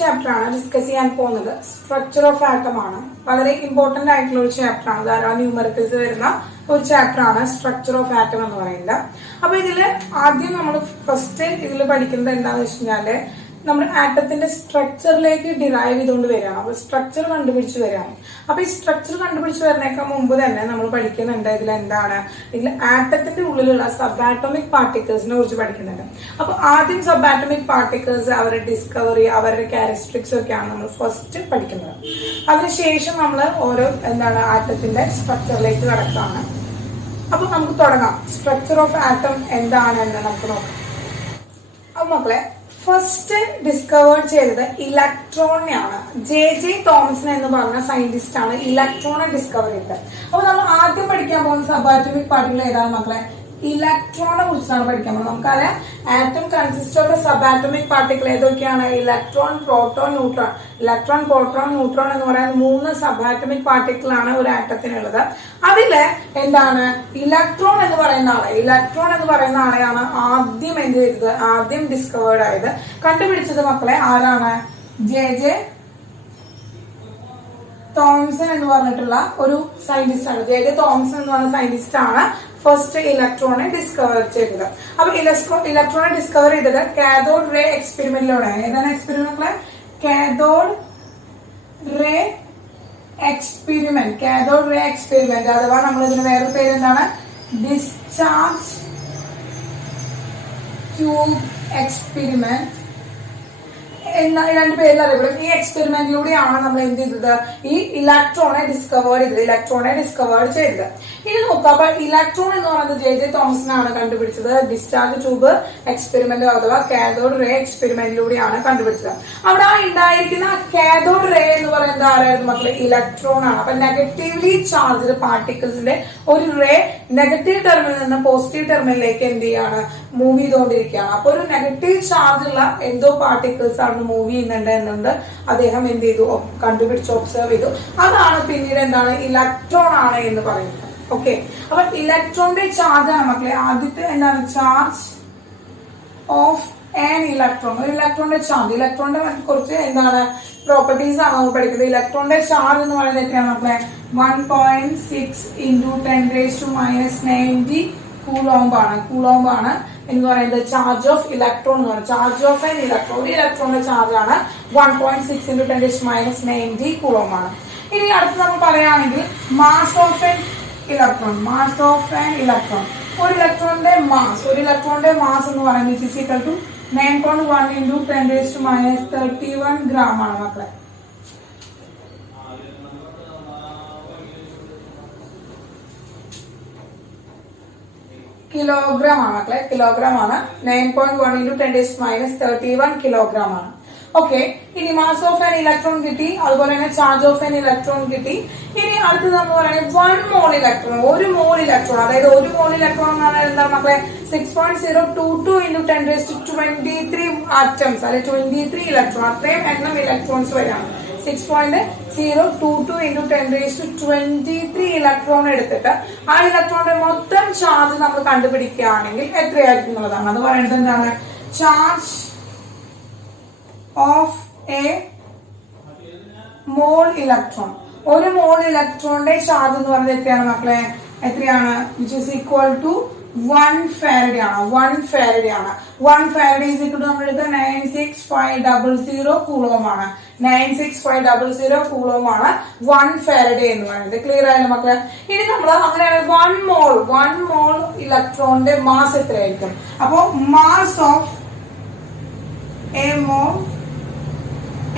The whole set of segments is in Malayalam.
ചാപ്റ്റർ ആണ് ഡിസ്കസ് ചെയ്യാൻ പോകുന്നത്. സ്ട്രക്ചർ ഓഫ് ആറ്റം ആണ്. വളരെ ഇമ്പോർട്ടന്റ് ആയിട്ടുള്ള ഒരു ചാപ്റ്റർ ആണ്. ധാരാളം ന്യൂമറിക്കൽസ് വരുന്ന ഒരു ചാപ്റ്റർ ആണ് സ്ട്രക്ചർ ഓഫ് ആറ്റം എന്ന് പറയുന്നത്. അപ്പൊ ഇതില് ആദ്യം നമ്മൾ ഫസ്റ്റ് ഇതിൽ പഠിക്കുന്നത് എന്താണെന്ന് വെച്ച് കഴിഞ്ഞാല് നമ്മൾ ആറ്റത്തിന്റെ സ്ട്രക്ചറിലേക്ക് ഡിറൈവ് ചെയ്തുകൊണ്ട് വരികയാണ്. അപ്പൊ സ്ട്രക്ചർ കണ്ടുപിടിച്ച് വരികയാണ്. അപ്പൊ ഈ സ്ട്രക്ചർ കണ്ടുപിടിച്ച് വരുന്നേക്കാൾ മുമ്പ് തന്നെ നമ്മൾ പഠിക്കുന്നുണ്ട് ഇതിൽ എന്താണ്, ഇതിൽ ആറ്റത്തിന്റെ ഉള്ളിലുള്ള സബ് ആറ്റോമിക് പാർട്ടിക്കിൾസിനെ കുറിച്ച് പഠിക്കുന്നുണ്ട്. അപ്പൊ ആദ്യം സബ് ആറ്റോമിക് പാർട്ടിക്കിൾസ്, അവരുടെ ഡിസ്കവറി, അവരുടെ ക്യാരക്ടറിസ്റ്റിക്സ് ഒക്കെയാണ് നമ്മൾ ഫസ്റ്റ് പഠിക്കുന്നത്. അതിനുശേഷം നമ്മൾ ഓരോ ആറ്റത്തിന്റെ സ്ട്രക്ചറിലേക്ക് കടക്കുകയാണ്. അപ്പൊ നമുക്ക് തുടങ്ങാം. സ്ട്രക്ചർ ഓഫ് ആറ്റം എന്താണെന്ന് നമുക്ക് നോക്കാം. അപ്പൊ മക്കളെ, ഫസ്റ്റ് ഡിസ്കവർ ചെയ്തത് ഇലക്ട്രോണിനെയാണ്. ജെ തോമസൺ എന്ന് പറഞ്ഞ സയന്റിസ്റ്റ് ആണ് ഇലക്ട്രോണെ ഡിസ്കവർ ചെയ്തത്. അപ്പൊ നമ്മൾ ആദ്യം പഠിക്കാൻ പോകുന്ന സബ് ആറ്റോമിക് പാർട്ടിക്കിൾ ഏതാണ് മക്കളെ? ഇലക്ട്രോണെ കുറിച്ചാണ് പഠിക്കാൻ പോകുന്നത്. നമുക്കറിയാം atom consist of sub atomic particle ഏതൊക്കെയാണ്? Electron, proton, neutron. Electron, proton, neutron എന്ന് പറയുന്ന 3 സബ് ആറ്റോമിക് പാർട്ടിക്കിൾ ആണ് ഒരു ആറ്റത്തിനുള്ളത്. അതില് എന്താണ് ഇലക്ട്രോൺ എന്ന് പറയുന്ന ആളെയാണ് ആദ്യം എന്ത് ചെയ്തത്, ആദ്യം ഡിസ്കവേർഡ് ആയത്. കണ്ടുപിടിച്ചത് മക്കളെ ആരാണ്? ജെ തോംസൺ എന്ന് പറഞ്ഞിട്ടുള്ള ഒരു സയന്റിസ്റ്റ് ആണ്. ജെ തോംസൺ എന്ന് പറഞ്ഞ സയന്റിസ്റ്റ് ആണ് ഫസ്റ്റ് ഇലക്ട്രോണെ ഡിസ്കവർ ചെയ്തത്. അപ്പൊ ഇലക്ട്രോണെ ഡിസ്കവർ ചെയ്തത് കാഥോഡ് റേ എക്സ്പെരിമെന്റിലൂടെയാണ്. ഏതാണ് എക്സ്പെരിമെന്റ്? കാഥോഡ് റേ എക്സ്പെരിമെന്റ് അഥവാ നമ്മൾ ഇതിന് വേറെ പേര് എന്താണ്? ഡിസ്ചാർജ് ട്യൂബ് എക്സ്പെരിമെന്റ് എന്ന 2 പേരിൽ അറിയപ്പെടും. ഈ എക്സ്പെരിമെന്റിലൂടെയാണ് നമ്മൾ എന്ത് ചെയ്തത്, ഈ ഇലക്ട്രോണെ ഡിസ്കവേർഡ് ചെയ്തത്. ഇനി നോക്കാം. അപ്പൊ ഇലക്ട്രോൺ എന്ന് പറയുന്നത് ജെ തോമസൺ ആണ് കണ്ടുപിടിച്ചത്. ഡിസ്ചാർജ് ട്യൂബ് എക്സ്പെരിമെന്റ് അഥവാ കാഥോഡ് റേ എക്സ്പെരിമെന്റിലൂടെയാണ് കണ്ടുപിടിച്ചത്. അവിടെ ഉണ്ടായിരിക്കുന്ന കാഥോഡ് റേ എന്ന് പറയുന്നത് ആരായിരുന്നു മക്കളെ? ഇലക്ട്രോൺ ആണ്. അപ്പൊ നെഗറ്റീവ്ലി ചാർജ്ഡ് പാർട്ടിക്കിൾസിന്റെ ഒരു റേ നെഗറ്റീവ് ടെർമിനൽ നിന്ന് പോസിറ്റീവ് ടെർമിനലിലേക്ക് എന്ത് ചെയ്യാണ്, മൂവ് ചെയ്തുകൊണ്ടിരിക്കുകയാണ്. അപ്പൊ ഒരു നെഗറ്റീവ് ചാർജ് ഉള്ള എന്തോ പാർട്ടിക്കിൾസ് ആണ് മൂവ് ചെയ്യുന്നുണ്ട് എന്നുണ്ട് അദ്ദേഹം എന്ത് ചെയ്തു, കണ്ടുപിടിച്ച് ഒബ്സർവ് ചെയ്തു. അതാണ് പിന്നീട് എന്താണ് ഇലക്ട്രോൺ ആണ് എന്ന് പറയുന്നത്. ഓക്കെ, അപ്പൊ ഇലക്ട്രോണിന്റെ ചാർജ് ആണ് മക്കളെ ആദ്യത്തെ എന്താണ്, ചാർജ് ഓഫ് ആൻ ഇലക്ട്രോൺ. ഒരു ഇലക്ട്രോണിന്റെ ചാർജ്, ഇലക്ട്രോണിന്റെ കുറച്ച് എന്താണ് പ്രോപ്പർട്ടീസ് ആണ് നമ്മൾ പഠിക്കുന്നത്. ഇലക്ട്രോണിന്റെ ചാർജ് എന്ന് പറയുന്നത് എത്രയാണ് മക്കളെ? 1.6 × 10⁻⁻90 കൂളോംബ് ആണ് എന്ന് പറയുന്നത് ചാർജ് ഓഫ് ഇലക്ട്രോൺ എന്ന് പറയുന്നത്. ചാർജ് ഓഫ് ആൻ ഇലക്ട്രോൺ, ഒരു ഇലക്ട്രോണിന്റെ ചാർജ് ആണ് 1.6 × 10⁻⁻90 കൂളോംബ് ആണ്. ഇനി അടുത്ത് നമ്മൾ പറയുകയാണെങ്കിൽ മാസ് ഓഫ് ആൻ ഇലക്ട്രോൺ. ഒരു ഇലക്ട്രോണിന്റെ മാസ് എന്ന് പറയുന്നത് = 9.1 × 10⁻31 ഗ്രാം ആണ് മക്കളെ. കിലോഗ്രാം ആണ് മക്കളെ, കിലോഗ്രാം ആണ്. 9.1 × 10⁻31 കിലോഗ്രാം ആണ്. ഓക്കെ, ഇനി മാസ് ഓഫ് ആൻ ഇലക്ട്രോൺ കിട്ടി, അതുപോലെ തന്നെ ചാർജ് ഓഫ് ആൻ ഇലക്ട്രോൺ കിട്ടി. ഇനി അടുത്ത് നമ്മൾ പറയുന്നത് 1 മോൾ ഇലക്ട്രോൺ. ഒരു മോൾ ഇലക്ട്രോൺ, അതായത് ഒരു മോൾ ഇലക്ട്രോൺ എന്ന് പറഞ്ഞാൽ എന്താ മക്കളെ? 6.022 × 10⁻23 ആറ്റംസ്, അല്ലെ 23 ഇലക്ട്രോൺ. അത്രയും എണ്ണം ഇലക്ട്രോൺസ് വരെയാണ്. 6.022 × 10⁻23 ഇലക്ട്രോൺ എടുത്തിട്ട് ആ ഇലക്ട്രോണിന്റെ മൊത്തം ചാർജ് നമ്മൾ കണ്ടുപിടിക്കുകയാണെങ്കിൽ എത്രയായിരിക്കും എന്നുള്ളതാണ്. അത് പറയുന്നത് എന്താണ്? Charge of a mole electron. ഒരു മോൾ ഇലക്ട്രോണിന്റെ ചാർജ് എന്ന് പറയുന്നത് എത്രയാണ് മക്കളെ? എത്രയാണ്? Which is equal to 1 Faraday ആണ്. 1 ഫാരഡേ ഈസ് ഈക്വൽ ടു നമ്മളെടുത്ത 96500 കൂളോം ആണ്. 96500 കൂളോം ആണ് 1 ഫാരഡേ എന്ന് പറയുന്നത്. ക്ലിയർ ആയല്ലോ മക്കളെ? ഇനി നമ്മൾ അങ്ങനെയാണ് 1 മോൾ ഇലക്ട്രോണിന്റെ മാസ് എത്രയായിരിക്കും? അപ്പോ mass of a mole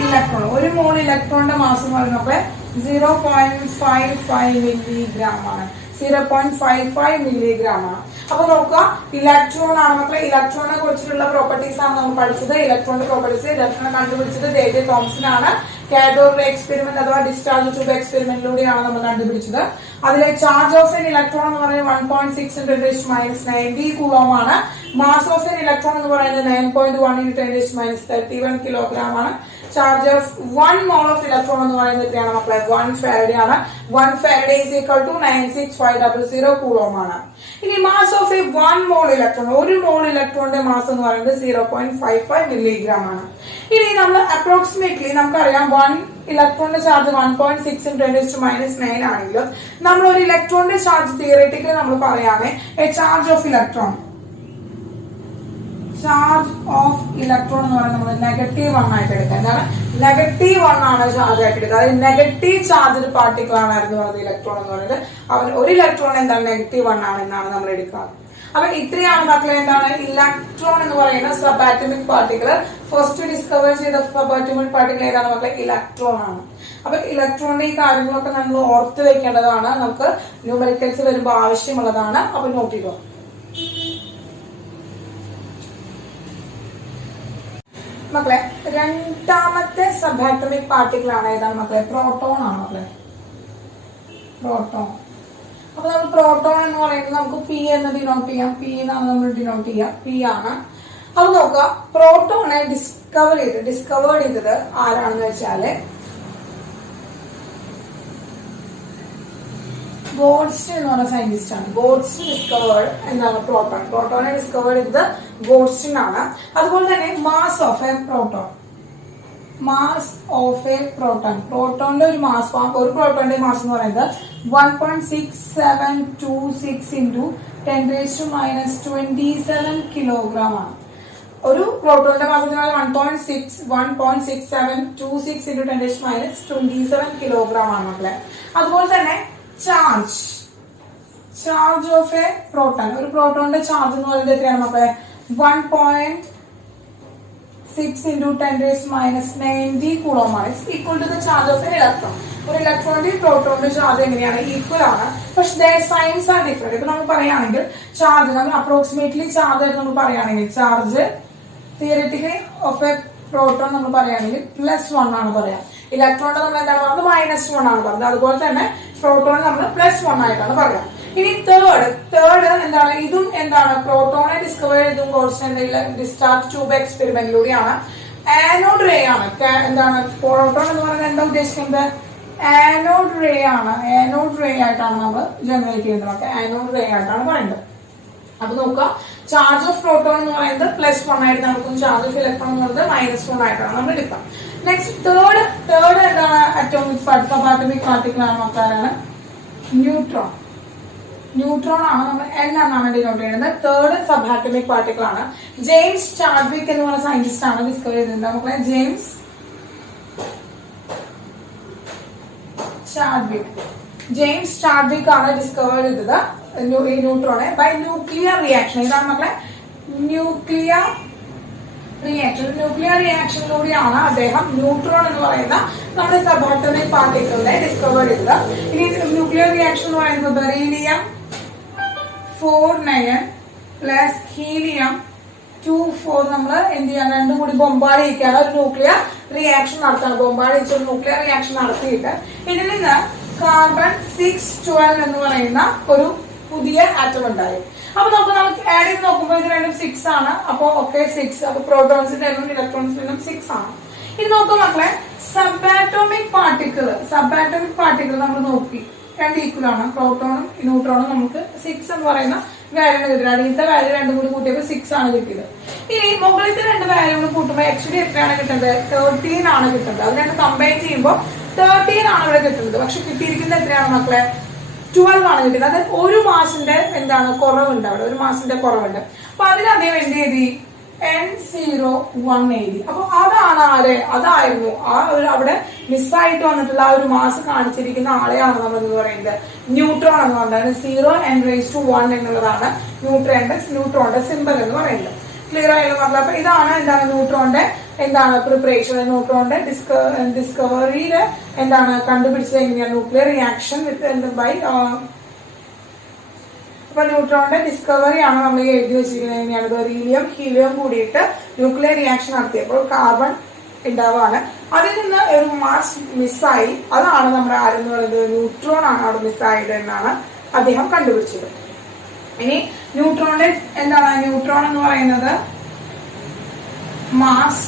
electron, ഒരു മോൾ ഇലക്ട്രോണിന്റെ മാസ് എന്ന് പറയുന്നത് 0.55 മില്ലിഗ്രാം ആണ്. 0.55 മില്ലിഗ്രാം ആണ്. അപ്പൊ നോക്കുക, ഇലക്ട്രോൺ ആണ് മക്കളെ. ഇലക്ട്രോണിനെ കുറിച്ചിട്ടുള്ള പ്രോപ്പർട്ടീസ് ആണ് നമ്മൾ പഠിച്ചത്. ഇലക്ട്രോണിന്റെ പ്രോപ്പർട്ടീസ് ഇലക്ട്രോണെ കണ്ടുപിടിച്ചത് ജെ തോമസൺ ആണ്. കാഥോഡ് റേ എക്സ്പെരിമെന്റ് അഥവാ ഡിസ്ചാർജ് ട്യൂബ് എക്സ്പെരിമെന്റിലൂടെയാണ് നമ്മൾ കണ്ടുപിടിച്ചത്. അതിലെ ചാർജ് ഓഫ് എൻ ഇലക്ട്രോൺ എന്ന് പറയുന്നത് 1.6 × 10⁻90 ആണ്. മാസ് ഓഫ് എൻ ഇലക്ട്രോൺ എന്ന് പറയുന്നത് 9.1 × 10⁻31 കിലോഗ്രാം ആണ്. Charge of 1 mole of electron എന്ന് പറയുന്നത് എത്രയാണ് മക്കളെ? 1 ഫാരഡേ ആണ്. 1 Faraday is equal to 96500 coulomb ആണ്. ഇനി mass of a 1 mole electron, ഒരു മോൾ ഇലക്ട്രോണിന്റെ മാസ് എന്ന് പറയുന്നത് 0.55 മില്ലിഗ്രാം ആണ്. ഇനി നമ്മൾ അപ്രോക്സിമേറ്റ്ലി നമുക്കറിയാം 1 ഇലക്ട്രോണിന്റെ ചാർജ് 1.6 × 10⁻9 ആണെങ്കിലും നമ്മൾ ഒരു ഇലക്ട്രോണിന്റെ ചാർജ് തിയററ്റിക്കലി നമ്മൾ പറയുകയാണ് എ ചാർജ് ഓഫ് ഇലക്ട്രോൺ എന്ന് പറയുന്നത് നമ്മൾ -1 ആയിട്ട് എടുക്കുക. എന്താണ്? -1 ആണ് ചാർജ് ആയിട്ട് എടുക്കുക. അതായത് നെഗറ്റീവ് ചാർജ് പാർട്ടിക്കിൾ ആണെന്ന് പറയുന്നത് ഇലക്ട്രോൺ എന്ന് പറയുന്നത്. അവൻ ഒരു ഇലക്ട്രോൺ എന്താണ് -1 ആണ് എന്നാണ് നമ്മൾ എടുക്കുക. അപ്പൊ ഇത്രയാണ് മക്കളെ എന്താണ് ഇലക്ട്രോൺ എന്ന് പറയുന്ന sub atomic particle. First discover ചെയ്ത സബ് ആറ്റമിക് പാർട്ടിക്കിൾ ഏതാണ് മക്കളെ? ഇലക്ട്രോൺ ആണ്. അപ്പൊ ഇലക്ട്രോണിന്റെ ഈ കാര്യങ്ങളൊക്കെ നമ്മൾ ഓർത്ത് വെക്കേണ്ടതാണ്. നമുക്ക് ന്യൂമറിക്കൽസ് വരുമ്പോൾ ആവശ്യമുള്ളതാണ്. അപ്പൊ നോട്ട് ചെയ്തോ. മക്കളെ രണ്ടാമത്തെ സബ് ആറ്റമിക് പാർട്ടിക്കിൾ ആണ് ഏതാണ് മക്കളെ? പ്രോട്ടോൺ ആണ് മക്കളെ. പ്രോട്ടോൺ. അപ്പൊ നമ്മൾ പ്രോട്ടോൺ എന്ന് പറയുന്നത് നമുക്ക് പി എന്ന് ഡിനോട്ട് ചെയ്യാം. പി എന്നാണ് നമ്മൾ ഡിനോട്ട് ചെയ്യാം. പി ആണ്. അപ്പൊ നോക്കുക, പ്രോട്ടോണെ ഡിസ്കവേർഡ് ചെയ്തത് ആരാണെന്ന് വെച്ചാല് ഗോഡ്സ്റ്റിൻ എന്ന് പറഞ്ഞ സയന്റിസ്റ്റ് ആണ്. ഗോഡ്സ്റ്റിൻ ഡിസ്കവേർഡ് എന്താണ് പ്രോട്ടോണെ ഡിസ്കവേർഡ് ചെയ്തത് ഗോഡ്സ്റ്റിൻ ആണ്. അതുപോലെ തന്നെ മാസ് ഓഫ് എ പ്രോട്ടോണിന്റെ ഒരു മാസ്, ഒരു പ്രോട്ടോണിന്റെ മാസ് എന്ന് പറയുന്നത് 1.6726 × 10⁻27 കിലോഗ്രാം ആണ്. ഒരു പ്രോട്ടോണിന്റെ മാസ് 1.6726 × 10⁻27 കിലോഗ്രാം ആണ് മക്കളെ. അതുപോലെ തന്നെ ചാർജ് ഓഫ് എ പ്രോട്ടോൺ, ഒരു പ്രോട്ടോണിന്റെ ചാർജ് എന്ന് പറയുന്നത് എത്രയാണ് മക്കളെ? 1.6 × 10⁻90 കൂളോം ആണ്. Equal to the charge of N electron. ഒരു ഇലക്ട്രോണിന്റെ പ്രോട്ടോണിന്റെ ചാർജ് എങ്ങനെയാണ്? ഈക്വൽ ആണ്. പക്ഷെ സൈൻസ് ആർ ഡിഫറെന്റ്. ഇപ്പൊ നമ്മൾ പറയുകയാണെങ്കിൽ ചാർജ് നമ്മൾ അപ്രോക്സിമേറ്റ്ലി ചാർജ് ആയിട്ട് നമ്മൾ പറയുകയാണെങ്കിൽ charge theoretically of a proton നമ്മൾ പറയുകയാണെങ്കിൽ +1 ആണ് പറയാം. ഇലക്ട്രോണിന്റെ നമ്മൾ എന്താണ് പറഞ്ഞത്? -1 ആണ് പറഞ്ഞത്. അതുപോലെ തന്നെ പ്രോട്ടോൺ നമ്മൾ +1 ആയിട്ടാണ് പറയാം. ഇനി തേർഡ് എന്താണ്? ഇതും എന്താണ്? പ്രോട്ടോണെ ഡിസ്കവർ ചെയ്തും ഗോഡ്സ്റ്റിൻ ഡിസ്ചാർജ് ട്യൂബ് എക്സ്പെരിമെന്റിലൂടെയാണ്. ആനോഡ് റേ ആണ്. എന്താണ് പ്രോട്ടോൺ എന്ന് പറയുന്നത്? എന്താ ഉദ്ദേശിക്കുന്നത്? ആനോഡ് റേ ആണ്. ആനോഡ് റേ ആയിട്ടാണ് നമ്മൾ ജനറേറ്റ് ചെയ്യുന്നത്. ആനോഡ് റേ ആയിട്ടാണ് പറയുന്നത്. അപ്പൊ നോക്കുക, ചാർജ് ഓഫ് പ്രോട്ടോൺ എന്ന് പറയുന്നത് +1 ആയിട്ട് നടക്കും. ചാർജ് ഓഫ് ഇലക്ട്രോൺ എന്ന് പറയുന്നത് -1 ആയിട്ടാണ് നമ്മൾ എടുക്കുക. നെക്സ്റ്റ് തേർഡ് എന്താണ്? സബ് ആറ്റമിക് പാർട്ടിക്കിൾ ആണ് മക്കളാണ് ന്യൂട്രോൺ ആണ്. നമ്മൾ N എന്നാണ് ഡിനോട്ട് ചെയ്യുന്നത്. തേർഡ് സബ് ആറ്റമിക് പാർട്ടിക്കിൾ ആണ്. ജെയിംസ് ചാഡ്വിക് എന്ന് പറഞ്ഞ സയന്റിസ്റ്റ് ആണ് ഡിസ്കവർ ചെയ്തത്. മക്കളെ ജെയിംസ് ചാഡ്വിക് ആണ് ഡിസ്കവർ ചെയ്തത് ഈ ന്യൂട്രോണെ ബൈ ന്യൂക്ലിയർ റിയാക്ഷൻ. ഇതാണ് മക്കളെ ന്യൂക്ലിയർ റിയാക്ഷനിലൂടെയാണ് അദ്ദേഹം ന്യൂട്രോൺ എന്ന് പറയുന്ന നമ്മുടെ സബ് ആറ്റമിക് പാർട്ടിക്കിളിനെ ഡിസ്കവർ ചെയ്തത്. ഇനി ന്യൂക്ലിയർ റിയാക്ഷൻ എന്ന് പറയുന്നത് ബെറീലിയം 49 + ഹീലിയം 24 നമ്മൾ എന്ത് ചെയ്യാൻ രണ്ടും കൂടി ബോംബാർഡ് ചെയ്യിക്കാണ് ഒരു ന്യൂക്ലിയർ റിയാക്ഷൻ നടത്താണ്. ബോംബാർഡ് ചെയ്യിച്ച ഒരു ന്യൂക്ലിയർ റിയാക്ഷൻ നടത്തിയിട്ട് ഇതിൽ നിന്ന് കാർബൺ 612 എന്ന് പറയുന്ന ഒരു പുതിയ ആറ്റം ഉണ്ടായി. അപ്പൊ നമുക്ക് ആഡ് ചെയ്ത് നോക്കുമ്പോൾ ഇത് രണ്ടും 6 ആണ്. അപ്പൊ 6. അപ്പൊ പ്രോട്ടോൺസിന്റെ എണ്ണം ഇലക്ട്രോൺസിന്റെ എണ്ണം 6 ആണ്. ഇനി നോക്കാം മക്കളെ സബ് ആറ്റോമിക് പാർട്ടിക്കിൾ നമ്മൾ നോക്കി രണ്ട് ഈക്വൽ ആണ്. പ്രോട്ടോണും ന്യൂട്രോണും നമുക്ക് 6 എന്ന് പറയുന്ന വാല്യൂ കിട്ടിയത്. അടിയത്തെ വാല്യൂ രണ്ടും കൂടി കൂട്ടിയപ്പോൾ 6 ആണ് കിട്ടിയത്. ഇനി മുകളിലത്തെ രണ്ട് വാല്യൂകൾ കൂട്ടുമ്പോൾ ആക്ച്വലി എത്രയാണ് കിട്ടുന്നത്? 13 ആണ് കിട്ടുന്നത്. അത് രണ്ട് കമ്പൈൻ ചെയ്യുമ്പോൾ 13 ആണ് ഇവിടെ കിട്ടുന്നത്. പക്ഷെ കിട്ടിയിരിക്കുന്നത് എത്രയാണ് മക്കളെ? 12 ആണ് കിട്ടുന്നത്. അത് ഒരു മാസിന്റെ എന്താണ് കുറവുണ്ട്. അവിടെ ഒരു മാസിന്റെ കുറവുണ്ട്. അപ്പൊ അതിനദ്ദേഹം എന്ത് ചെയ്തി? N01 എഴുതി. അപ്പൊ അതാണ് ആര്? അതായിരുന്നു ആ ഒരു അവിടെ മിസ്സായിട്ട് വന്നിട്ടുള്ള ആ ഒരു മാസ് കാണിച്ചിരിക്കുന്ന ആളെയാണ് നമ്മൾ എന്ന് പറയുന്നത് ന്യൂട്രോൺ എന്ന് പറഞ്ഞത്. 0n⁻1 എന്നുള്ളതാണ് ന്യൂട്രോണിന്റെ സിമ്പൽ എന്ന് പറയുന്നത്. ക്ലിയർ ആയെന്ന് പറഞ്ഞത്. അപ്പൊ ഇതാണ് എന്താണ് ന്യൂട്രോണിന്റെ എന്താണ് പ്രിപ്പറേഷൻ. ന്യൂട്രോണിന്റെ ഡിസ്കവറിയില് എന്താണ് കണ്ടുപിടിച്ചത് എങ്ങനെയാണ്? Nuclear reaction with by. അപ്പൊ ന്യൂട്രോണിന്റെ ഡിസ്കവറി ആണ് നമ്മൾ എഴുതി വെച്ചിരിക്കുന്നത്. എങ്ങനെയാണ്? ബെറീലിയം ഹീലിയം കൂടിയിട്ട് ന്യൂക്ലിയർ റിയാക്ഷൻ നടത്തിയപ്പോൾ കാർബൺ ഉണ്ടാവാണ്. അതിൽ നിന്ന് ഒരു മാസ് മിസ്സായി. അതാണ് നമ്മുടെ ആരെന്ന് പറയുന്നത് ന്യൂട്രോൺ ആണ് അവിടെ മിസ്സായത് എന്നാണ് അദ്ദേഹം കണ്ടുപിടിച്ചത്. ഇനി ന്യൂട്രോണിന്റെ എന്താണ് ന്യൂട്രോൺ എന്ന് പറയുന്നത് mass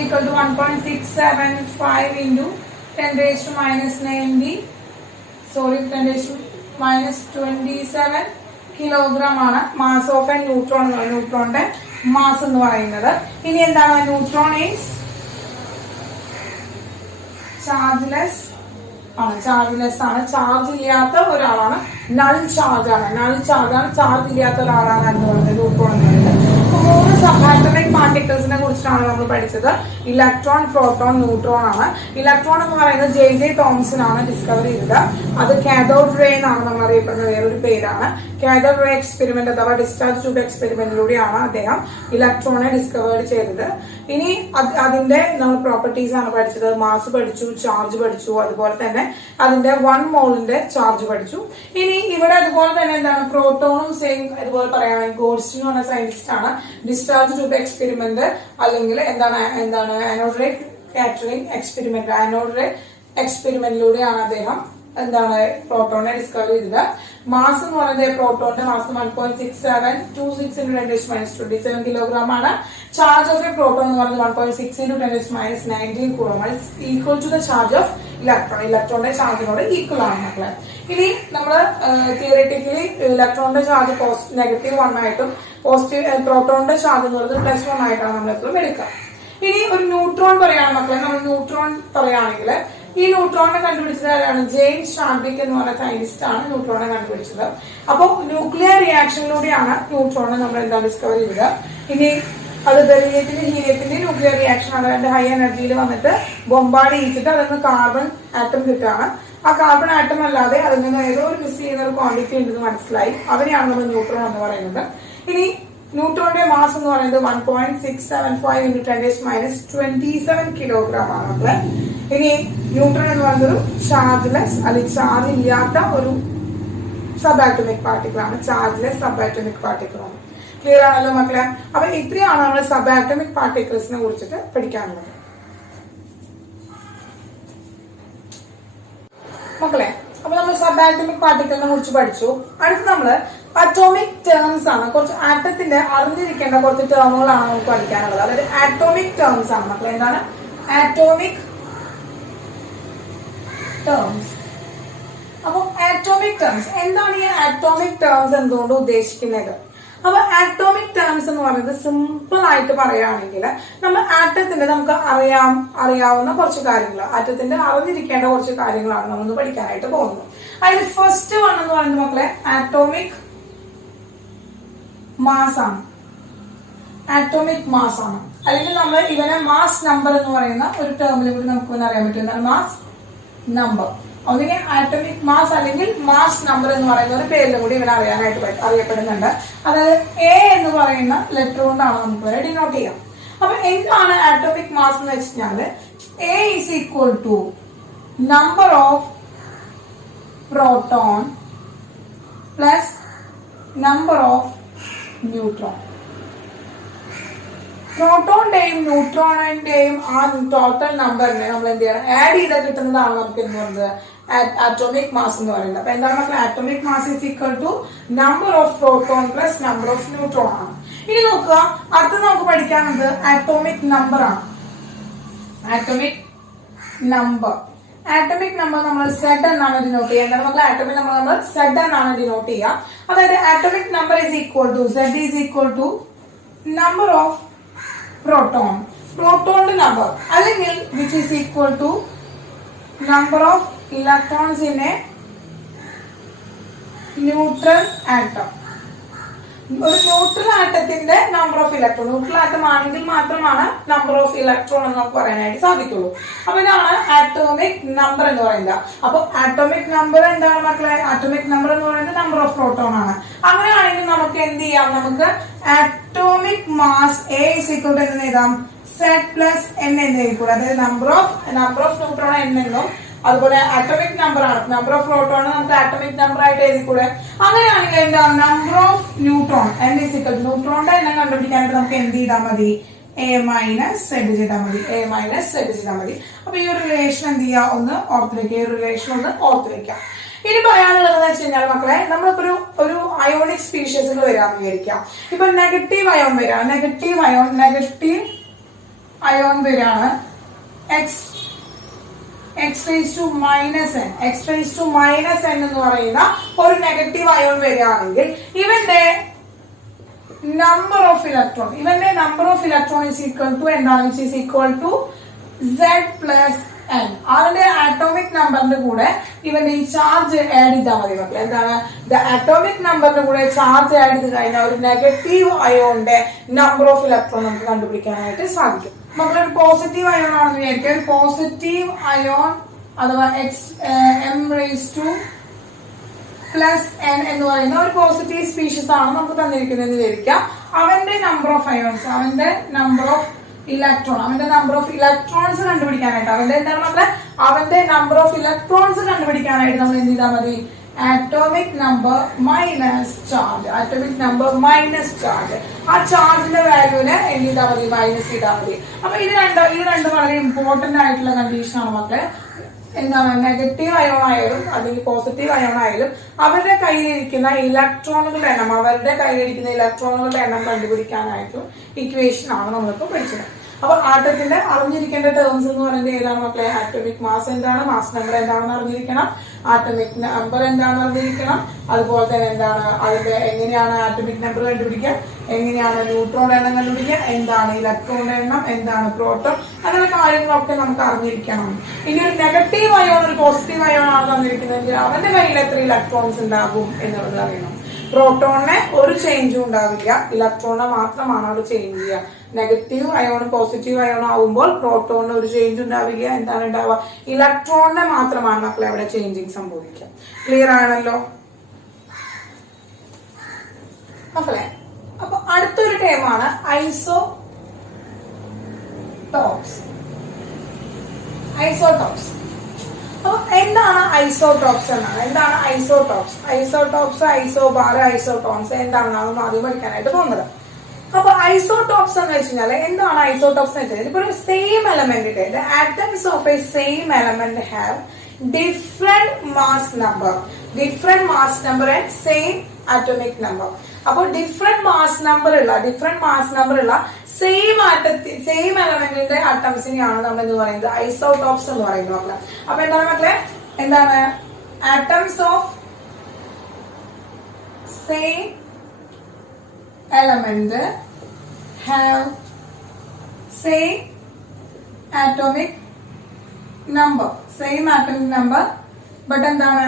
equal to 1.675 into 10 raised to minus 90 10 raised to minus 27 kilogram ആണ് മാസ് ഓഫ് എ ന്യൂട്രോൺ എന്ന് പറയുന്നത്. ന്യൂട്രോണിന്റെ മാസ് എന്ന് പറയുന്നത്. ഇനി എന്താണ് ന്യൂട്രോൺ ഈസ് ചാർജ്ലെസ് ആണ്. ചാർജ്ലെസ് ആണ്. ചാർജ് ഇല്ലാത്ത ഒരാളാണ്. നൾ ചാർജ് ആണ്. നൾ ചാർജ് ആണ്. ചാർജ് ഇല്ലാത്ത ഒരാളാണ് എന്ന് പറയുന്നത് ന്യൂട്രോൺ എന്ന് പറയുന്നത്. 3 സബാറ്റോമിക് പാർട്ടിക്കിൾസിനെ കുറിച്ചിട്ടാണ് നമ്മൾ പഠിച്ചത്. ഇലക്ട്രോൺ, പ്രോട്ടോൺ, ന്യൂട്രോൺ ആണ്. ഇലക്ട്രോൺ എന്ന് പറയുന്നത് J.J. തോംസൺ ആണ് ഡിസ്കവർ ചെയ്തത്. അത് കാഥോഡ് റേ എന്നാണ് നമ്മൾ അറിയപ്പെടുന്ന വേറൊരു പേരാണ്. കാഥോഡ് റേ എക്സ്പെരിമെന്റ് അഥവാ ഡിസ്ചാർജ് ട്യൂബ് എക്സ്പെരിമെന്റിലൂടെയാണ് അദ്ദേഹം ഇലക്ട്രോണെ ഡിസ്കവർ ചെയ്തത്. ഇനി അതിന്റെ നമ്മൾ പ്രോപ്പർട്ടീസ് ആണ് പഠിച്ചത്. മാസ് പഠിച്ചു, ചാർജ് പഠിച്ചു, അതുപോലെ തന്നെ അതിന്റെ 1 മോളിന്റെ ചാർജ് പഠിച്ചു. ഇനി ഇവിടെ അതുപോലെ തന്നെ എന്താണ് പ്രോട്ടോണും സെയിം അതുപോലെ പറയുകയാണെങ്കിൽ ഗോഡ്സ്റ്റി എന്ന് പറഞ്ഞ സയന്റിസ്റ്റ് ആണ് ഡിസ്ചാർജ് ട്യൂബ് എക്സ്പെരിമെന്റ് അല്ലെങ്കിൽ എന്താണ് anode ray scattering experiment anode ray എക്സ്പെരിമെന്റിലൂടെയാണ് അദ്ദേഹം എന്താണ് പ്രോട്ടോണിനെ ഡിസ്കവർ ചെയ്തത്. മാസ് എന്ന് പറയുന്നത് പ്രോട്ടോണിന്റെ മാസ് 1.6726 into 10⁻27 കിലോഗ്രാം ആണ്. ചാർജ് ഓഫ് എ പ്രോട്ടോൺ എന്ന് പറയുന്നത് 1.6 into 10⁻19 coulomb equal to the charge of electron. ഇലക്ട്രോണിന്റെ ചാർജിനോട് ഈക്വൽ ആണ് മക്കളെ. ഇനി നമ്മള് തിയറിറ്റിക്കലി ഇലക്ട്രോണിന്റെ ചാർജ് -1 ആയിട്ടും പ്രോട്ടോണിന്റെ ചാർജ് എന്ന് പറയുന്നത് +1 ആയിട്ടാണ് നമ്മൾ എപ്പോഴും എടുക്കുക. ഇനി ഒരു ന്യൂട്രോൺ പറയുകയാണ് മക്കളെ. നമ്മൾ ന്യൂട്രോൺ പറയുകയാണെങ്കിൽ ഈ ന്യൂട്രോണിനെ കണ്ടുപിടിച്ചത് ആരാണ്? ജെയിംസ് ഷാർവിക് എന്ന് പറയുന്ന സയന്റിസ്റ്റ് ആണ് ന്യൂട്രോണിനെ കണ്ടുപിടിച്ചത്. അപ്പോൾ ന്യൂക്ലിയർ റിയാക്ഷനിലൂടെയാണ് ന്യൂട്രോണിനെ നമ്മൾ എന്താ ഡിസ്കവർ ചെയ്തത്. ഇനി അത് ബെറിലിയത്തിന്റെ ഹീലിയത്തിന്റെ ന്യൂക്ലിയർ റിയാക്ഷൻ ആണ്. അതിന്റെ ഹൈ എനർജിയിൽ വന്നിട്ട് ബൊമ്പാർഡ് ചെയ്തിട്ട് അതിൽ നിന്ന് കാർബൺ ആറ്റം കിട്ടുകയാണ്. ആ കാർബൺ ആറ്റം അല്ലാതെ അതിൽ നിന്ന് ഏതോ ഒരു മിസ് ചെയ്യുന്ന ഒരു ക്വാണ്ടിറ്റി ഉണ്ടെന്ന് മനസ്സിലായി. അതിനെയാണ് നമ്മൾ ന്യൂട്രോൺ എന്ന് പറയുന്നത്. ഇനി ന്യൂട്രോണിന്റെ മാസ് എന്ന് പറയുന്നത് 1.675 into 10⁻27 കിലോഗ്രാം ആണ് മക്കളെ. ഇനി ന്യൂട്രോൺ എന്ന് പറയുന്നത് ചാർജ്ലെസ് അല്ലെങ്കിൽ ചാർജ് ഇല്ലാത്ത ഒരു സബാറ്റോമിക് പാർട്ടിക്കിൾ ആണ്. ചാർജ്ലെസ് സബാറ്റോമിക് പാർട്ടിക്കിൾ ആണ്. ക്ലിയർ ആണല്ലോ മക്കളെ. അപ്പൊ ഇത്രയാണ് നമ്മൾ സബാറ്റോമിക് പാർട്ടിക്കിൾസിനെ കുറിച്ചിട്ട് പഠിക്കാനുള്ളത് മക്കളെ. അപ്പൊ നമ്മൾ സബാറ്റോമിക് പാർട്ടിക്കിളിനെ കുറിച്ച് പഠിച്ചു. അടുത്ത് നമ്മള് അറ്റോമിക് ടേംസ് ആണ്. കുറച്ച് ആറ്റത്തിന്റെ അറിഞ്ഞിരിക്കേണ്ട കുറച്ച് ടേമുകളാണ് നമുക്ക് പഠിക്കാനുള്ളത്. അതായത് ആറ്റോമിക് ടേംസ് ആണ് മക്കളെ. എന്താണ് ആറ്റോമിക് ടേംസ്? അപ്പൊ ആറ്റോമിക് ടേംസ് എന്താണ് ഈ ആറ്റോമിക് ടേംസ് എന്തുകൊണ്ട് ഉദ്ദേശിക്കുന്നത്? അപ്പൊ ആറ്റോമിക് ടേംസ് എന്ന് പറയുന്നത് സിമ്പിൾ ആയിട്ട് പറയുകയാണെങ്കിൽ നമ്മൾ ആറ്റത്തിന്റെ നമുക്ക് അറിയാവുന്ന കുറച്ച് കാര്യങ്ങൾ, ആറ്റത്തിന്റെ അറിഞ്ഞിരിക്കേണ്ട കുറച്ച് കാര്യങ്ങളാണ് നമ്മൾ പഠിക്കാനായിട്ട് പോകുന്നത്. അതിൽ ഫസ്റ്റ് വൺ എന്ന് പറയുന്നത് മക്കളെ ആറ്റോമിക് മാസ് ആണ്. ആറ്റോമിക് മാസ് ആണ്. അല്ലെങ്കിൽ നമ്മൾ ഇവനെ മാസ് നമ്പർ എന്ന് പറയുന്ന ഒരു ടേമിൽ കൂടി നമുക്ക് അറിയാൻ പറ്റും. എന്താണ് മാസ് നമ്പർ? ഒന്നിനെ ആറ്റോമിക് മാസ് അല്ലെങ്കിൽ മാസ് നമ്പർ എന്ന് പറയുന്ന ഒരു പേരിലും കൂടി ഇവനെ അറിയപ്പെടുന്നുണ്ട്. അതായത് എ എന്ന് പറയുന്ന ലെറ്റർ കൊണ്ടാണ് നമുക്ക് ഇവരെ ഡിനോട്ട് ചെയ്യാം. അപ്പൊ എന്താണ് ആറ്റോമിക് മാസ് എന്ന് വെച്ചാല് A is equal to number of proton plus number of neutron. പ്രോട്ടോണിന്റെയും ന്യൂട്രോണിന്റെയും ആ ടോട്ടൽ നമ്പറിനെ നമ്മൾ എന്ത് ചെയ്യണം? ആഡ് ചെയ്ത് കിട്ടുന്നതാണ് നമുക്ക് എന്ന് പറയുന്നത് ആറ്റോമിക് മാസ് എന്ന് പറയുന്നത്. അപ്പൊ എന്താണ് നമുക്ക് atomic mass is equal to number of proton plus number of neutron ആണ്. ഇനി നോക്കുക, അടുത്ത് നമുക്ക് പഠിക്കാനുള്ളത് ആറ്റോമിക് നമ്പർ ആണ്. ആറ്റോമിക് നമ്പർ നമ്മൾ സെഡ് എന്നാണ് ഡിനോട്ട് ചെയ്യുക. എന്താണ് നമ്മൾ ആറ്റോമിക് നമ്പർ നമ്മൾ സെഡ് എന്നാണ് ഡിനോട്ട് ചെയ്യുക. അതായത് atomic number is equal to zed is equal to number of പ്രോട്ടോണിന്റെ നമ്പർ അല്ലെങ്കിൽ which is equal to number of electrons in a neutral atom. ഒരു neutral ആറ്റത്തിന്റെ number of electron, neutral atom ആണെങ്കിൽ മാത്രമാണ് നമ്പർ ഓഫ് ഇലക്ട്രോൺ എന്ന് നമുക്ക് പറയാനായിട്ട് സാധിക്കുള്ളൂ. അപ്പൊ ഇതാണ് ആറ്റോമിക് നമ്പർ എന്ന് പറയുന്നത്. അപ്പൊ ആറ്റോമിക് നമ്പർ എന്താണ് മക്കളെ? ആറ്റോമിക് നമ്പർ എന്ന് പറയുന്നത് നമ്പർ ഓഫ് പ്രോട്ടോൺ ആണ്. അങ്ങനെയാണെങ്കിൽ നമുക്ക് എന്ത് ചെയ്യാം? നമുക്ക് atomic mass A is equal to എന്ന് എഴുതാം സെഡ് പ്ലസ് എൻ എന്ന് എഴുതിക്കൂടെ. അതായത് നമ്പർ ഓഫ് ന്യൂട്രോൺ എൻ എന്നും അതുപോലെ ആറ്റോമിക് നമ്പർ ആണ്, നമ്പർ ഓഫ് പ്രോട്ടോൺ നമുക്ക് ആറ്റോമിക് നമ്പർ ആയിട്ട് എഴുതിക്കൂടെ. അങ്ങനെയാണെങ്കിൽ എന്താ number of neutron N is equal to ന്യൂട്രോണിന്റെ എണ്ണം കണ്ടുപിടിക്കാനായിട്ട് നമുക്ക് എന്ത് ചെയ്താൽ മതി? എ മൈനസ് സെഡ് ചെയ്താൽ മതി, എ മൈനസ് സെഡ് ചെയ്താൽ മതി. അപ്പൊ ഈ ഒരു റിലേഷൻ എന്ത് ചെയ്യുക, ഒന്ന് ഓർത്ത് വെക്കുക, ഈ ഒരു റിലേഷൻ ഒന്ന് ഓർത്ത് വെക്കുക. ഇനി പറയാനുള്ളത് വെച്ച് കഴിഞ്ഞാൽ മക്കളെ, നമ്മളിപ്പോ ഒരു അയോണിക് സ്പീഷീസിൽ വരാമെന്ന് വിചാരിക്കാം. ഇപ്പൊ നെഗറ്റീവ് അയോൺ വരാം, നെഗറ്റീവ് അയോൺ വരാണ് x raised to minus n എന്ന് പറയുന്ന ഒരു നെഗറ്റീവ് അയോൺ വരികയാണെങ്കിൽ ഇവന്റെ number of electron is equal to എന്താണ്, which is equal to z plus n. അതിന്റെ ആറ്റോമിക് നമ്പറിന്റെ കൂടെ ഇവന്റെ ഈ ചാർജ് ആഡ് ചെയ്താൽ മതി മക്കളെ. എന്താണ്, ആറ്റോമിക് നമ്പറിന്റെ കൂടെ ചാർജ് ആഡ് ചെയ്ത് കഴിഞ്ഞാൽ ഒരു നെഗറ്റീവ് അയോണിന്റെ നമ്പർ ഓഫ് ഇലക്ട്രോൺ നമുക്ക് കണ്ടുപിടിക്കാനായിട്ട് സാധിക്കും. മക്കളൊരു പോസിറ്റീവ് അയോൺ ആണെന്ന് വിചാരിക്കുക. ഒരു പോസിറ്റീവ് അയോൺ അഥവാ m raised to plus n എന്ന് പറയുന്ന ഒരു പോസിറ്റീവ് സ്പീഷീസ് ആണ് നമുക്ക് തന്നിരിക്കുന്നതെന്ന് വിചാരിക്കുക. അവന്റെ നമ്പർ ഓഫ് അയോൺസ്, അവന്റെ നമ്പർ ഓഫ് ഇലക്ട്രോൺസ് കണ്ടുപിടിക്കാനായിട്ട്, അവന്റെ നമ്പർ ഓഫ് ഇലക്ട്രോൺസ് കണ്ടുപിടിക്കാനായിട്ട് നമ്മൾ എന്ത് ചെയ്താൽ മതി, ആറ്റോമിക് നമ്പർ മൈനസ് ചാർജ്, ആ ചാർജിന്റെ വാല്യൂവിന് എന്ത് ചെയ്താൽ മതി, മൈനസ് ചെയ്താൽ മതി. അപ്പൊ ഇത് രണ്ട് വളരെ ഇമ്പോർട്ടന്റ് ആയിട്ടുള്ള കണ്ടീഷൻ ആണ് മക്കളെ. എന്താണ്, നെഗറ്റീവ് അയോൺ ആയാലും അല്ലെങ്കിൽ പോസിറ്റീവ് അയോൺ ആയാലും അവരുടെ കയ്യിലിരിക്കുന്ന ഇലക്ട്രോണുകളുടെ എണ്ണം കണ്ടുപിടിക്കാനായിട്ടും ഇക്വേഷൻ ആണ് നമ്മളിപ്പോ പഠിച്ചത്. അപ്പൊ ആറ്റത്തിന്റെ അറിഞ്ഞിരിക്കേണ്ട ടേംസ് എന്ന് പറയുന്നത് ഏതാണ് മക്കളെ, ആറ്റോമിക് മാസ് എന്താണ്, മാസ് നമ്പർ എന്താണെന്ന് അറിഞ്ഞിരിക്കണം, ആറ്റോമിക് നമ്പർ എന്താണെന്ന് അറിഞ്ഞിരിക്കണം, അതുപോലെ തന്നെ എന്താണ് അതിന്റെ എങ്ങനെയാണ് ആറ്റോമിക് നമ്പർ കണ്ടുപിടിക്കുക, എങ്ങനെയാണ് ന്യൂട്രോൺ എണ്ണം കണ്ടുപിടിക്കുക, എന്താണ് ഇലക്ട്രോണിന്റെ എണ്ണം, എന്താണ് പ്രോട്ടോൺ, അങ്ങനെ കാര്യങ്ങളൊക്കെ നമുക്ക് അറിഞ്ഞിരിക്കണം. ഇനി ഒരു നെഗറ്റീവ് അയോൺ ഒരു പോസിറ്റീവ് അയോൺ ആണ് തന്നിരിക്കുന്നതെങ്കിൽ അവന്റെ കയ്യിൽ എത്ര ഇലക്ട്രോൺസ് ഉണ്ടാകും എന്നുള്ളത് അറിയണം. പ്രോട്ടോണിന് ഒരു ചേഞ്ചും ഉണ്ടാവില്ല, ഇലക്ട്രോണിനെ മാത്രമാണ് അവിടെ ചേഞ്ച് ചെയ്യുക. നെഗറ്റീവ് അയോൺ പോസിറ്റീവ് അയോൺ ആവുമ്പോൾ പ്രോട്ടോണിന് ഒരു ചേഞ്ച് ഉണ്ടാവില്ല. എന്താണ് ഉണ്ടാവുക, ഇലക്ട്രോണിനെ മാത്രമാണ് മക്കളെ അവിടെ ചേഞ്ചിങ് സംഭവിക്കുക. ക്ലിയർ ആണല്ലോ മക്കളെ? അപ്പൊ അടുത്തൊരു ടേമാണ് ഐസോടോപ്സ്. അപ്പൊ എന്താണ് ഐസോടോപ്സ് എന്നാണ്, ഐസോബാർ, ഐസോടോൺസ് എന്താണെന്നാണ് ആദ്യം പഠിക്കാനായിട്ട് പോകുന്നത്. അപ്പൊ ഐസോടോപ്സ് എന്ന് വെച്ചാൽ എന്താണ് ഐസോടോപ്സ് എന്ന് വെച്ചാൽ, ഇപ്പൊ ഒരു same element, atoms of A same element have different mass number and same atomic number. അപ്പൊ ഡിഫറെന്റ് മാസ് നമ്പർ ഉള്ള സെയിം എലമെന്റിന്റെ ആറ്റംസിനെയാണ് നമ്മൾ എന്ന് പറയുന്നത് ഐസോടോപ്സ് എന്ന് പറയുന്നത് മക്കളെ. അപ്പൊ എന്താണ് മക്കളെ, എന്താണ് atoms of same element have same atomic number but എന്താണ്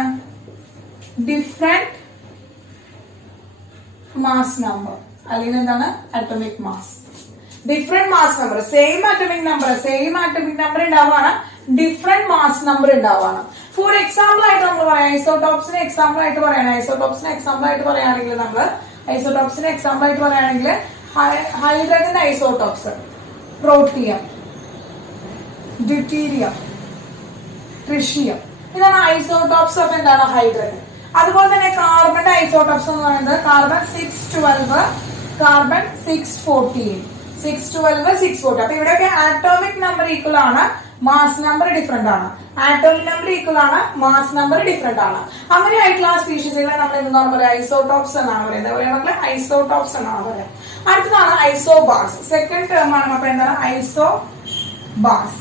different mass number അല്ലെങ്കിൽ എന്താണ് atomic mass. different mass number, same atomic number ഉണ്ടാവാണ്, different mass number ഉണ്ടാവാണ്. ഫോർ എക്സാമ്പിൾ ആയിട്ട് നമ്മൾ പറയാം, ഐസോടോപ്സിന് എക്സാമ്പിൾ ആയിട്ട് പറയുകയാണെങ്കിൽ hydrogen isotopes, protium, deuterium, tritium, ഇതാണ് ഐസോടോപ്സ് ഓഫ് എന്താണ് ഹൈഡ്രജൻ. അതുപോലെ തന്നെ കാർബൺ ഐസോടോപ്സ് എന്ന് പറയുന്നത് കാർബൺ 612, കാർബൺ 614. അപ്പൊ ഇവിടെയൊക്കെ ആറ്റോമിക് നമ്പർ ഈക്വൽ ആണ്, മാസ് നമ്പർ ഡിഫറെന്റ് ആണ്. അങ്ങനെ ആയിട്ടുള്ള സ്പീഷീസുകളെ നമ്മൾ എന്താണ് പറയുക, ഐസോടോപ്സ് എന്നാണ് പറയുന്നത്. ഐസോടോപ്സ് എന്നാണ് പറയുക. അടുത്തതാണ് ഐസോബാർസ്. സെക്കൻഡ് ടേം ആണ് അപ്പൊ എന്താണ് ഐസോബാർസ്.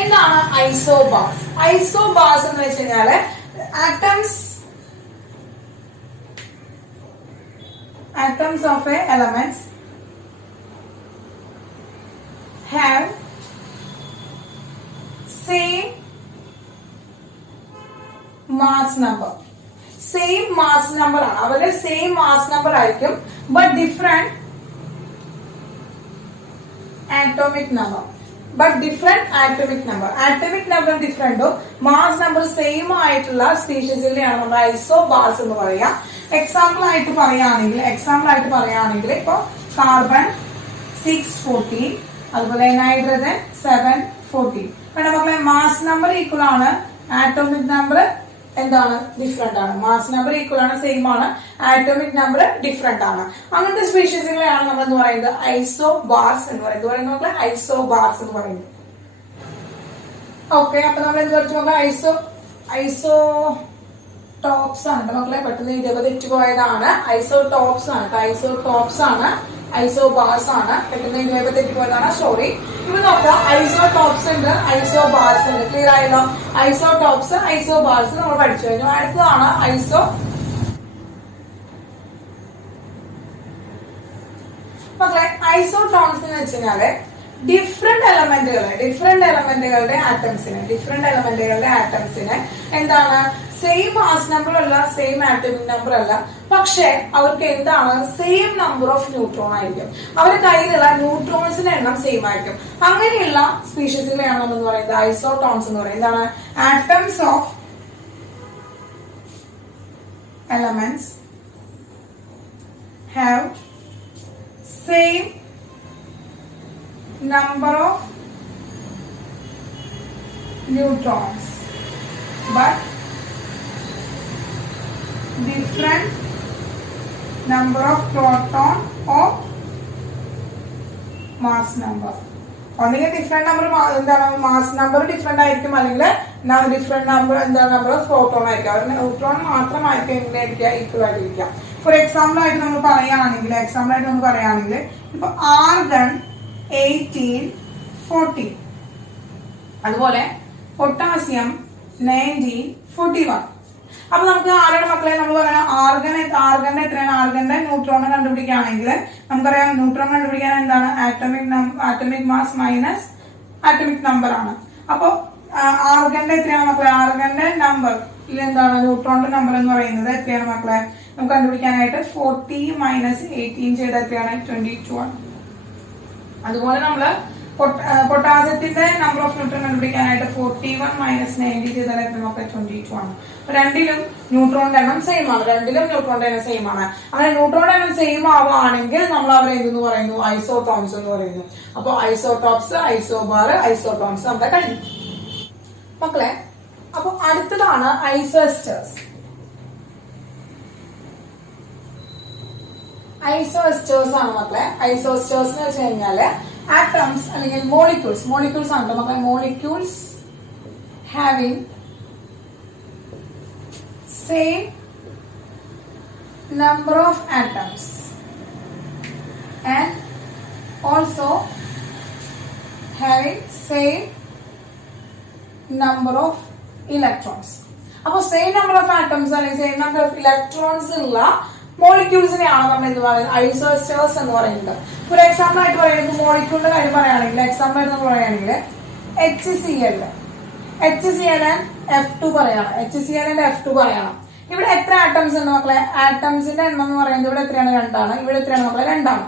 എന്താണ് ഐസോബാർസ് എന്ന് വെച്ച് കഴിഞ്ഞാല് atoms of a elements have same mass number ആണ്, അവരുടെ സെയിം മാസ് നമ്പർ ആയിരിക്കും, but different atomic number. Atomic number ഡിഫറെന്റും മാസ് നമ്പർ സെയിം ആയിട്ടുള്ള സ്പീഷീസിനെയാണ് നമ്മൾ ഐസോബാർസ് എന്ന് പറയാ. എക്സാമ്പിൾ ആയിട്ട് പറയുകയാണെങ്കിൽ ഇപ്പൊ കാർബൺ 614, അതുപോലെ നൈട്രജൻ 714. കാരണം മക്കളെ മാസ് നമ്പർ ഈക്വൽ ആണ്, ആറ്റോമിക് നമ്പർ എന്താണ് ഡിഫറെന്റ് ആണ്. മാസ് നമ്പർ ഈക്വൽ ആണ്, സെയിം ആണ്, ആറ്റോമിക് നമ്പർ ഡിഫറെന്റ് ആണ്. അങ്ങനത്തെ സ്പീഷീസുകളെയാണ് നമ്മൾ എന്ന് പറയുന്നത് ഐസോബാർസ് എന്ന് പറയുന്നത്. ഐസോബാർസ് എന്ന് പറയുന്നത്. ഓക്കെ, അപ്പൊ നമ്മൾ എന്ത് പഠിച്ചു നോക്കാം? ഐസോടോപ്സ് ആണ് മക്കളെ. പെട്ടെന്ന് ഇതേപോലെ തെറ്റുപോയതാണ്. ഐസോടോപ്സ് ആണ്, ഐസോബാർസ് ആണ്. പെട്ടെന്ന് ഇതേപോലെ തെറ്റിപ്പോയതാണ്, സോറി. ഇപ്പൊ നോക്കാം, ഐസോടോപ്സ് ഉണ്ട്, ഐസോബാർസ് ഉണ്ട്. ക്ലിയർ ആയല്ലോ? ഐസോടോപ്സ്, ഐസോബാർസ് നമ്മൾ പഠിച്ചു കഴിഞ്ഞു. അടുത്തതാണ് മക്കളെ ഐസോടോൺസ് എന്ന് വെച്ച് കഴിഞ്ഞാല് ഡിഫറെന്റ് എലമെന്റുകളുടെ ആറ്റംസിന് എന്താണ് സെയിം മാസ് നമ്പർ അല്ല, സെയിം ആറ്റമിക് നമ്പർ അല്ല, പക്ഷെ അവർക്ക് എന്താണ് സെയിം നമ്പർ ഓഫ് ന്യൂട്രോൺ ആയിരിക്കും. അവരുടെ കയ്യിലുള്ള ന്യൂട്രോൺസിന്റെ എണ്ണം സെയിം ആയിരിക്കും. അങ്ങനെയുള്ള സ്പീഷീസുകളെയാണ് നമ്മൾ എന്ന് പറയുന്നത് ഐസോടോൺസ് എന്ന് പറയുന്നത്. എന്താണ്? Atoms of elements have same number of neutrons but different number of proton or mass number. ഒന്നുകിൽ ഡിഫറെന്റ് നമ്പർ എന്താണ് മാസ് നമ്പർ ഡിഫറെന്റ് ആയിരിക്കും, അല്ലെങ്കിൽ different number number of proton ആയിരിക്കും. അവർ ന്യൂട്രോൺ മാത്രമായിരിക്കും എങ്ങനെയായിരിക്കുക ഈക്വൽ ആയിട്ടിരിക്കുക. ഫോർ എക്സാമ്പിൾ ആയിട്ട് നമ്മൾ പറയുകയാണെങ്കിൽ ഇപ്പൊ ആർഗൺ 18, 14, അതുപോലെ പൊട്ടാസ്യം 19, 41. അപ്പൊ നമുക്ക് ആരുടെ മക്കളെ നമ്മൾ പറയണം ആർഗന്റെ എത്രയാണ്? ആർഗന്റെ ന്യൂട്രോൺ കണ്ടുപിടിക്കുകയാണെങ്കിൽ നമുക്കറിയാം ന്യൂട്രോൺ കണ്ടുപിടിക്കാൻ എന്താണ് atomic mass minus atomic number ആണ്. അപ്പൊ ആർഗന്റെ എത്രയാണ് മക്കളെ? ആർഗന്റെ നമ്പർ എന്താണ്? ന്യൂട്രോണിന്റെ നമ്പർ എന്ന് പറയുന്നത് എത്രയാണ് മക്കളെ? നമുക്ക് കണ്ടുപിടിക്കാനായിട്ട് 40 മൈനസ് 18 ചെയ്ത എത്രയാണ്? 22 ആണ്. അതുപോലെ നമ്മള് പൊട്ടാസ്യത്തിന്റെ നമ്പർ ഓഫ് ന്യൂട്രോൺ കണ്ടുപിടിക്കാനായിട്ട് 41 മൈനസ് 90 ചെയ്താൽ നമുക്ക് 22 ആണ്. രണ്ടിലും ന്യൂട്രോണിന്റെ എണ്ണം സെയിം ആണ്. അങ്ങനെ ന്യൂട്രോണിന്റെ എണ്ണം സെയിം ആവുകയാണെങ്കിൽ നമ്മൾ അവരെ എന്തെന്ന് പറയുന്നു? ഐസോടോൺസ് എന്ന് പറയുന്നു. അപ്പൊ ഐസോടോപ്സ്, ഐസോബാർ, ഐസോടോൺസ് നമ്മുടെ കഴിഞ്ഞു മക്കളെ. അപ്പൊ അടുത്തതാണ് ഐസോസ്റ്റേഴ്സ്. ഐസോസ്റ്റേഴ്സ് ആണ് മക്കളെ. ഐസോസ്റ്റേഴ്സ് എന്ന് വെച്ച് കഴിഞ്ഞാല് ആറ്റംസ് അല്ലെങ്കിൽ മോളിക്യൂൾസ് ആണ് മക്കളെ. Molecules having same number of atoms and also having same number of electrons. അപ്പൊ സെയിം നമ്പർ ഓഫ് ആറ്റംസ് അല്ലെങ്കിൽ സെയിം നമ്പർ ഓഫ് ഇലക്ട്രോൺസ് ഉള്ള മോളിക്യൂൾസിനെയാണ് നമ്മൾ എന്ത് പറയുന്നത്? ഐസോസ്റ്റേഴ്സ് എന്ന് പറയുന്നത്. ഫോർ എക്സാമ്പിൾ ആയിട്ട് പറയുന്നത് മോളിക്യൂളിന്റെ കാര്യം പറയുകയാണെങ്കിൽ HCl and F2 പറയണം. ഇവിടെ എത്ര ആറ്റംസ് ഉണ്ട് മക്കളെ? ആറ്റംസിന്റെ എണ്ണം എന്ന് പറയുന്നത് ഇവിടെ എത്രയാണ്? 2 ആണ്. ഇവിടെ എത്രയാണ് മക്കളെ? 2 ആണ്.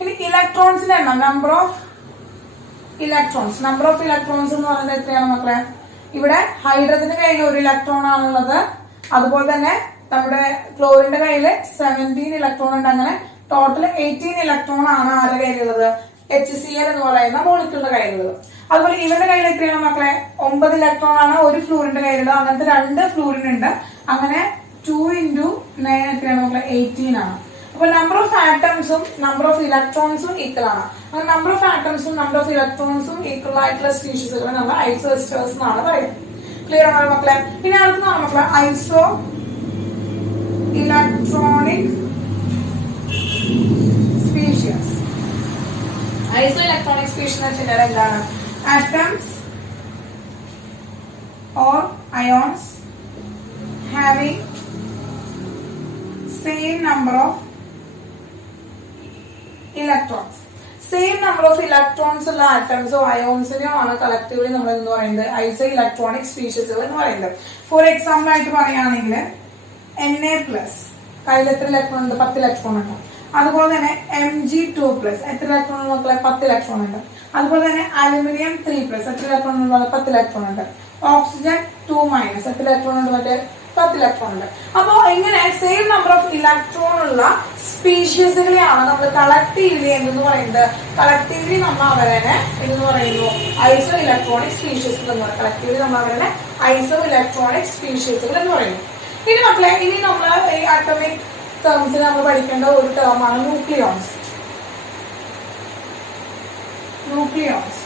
ഇനി ഇലക്ട്രോൺസിന്റെ എണ്ണം നമ്പർ ഓഫ് ഇലക്ട്രോൺസ് എന്ന് പറയുന്നത് എത്രയാണ് മക്കളെ? ഇവിടെ ഹൈഡ്രജന്റെ കയ്യിൽ 1 ഇലക്ട്രോൺ ആണുള്ളത്. അതുപോലെ തന്നെ നമ്മുടെ ക്ലോറിന്റെ കയ്യില് 17 ഇലക്ട്രോൺ ഉണ്ട്. അങ്ങനെ ടോട്ടൽ 18 ഇലക്ട്രോൺ ആണ് ആരുടെ കയ്യിലുള്ളത്? HCl എന്ന് പറയുന്ന മോളിക്യൂളിന്റെ കയ്യിലുള്ളത്. അതുപോലെ ഇവന്റെ കയ്യിൽ എത്രയാണ് മക്കളെ? 9 ഇലക്ട്രോൺ ആണ് ഒരു ഫ്ലൂറിന്റെ കയ്യിലുള്ളത്. അങ്ങനത്തെ 2 ഫ്ലൂറിൻ ഉണ്ട്. അങ്ങനെ 2 × 9 എത്രയാണ് മക്കളെ? 18 ആണ്. അപ്പൊ നമ്പർ ഓഫ് ആറ്റംസും നമ്പർ ഓഫ് ഇലക്ട്രോൺസും ഈക്വൽ ആണ്. അങ്ങനെ നമ്പർ ഓഫ് ആറ്റംസും നമ്പർ ഓഫ് ഇലക്ട്രോൺസും ഈക്വൽ ആയിട്ടുള്ള സ്പീഷീസുകളെ നമ്മൾ ഐസോസ്റ്റേഴ്സ് എന്നാണ് പറയുന്നത്. ക്ലിയർ ആണോ മക്കളെ? ഇനി അടുത്തതാണ് മക്കളെ ഐസോ ഇലക്ട്രോണിക് സ്പീഷീസ്. ഐസോ ഇലക്ട്രോണിക് സ്പീഷീസ് എന്ന് വെച്ചാൽ എന്താണ്? Atoms or ions having same number of electrons. Same number of electrons ഉള്ള ആറ്റംസോ അയോൺസിനെയോ ആണ് കളക്റ്റീവ്ലി നമ്മൾ എന്ന് പറയുന്നത് ഐസോ ഇലക്ട്രോണിക് സ്പീഷീസുകൾ എന്ന് പറയുന്നത്. ഫോർ എക്സാമ്പിൾ ആയിട്ട് പറയുകയാണെങ്കിൽ Na+, കയ്യിൽ എത്ര ഇലക്ട്രോൺ ഉണ്ട്? 10 ഇലക്ട്രോൺ ഉണ്ട്. അതുപോലെ തന്നെ Mg2+, എത്ര ഇലക്ട്രോൺ മക്കളെ? 10 ഇലക്ട്രോൺ ഉണ്ട്. അതുപോലെ തന്നെ അലുമിനിയം 3+, എത്ര ഇലക്ട്രോൺ ഉണ്ട്? 10 ഇലക്ട്രോൺ ഉണ്ട്. ഓക്സിജൻ 2-, എത്ര ഇലക്ട്രോൺ ഉണ്ട്? 10 ഇലക്ട്രോൺ ഉണ്ട്. അപ്പോ ഇങ്ങനെ സെയിം നമ്പർ ഓഫ് ഇലക്ട്രോൺ ഉള്ള സ്പീഷീസുകളെയാണ് നമ്മൾ കളക്റ്റീവ്ലി എന്ന് പറയുന്നത്. കളക്റ്റീവ്ലി നമ്മൾ അവരെ എന്ന് പറയുന്നു ഐസോ ഇലക്ട്രോണിക് സ്പീഷീസുകൾ എന്ന് പറയുന്നത്. കളക്റ്റീവ്ലി നമ്മൾ അവരെ ഐസോ ഇലക്ട്രോണിക് സ്പീഷീസുകൾ എന്ന് പറയുന്നു. ഇനി മക്കളെ, ഇനി നമ്മൾ ഈ അറ്റോമിക് ടേംസിൽ നമ്മൾ പഠിക്കേണ്ട ഒരു ടേമാണ് ന്യൂക്ലിയോൺസ്. ന്യൂക്ലിയോൺസ്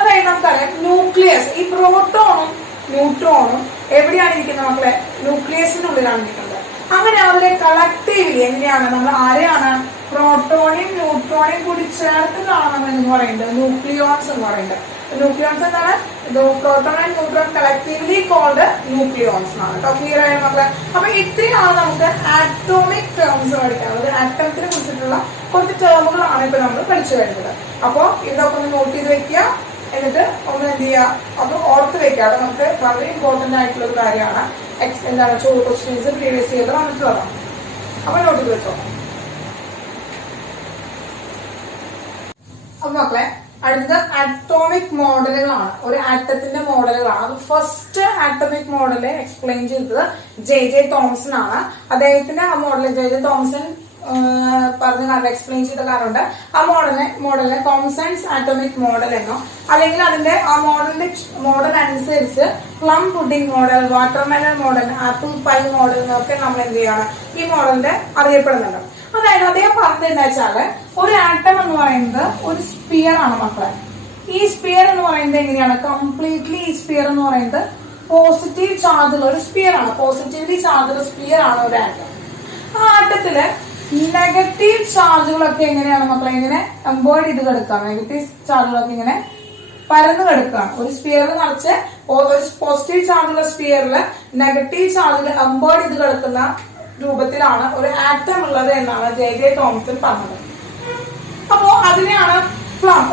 അതായത് നമുക്കറിയാം ന്യൂക്ലിയസ്, ഈ പ്രോട്ടോണും ന്യൂട്രോണും എവിടെയാണ് ഇരിക്കുന്നത് മക്കളെ? ന്യൂക്ലിയസിനുള്ളിലാണ് ഇരിക്കുന്നത്. അങ്ങനെ അവരെ കളക്റ്റീവ്ലി എങ്ങനെയാണ് നമ്മൾ ആരെയാണ് പ്രോട്ടോണിയും ന്യൂട്രോണിയും കൂടി ചേർത്തതാണ് നമ്മൾ എന്ന് പറയുന്നത് ന്യൂക്ലിയോൺസ് എന്ന് പറയുന്നത്. ന്യൂക്ലിയോൺസ് എന്താണ്? Proton and neutron collectively called nucleons എന്നാണ് കേട്ടോ. ക്ലിയർ ആയ മക്കളെ? അപ്പൊ ഇത്രയാണ് നമുക്ക് ആറ്റോമിക് ടേംസ് പഠിക്കാനുള്ളത്. ആറ്റത്തിനെ കുറിച്ചിട്ടുള്ള കുറച്ച് ടേമുകളാണ് ഇപ്പൊ നമ്മൾ പഠിച്ചു വരുന്നത്. അപ്പൊ ഇതൊക്കെ ഒന്ന് നോട്ട് ചെയ്ത് വെക്കുക, എന്നിട്ട് ഒന്ന് എന്ത് ചെയ്യുക, അത് ഓർത്ത് വെക്കുക. അത് നമുക്ക് വളരെ ഇമ്പോർട്ടന്റ് ആയിട്ടുള്ള ഒരു കാര്യമാണ്. എന്താണ് ക്വസ്റ്റ്യൻസ് പ്രീവിയസ് ഇയറിൽ വന്നിട്ടുള്ളതാണ്. അപ്പൊ നോട്ട് ചെയ്ത് വെച്ചോ. അപ്പൊ മക്കളെ, അടുത്ത ആറ്റോമിക് മോഡലുകളാണ്. ഒരു ആറ്റത്തിന്റെ മോഡലുകളാണ്. അത് ഫസ്റ്റ് ആറ്റോമിക് മോഡല് എക്സ്പ്ലെയിൻ ചെയ്തത് ജെ തോമസൺ ആണ്. അദ്ദേഹത്തിന്റെ ആ മോഡൽ ജെ തോമസൺ പറഞ്ഞ കാരണം എക്സ്പ്ലെയിൻ ചെയ്ത കാരണമുണ്ട്. ആ മോഡലിനെ തോംസൺസ് ആറ്റോമിക് മോഡൽ എന്നോ അല്ലെങ്കിൽ അതിന്റെ ആ മോഡൽ അനുസരിച്ച് plum pudding model, watermelon model, apple pie model എന്നൊക്കെ നമ്മൾ എന്ത് ചെയ്യണം ഈ മോഡലിന്റെ അറിയപ്പെടുന്നുണ്ട്. അതായത് അദ്ദേഹം പറഞ്ഞത് എന്താ വെച്ചാല് ഒരു ആറ്റം എന്ന് പറയുന്നത് ഒരു സ്പിയർ ആണ് മക്കളെ. ഈ സ്പിയർ എന്ന് പറയുന്നത് എങ്ങനെയാണ്? കംപ്ലീറ്റ്ലി ഈ സ്പിയർ എന്ന് പറയുന്നത് പോസിറ്റീവ് ചാർജുള്ള ഒരു സ്പിയർ ആണ്. പോസിറ്റീവ്ലി ചാർജുള്ള സ്പിയർ ആണ് ഒരു ആറ്റം. ആ ആറ്റത്തില് നെഗറ്റീവ് ചാർജുകളൊക്കെ എങ്ങനെയാണ് മക്കളെ? ഇങ്ങനെ എംബോയ്ഡ് ചെയ്ത് കിടക്കുകയാണ്. നെഗറ്റീവ് ചാർജുകളൊക്കെ ഇങ്ങനെ പരന്ന് കിടക്കുകയാണ്. ഒരു സ്പിയറിൽ നിറച്ച് ഒരു പോസിറ്റീവ് ചാർജുള്ള സ്പിയറിൽ നെഗറ്റീവ് ചാർജിൽ എംബോയ്ഡ് ചെയ്ത് കിടക്കുന്ന രൂപത്തിലാണ് ഒരു ആറ്റം ഉള്ളത് എന്നാണ് ജെ തോമസൺ പറഞ്ഞത്. അപ്പോ അതിനെയാണ്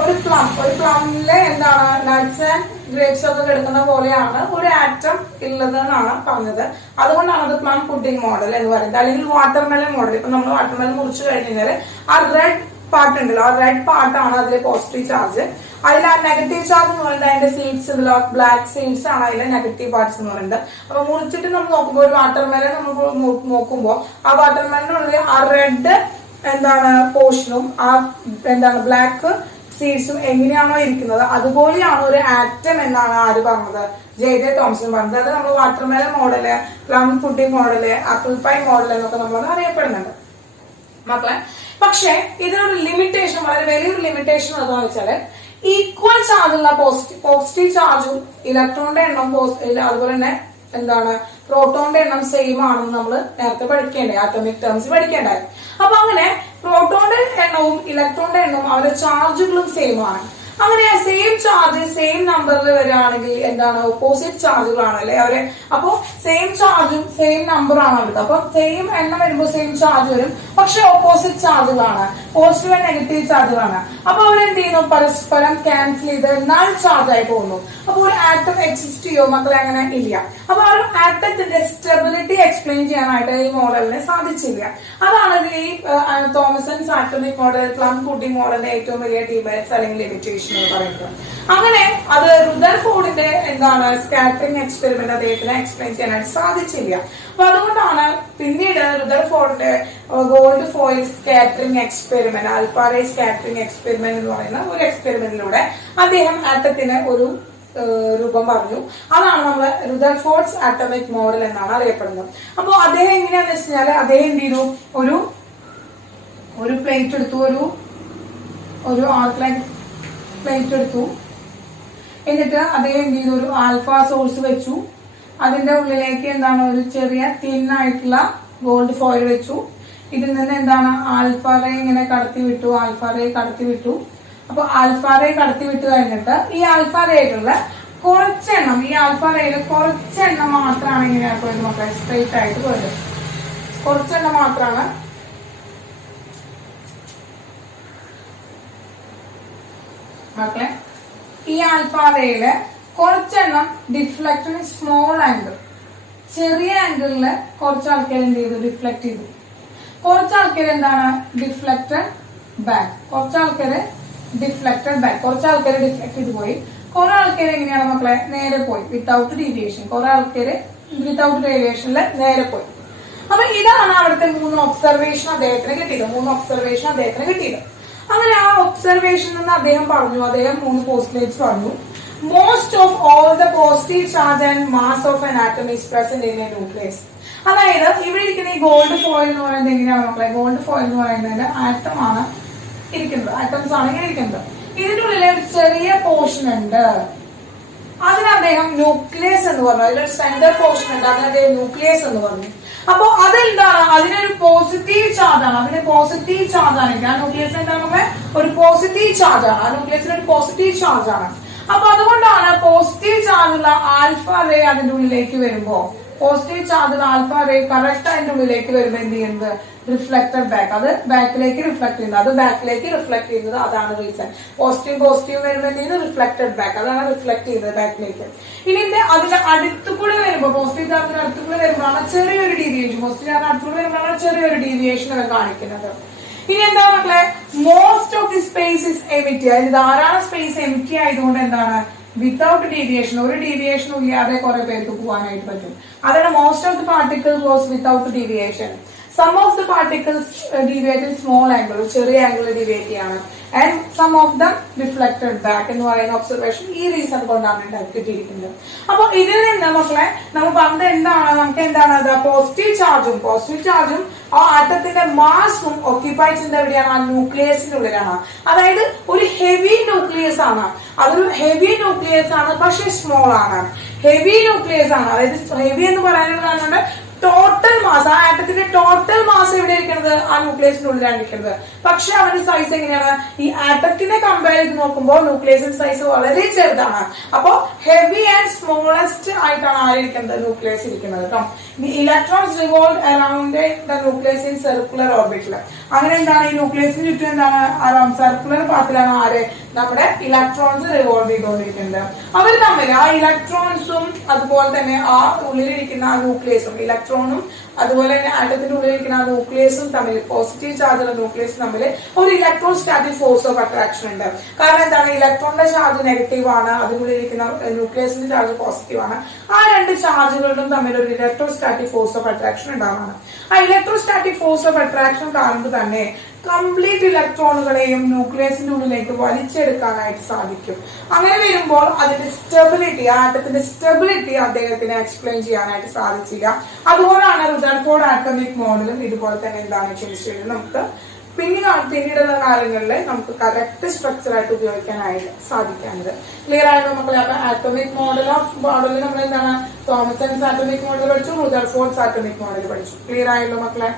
ഒരു പ്ലമിലെ എന്താണ് നട്ട്സ് ആൻഡ് ഗ്രേപ്സ് ഒക്കെ കിടക്കുന്ന പോലെയാണ് ഒരു ആറ്റം ഉള്ളത് എന്നാണ് പറഞ്ഞത്. അതുകൊണ്ടാണ് അത് പ്ലം പുഡിംഗ് മോഡൽ എന്ന് പറയുന്നത്. അല്ലെങ്കിൽ വാട്ടർമെലൺ മോഡൽ. ഇപ്പൊ നമ്മൾ വാട്ടർമെലൺ മുറിച്ചു കഴിഞ്ഞാൽ ആ റെഡ് പാർട്ട് ഉണ്ടല്ലോ, ആ റെഡ് പാർട്ടാണ് അതിലെ പോസിറ്റീവ് ചാർജ്. അതിൽ ആ നെഗറ്റീവ് ചാർജ് എന്ന് പറയുന്നത് അതിന്റെ സീഡ്സ്, ബ്ലാക്ക് സീഡ്സ് ആണ് അതിലെ നെഗറ്റീവ് പാർട്സ് എന്ന് പറയുന്നത്. അപ്പൊ മുറിച്ചിട്ട് നമ്മൾ നോക്കുമ്പോൾ ഒരു വാട്ടർമെലൺ നമ്മൾ നോക്കുമ്പോൾ ആ വാട്ടർമെലനുള്ളിൽ ആ റെഡ് എന്താണ് പോർഷനും ആ എന്താണ് ബ്ലാക്ക് സീഡ്സും എങ്ങനെയാണോ ഇരിക്കുന്നത് അതുപോലെയാണ് ഒരു ആറ്റം എന്നാണ് ആര് പറഞ്ഞത്? ജെ തോമസൺ പറഞ്ഞത്. അത് നമ്മൾ watermelon model, plum pudding model, apple pie model എന്നൊക്കെ നമ്മൾ അറിയപ്പെടുന്നുണ്ട് മക്കളെ. പക്ഷെ ഇതിനൊരു ലിമിറ്റേഷൻ, വളരെ വലിയൊരു ലിമിറ്റേഷൻ എന്താണെന്ന് വെച്ചാല് ഈക്വൽ ചാർജുള്ള പോസിറ്റീവ് ചാർജും ഇലക്ട്രോണിന്റെ എണ്ണം അതുപോലെ തന്നെ എന്താണ് പ്രോട്ടോണിന്റെ എണ്ണം സെയിം ആണെന്ന് നമ്മൾ നേരത്തെ പഠിക്കേണ്ടേ, ആറ്റോമിക് ടേംസ് പഠിക്കേണ്ടായി. അപ്പൊ അങ്ങനെ പ്രോട്ടോണിന്റെ എണ്ണവും ഇലക്ട്രോണിന്റെ എണ്ണവും അവരുടെ ചാർജുകളും സെയിം ആണ്. അങ്ങനെ സെയിം ചാർജ് സെയിം നമ്പറിൽ വരികയാണെങ്കിൽ എന്താണ് ഓപ്പോസിറ്റ് ചാർജുകളാണല്ലേ അവരെ. അപ്പൊ സെയിം ചാർജും സെയിം നമ്പറാണ് അവർക്ക്. അപ്പൊ സെയിം എണ്ണം വരുമ്പോൾ സെയിം ചാർജ് വരും, പക്ഷെ ഓപ്പോസിറ്റ് ചാർജുകളാണ്, പോസിറ്റീവ് ആൻഡ് നെഗറ്റീവ് ചാർജുകളാണ്. അപ്പൊ അവരെന്ത് ചെയ്യുന്നു? പരസ്പരം ക്യാൻസൽ ചെയ്ത് നൾ ചാർജ് ആയി പോകുന്നു. അപ്പൊ ഒരു ആറ്റം എക്സിസ്റ്റ് ചെയ്യോ മക്കളെ? അങ്ങനെ ഇല്ല. അപ്പൊ ആ ഒരു ആറ്റത്തിന്റെ സ്റ്റെബിലിറ്റി എക്സ്പ്ലെയിൻ ചെയ്യാനായിട്ട് ഈ മോഡലിന് സാധിച്ചില്ല. അതാണ് ഈ തോമസൺസ് ആറ്റോമിക് മോഡൽ, പ്ലം പുഡിംഗ് മോഡലിന്റെ ഏറ്റവും വലിയ ഡിമെറിറ്റ്സ് അല്ലെങ്കിൽ ലിമിറ്റേഷൻ എന്ന് പറയുന്നത്. അങ്ങനെ അത് റുദർഫോർഡിന്റെ എന്താണ് സ്കാറ്ററിംഗ് എക്സ്പെരിമെന്റ് അദ്ദേഹത്തിന് എക്സ്പ്ലെയിൻ ചെയ്യാനായിട്ട് സാധിച്ചില്ല. അപ്പൊ അതുകൊണ്ടാണ് പിന്നീട് റുദർഫോർഡിന്റെ gold foil scattering experiment, alpha ray scattering experiment എന്ന് പറയുന്ന ഒരു എക്സ്പെരിമെന്റിലൂടെ അദ്ദേഹം ആറ്റത്തിന് ഒരു രൂപം പറഞ്ഞു. അതാണ് നമ്മൾ റുദർഫോർഡ്സ് ആറ്റോമിക് മോഡൽ എന്നാണ് അറിയപ്പെടുന്നത്. അപ്പൊ അദ്ദേഹം എങ്ങനെയാന്ന് വെച്ച് കഴിഞ്ഞാല് അദ്ദേഹം എന്ത് ചെയ്തു? ഒരു പ്ലേറ്റ് എടുത്തു, ഒരു ആർക്ലൈറ്റ് പ്ലേറ്റ് എടുത്തു. എന്നിട്ട് അദ്ദേഹം എന്ത് ചെയ്തു? ഒരു ആൽഫ സോഴ്സ് വെച്ചു. അതിന്റെ ഉള്ളിലേക്ക് എന്താണ് ഒരു ചെറിയ തിൻ ആയിട്ടുള്ള ഗോൾഡ് ഫോയിൽ വെച്ചു. ഇതിൽ നിന്ന് എന്താണ് ആൽഫ റേ ഇങ്ങനെ കടത്തി വിട്ടു. അപ്പൊ ആൽഫ റേ കടത്തി വിട്ട് കഴിഞ്ഞിട്ട് ഈ ആൽഫ റേയിലുള്ള കുറച്ചെണ്ണം, ഈ ആൽഫ റേയിൽ കുറച്ചെണ്ണം മാത്രമാണ് ഇങ്ങനെ പോയത് മക്കളെ, സ്ട്രെയിറ്റ് ആയിട്ട് പോയത്. കുറച്ചെണ്ണം മാത്രമാണ് മക്കളെ. ഈ ആൽഫ റേയില് കുറച്ചെണ്ണം ഡിഫ്ലക്ഷൻ സ്മോൾ ആംഗിൾ, ചെറിയ ആംഗിളില് കുറച്ച് ആൾക്കാർ എന്ത് ചെയ്തു? ഡിഫ്ലക്ട് ചെയ്തു. കുറച്ച് ആൾക്കാർ എന്താണ് ഡിഫ്ലക്റ്റഡ് ബാക്ക്, കുറച്ച് ആൾക്കാർ ഡിഫ്ലക്ട് ചെയ്ത് പോയി. കുറെ ആൾക്കാർ എങ്ങനെയാണ് മക്കളെ? നേരെ പോയി വിത്തൗട്ട് ഡീവിയേഷൻ. കുറെ ആൾക്കാർ വിത്തൗട്ട് ഡീവിയേഷനിൽ നേരെ പോയി. അപ്പൊ ഇതാണ് അവിടുത്തെ 3 ഒബ്സർവേഷൻ അദ്ദേഹത്തിന് കിട്ടിയത്. അങ്ങനെ ആ ഒബ്സർവേഷനിൽ നിന്ന് അദ്ദേഹം 3 പോസ്റ്റുലേറ്റ്സ് പറഞ്ഞു. Most of all the positive charge and mass of an atom is present in A nucleus. അതായത് ഇവിടെ ഇരിക്കുന്ന ഈ ഗോൾഡ് ഫോയിൽ എന്ന് പറയുന്നത് എങ്ങനെയാണ് മക്കളെ? ഗോൾഡ് ഫോയിൽ എന്ന് പറയുന്നത് ആറ്റം ആണ് ഇരിക്കുന്നത്, ആറ്റംസ് ആണ് ഇങ്ങനെ ഇരിക്കുന്നത്. ഇതിന്റെ ഉള്ളിൽ ഒരു ചെറിയ പോർഷൻ ഉണ്ട്, അതിന് അദ്ദേഹം ന്യൂക്ലിയസ് എന്ന് പറഞ്ഞു. അതിലൊരു സെന്റർ പോർഷൻ ഉണ്ട്, അതിന് അദ്ദേഹം ന്യൂക്ലിയസ് എന്ന് പറഞ്ഞു. അപ്പൊ അതെന്താണ്? അതിനൊരു പോസിറ്റീവ് ചാർജ് ആണ്. ആ ന്യൂക്ലിയസ് എന്താണ്? ഒരു പോസിറ്റീവ് ചാർജ് ആണ്. ആ ന്യൂക്ലിയസിന് ഒരു പോസിറ്റീവ് ചാർജ് ആണ്. അപ്പൊ അതുകൊണ്ടാണ് പോസിറ്റീവ് ചാർജുള്ള ആൽഫ റേ അതിന്റെ ഉള്ളിലേക്ക് വരുമ്പോ, പോസിറ്റീവ് ചാർജുള്ള ആൽഫ റേ കറക്റ്റ് അതിന്റെ ഉള്ളിലേക്ക് വരുമ്പോ എന്ത് ചെയ്യുന്നത്? റിഫ്ലക്റ്റഡ് ബാക്ക്, അത് ബാക്കിലേക്ക് റിഫ്ലക്ട് ചെയ്യുന്നത്. അതാണ് റീസൺ. പോസിറ്റീവ് വരുമ്പോ എന്ത് ചെയ്യുന്നത്? റിഫ്ലക്റ്റഡ് ബാക്ക്, അതാണ് റിഫ്ലക്ട് ചെയ്യുന്നത് ബാക്കിലേക്ക്. ഇനി അതിന്റെ അടുത്തുകൂടെ വരുമ്പോ, പോസിറ്റീവ് ചാർജിന്റെ അടുത്തുകൂടെ വരുമ്പോഴാണ് ചെറിയൊരു ഡീവിയേഷൻ അവർ കാണിക്കുന്നത്. ഇനി എന്താ മക്കളെ? Most of the space is empty. അതിന് ധാരാളം സ്പേസ് എമിറ്റി ആയതുകൊണ്ട് എന്താണ്? വിത്തൗട്ട് ഡീവിയേഷൻ, ഒരു ഡീവിയേഷനും ഇല്ലാതെ കുറെ പേർക്ക് പോകാനായിട്ട് പറ്റും. അതാണ് most of the particles was without deviation. Some of the particles deviate in small angle, ചെറിയ ആംഗിൾ ഡീവിയേറ്റ് ചെയ്യാണ്. And some of them reflected back എന്ന് പറയുന്ന ഒബ്സർവേഷൻ ഈ റീസൺ കൊണ്ടാണ് കിട്ടിയിരിക്കുന്നത്. അപ്പൊ ഇതിൽ നിന്ന് മക്കളെ നമ്മൾ പറഞ്ഞത് എന്താണ്? നമുക്ക് എന്താണ്? പോസിറ്റീവ് ചാർജും ആ ആറ്റത്തിന്റെ മാസും ഓക്യുപ്പൈ ചെയ്യുന്നത് എവിടെയാണ്? ആ ന്യൂക്ലിയസിന്റെ ഉള്ളിലാണ്. അതായത് ഒരു ഹെവി ന്യൂക്ലിയസ് ആണ്, പക്ഷെ സ്മോൾ ആണ്. അതായത് ഹെവി എന്ന് പറയാനുള്ള കാരണം ടോട്ടൽ മാസ്, ആ ആറ്റത്തിന്റെ ടോട്ടൽ മാസ് എവിടെ ഇരിക്കുന്നത്? ആ ന്യൂക്ലിയസിന്റെ ഉള്ളിലാണ് ഇരിക്കുന്നത്. പക്ഷെ അവന്റെ സൈസ് എങ്ങനെയാണ്? ഈ ആറ്റത്തിനെ കമ്പയർ ചെയ്ത് നോക്കുമ്പോൾ ന്യൂക്ലിയസിന്റെ സൈസ് വളരെ ചെറുതാണ്. അപ്പോ ഹെവി ആൻഡ് സ്മോളസ്റ്റ് ആയിട്ടാണ് ആരിയിരിക്കുന്നത്? ന്യൂക്ലിയസ് ഇരിക്കുന്നത് കേട്ടോ. Electrons revolve around the nucleus in circular ഓർബിറ്റിൽ. അങ്ങനെ എന്താണ്? ഈ ന്യൂക്ലിയസിന് ചുറ്റും എന്താണ്? അറൌണ്ട് സർക്കുലർ പാത്തിലാണ് നമ്മുടെ ഇലക്ട്രോൺസ് റിവോൾവ് ചെയ്തുകൊണ്ടിരിക്കുന്നത്. അവർ തമ്മിൽ ആ ഇലക്ട്രോൺസും അതുപോലെ തന്നെ ആ ഉള്ളിലിരിക്കുന്ന ആ ന്യൂക്ലിയസും, ഇലക്ട്രോണും അതുപോലെ തന്നെ ആറ്റത്തിന്റെ ഉള്ളിലിരിക്കുന്ന ആ ന്യൂക്ലിയസും തമ്മിൽ, പോസിറ്റീവ് ചാർജുള്ള ന്യൂക്ലിയസും തമ്മിൽ ഒരു ഇലക്ട്രോസ്റ്റാറ്റിക് ഫോഴ്സ് ഓഫ് അട്രാക്ഷൻ ഉണ്ട്. കാരണം എന്താണ്? ഇലക്ട്രോണിന്റെ ചാർജ് നെഗറ്റീവ് ആണ്, അതിനുള്ളിലിരിക്കുന്ന ന്യൂക്ലിയസിന്റെ ചാർജ് പോസിറ്റീവ് ആണ്. ആ രണ്ട് ചാർജുകളുടെ തമ്മിൽ ഒരു ഇലക്ട്രോസ്റ്റാറ്റിക് ഫോഴ്സ് ഓഫ് അട്രാക്ഷൻ ഉണ്ടാവുകയാണ്. ആ ഇലക്ട്രോസ്റ്റാറ്റിക് ഫോഴ്സ് ഓഫ് അട്രാക്ഷൻ കാരണം തന്നെ കംപ്ലീറ്റ് ഇലക്ട്രോണുകളെയും ന്യൂക്ലിയസിന്റെ ഉള്ളിലേക്ക് വലിച്ചെടുക്കാനായിട്ട് സാധിക്കും. അങ്ങനെ വരുമ്പോൾ അതിന്റെ സ്റ്റെബിലിറ്റി, ആറ്റത്തിന്റെ സ്റ്റെബിലിറ്റി അദ്ദേഹത്തിന് എക്സ്പ്ലെയിൻ ചെയ്യാനായിട്ട് സാധിച്ചില്ല. അതുകൊണ്ടാണ് റുദർഫോർഡ് ആറ്റമിക് മോഡലും ഇതുപോലെ തന്നെ എന്താണ് കെമിസ്ട്രിയിൽ നമുക്ക് പിന്നീടുള്ള കാലങ്ങളിൽ നമുക്ക് കറക്റ്റ് സ്ട്രക്ചർ ആയിട്ട് ഉപയോഗിക്കാനായിട്ട് സാധിക്കാറുണ്ട്. ക്ലിയർ ആയിട്ട് മക്കളെ? അപ്പൊ ആറ്റമിക് മോഡൽ നമ്മൾ എന്താണ്? തോമസൺസ് ആറ്റമിക് മോഡൽ പഠിച്ചു, റുദർഫോർഡ്സ് ആറ്റമിക് മോഡൽ പഠിച്ചു. ക്ലിയർ ആയല്ലോ മക്കളെ?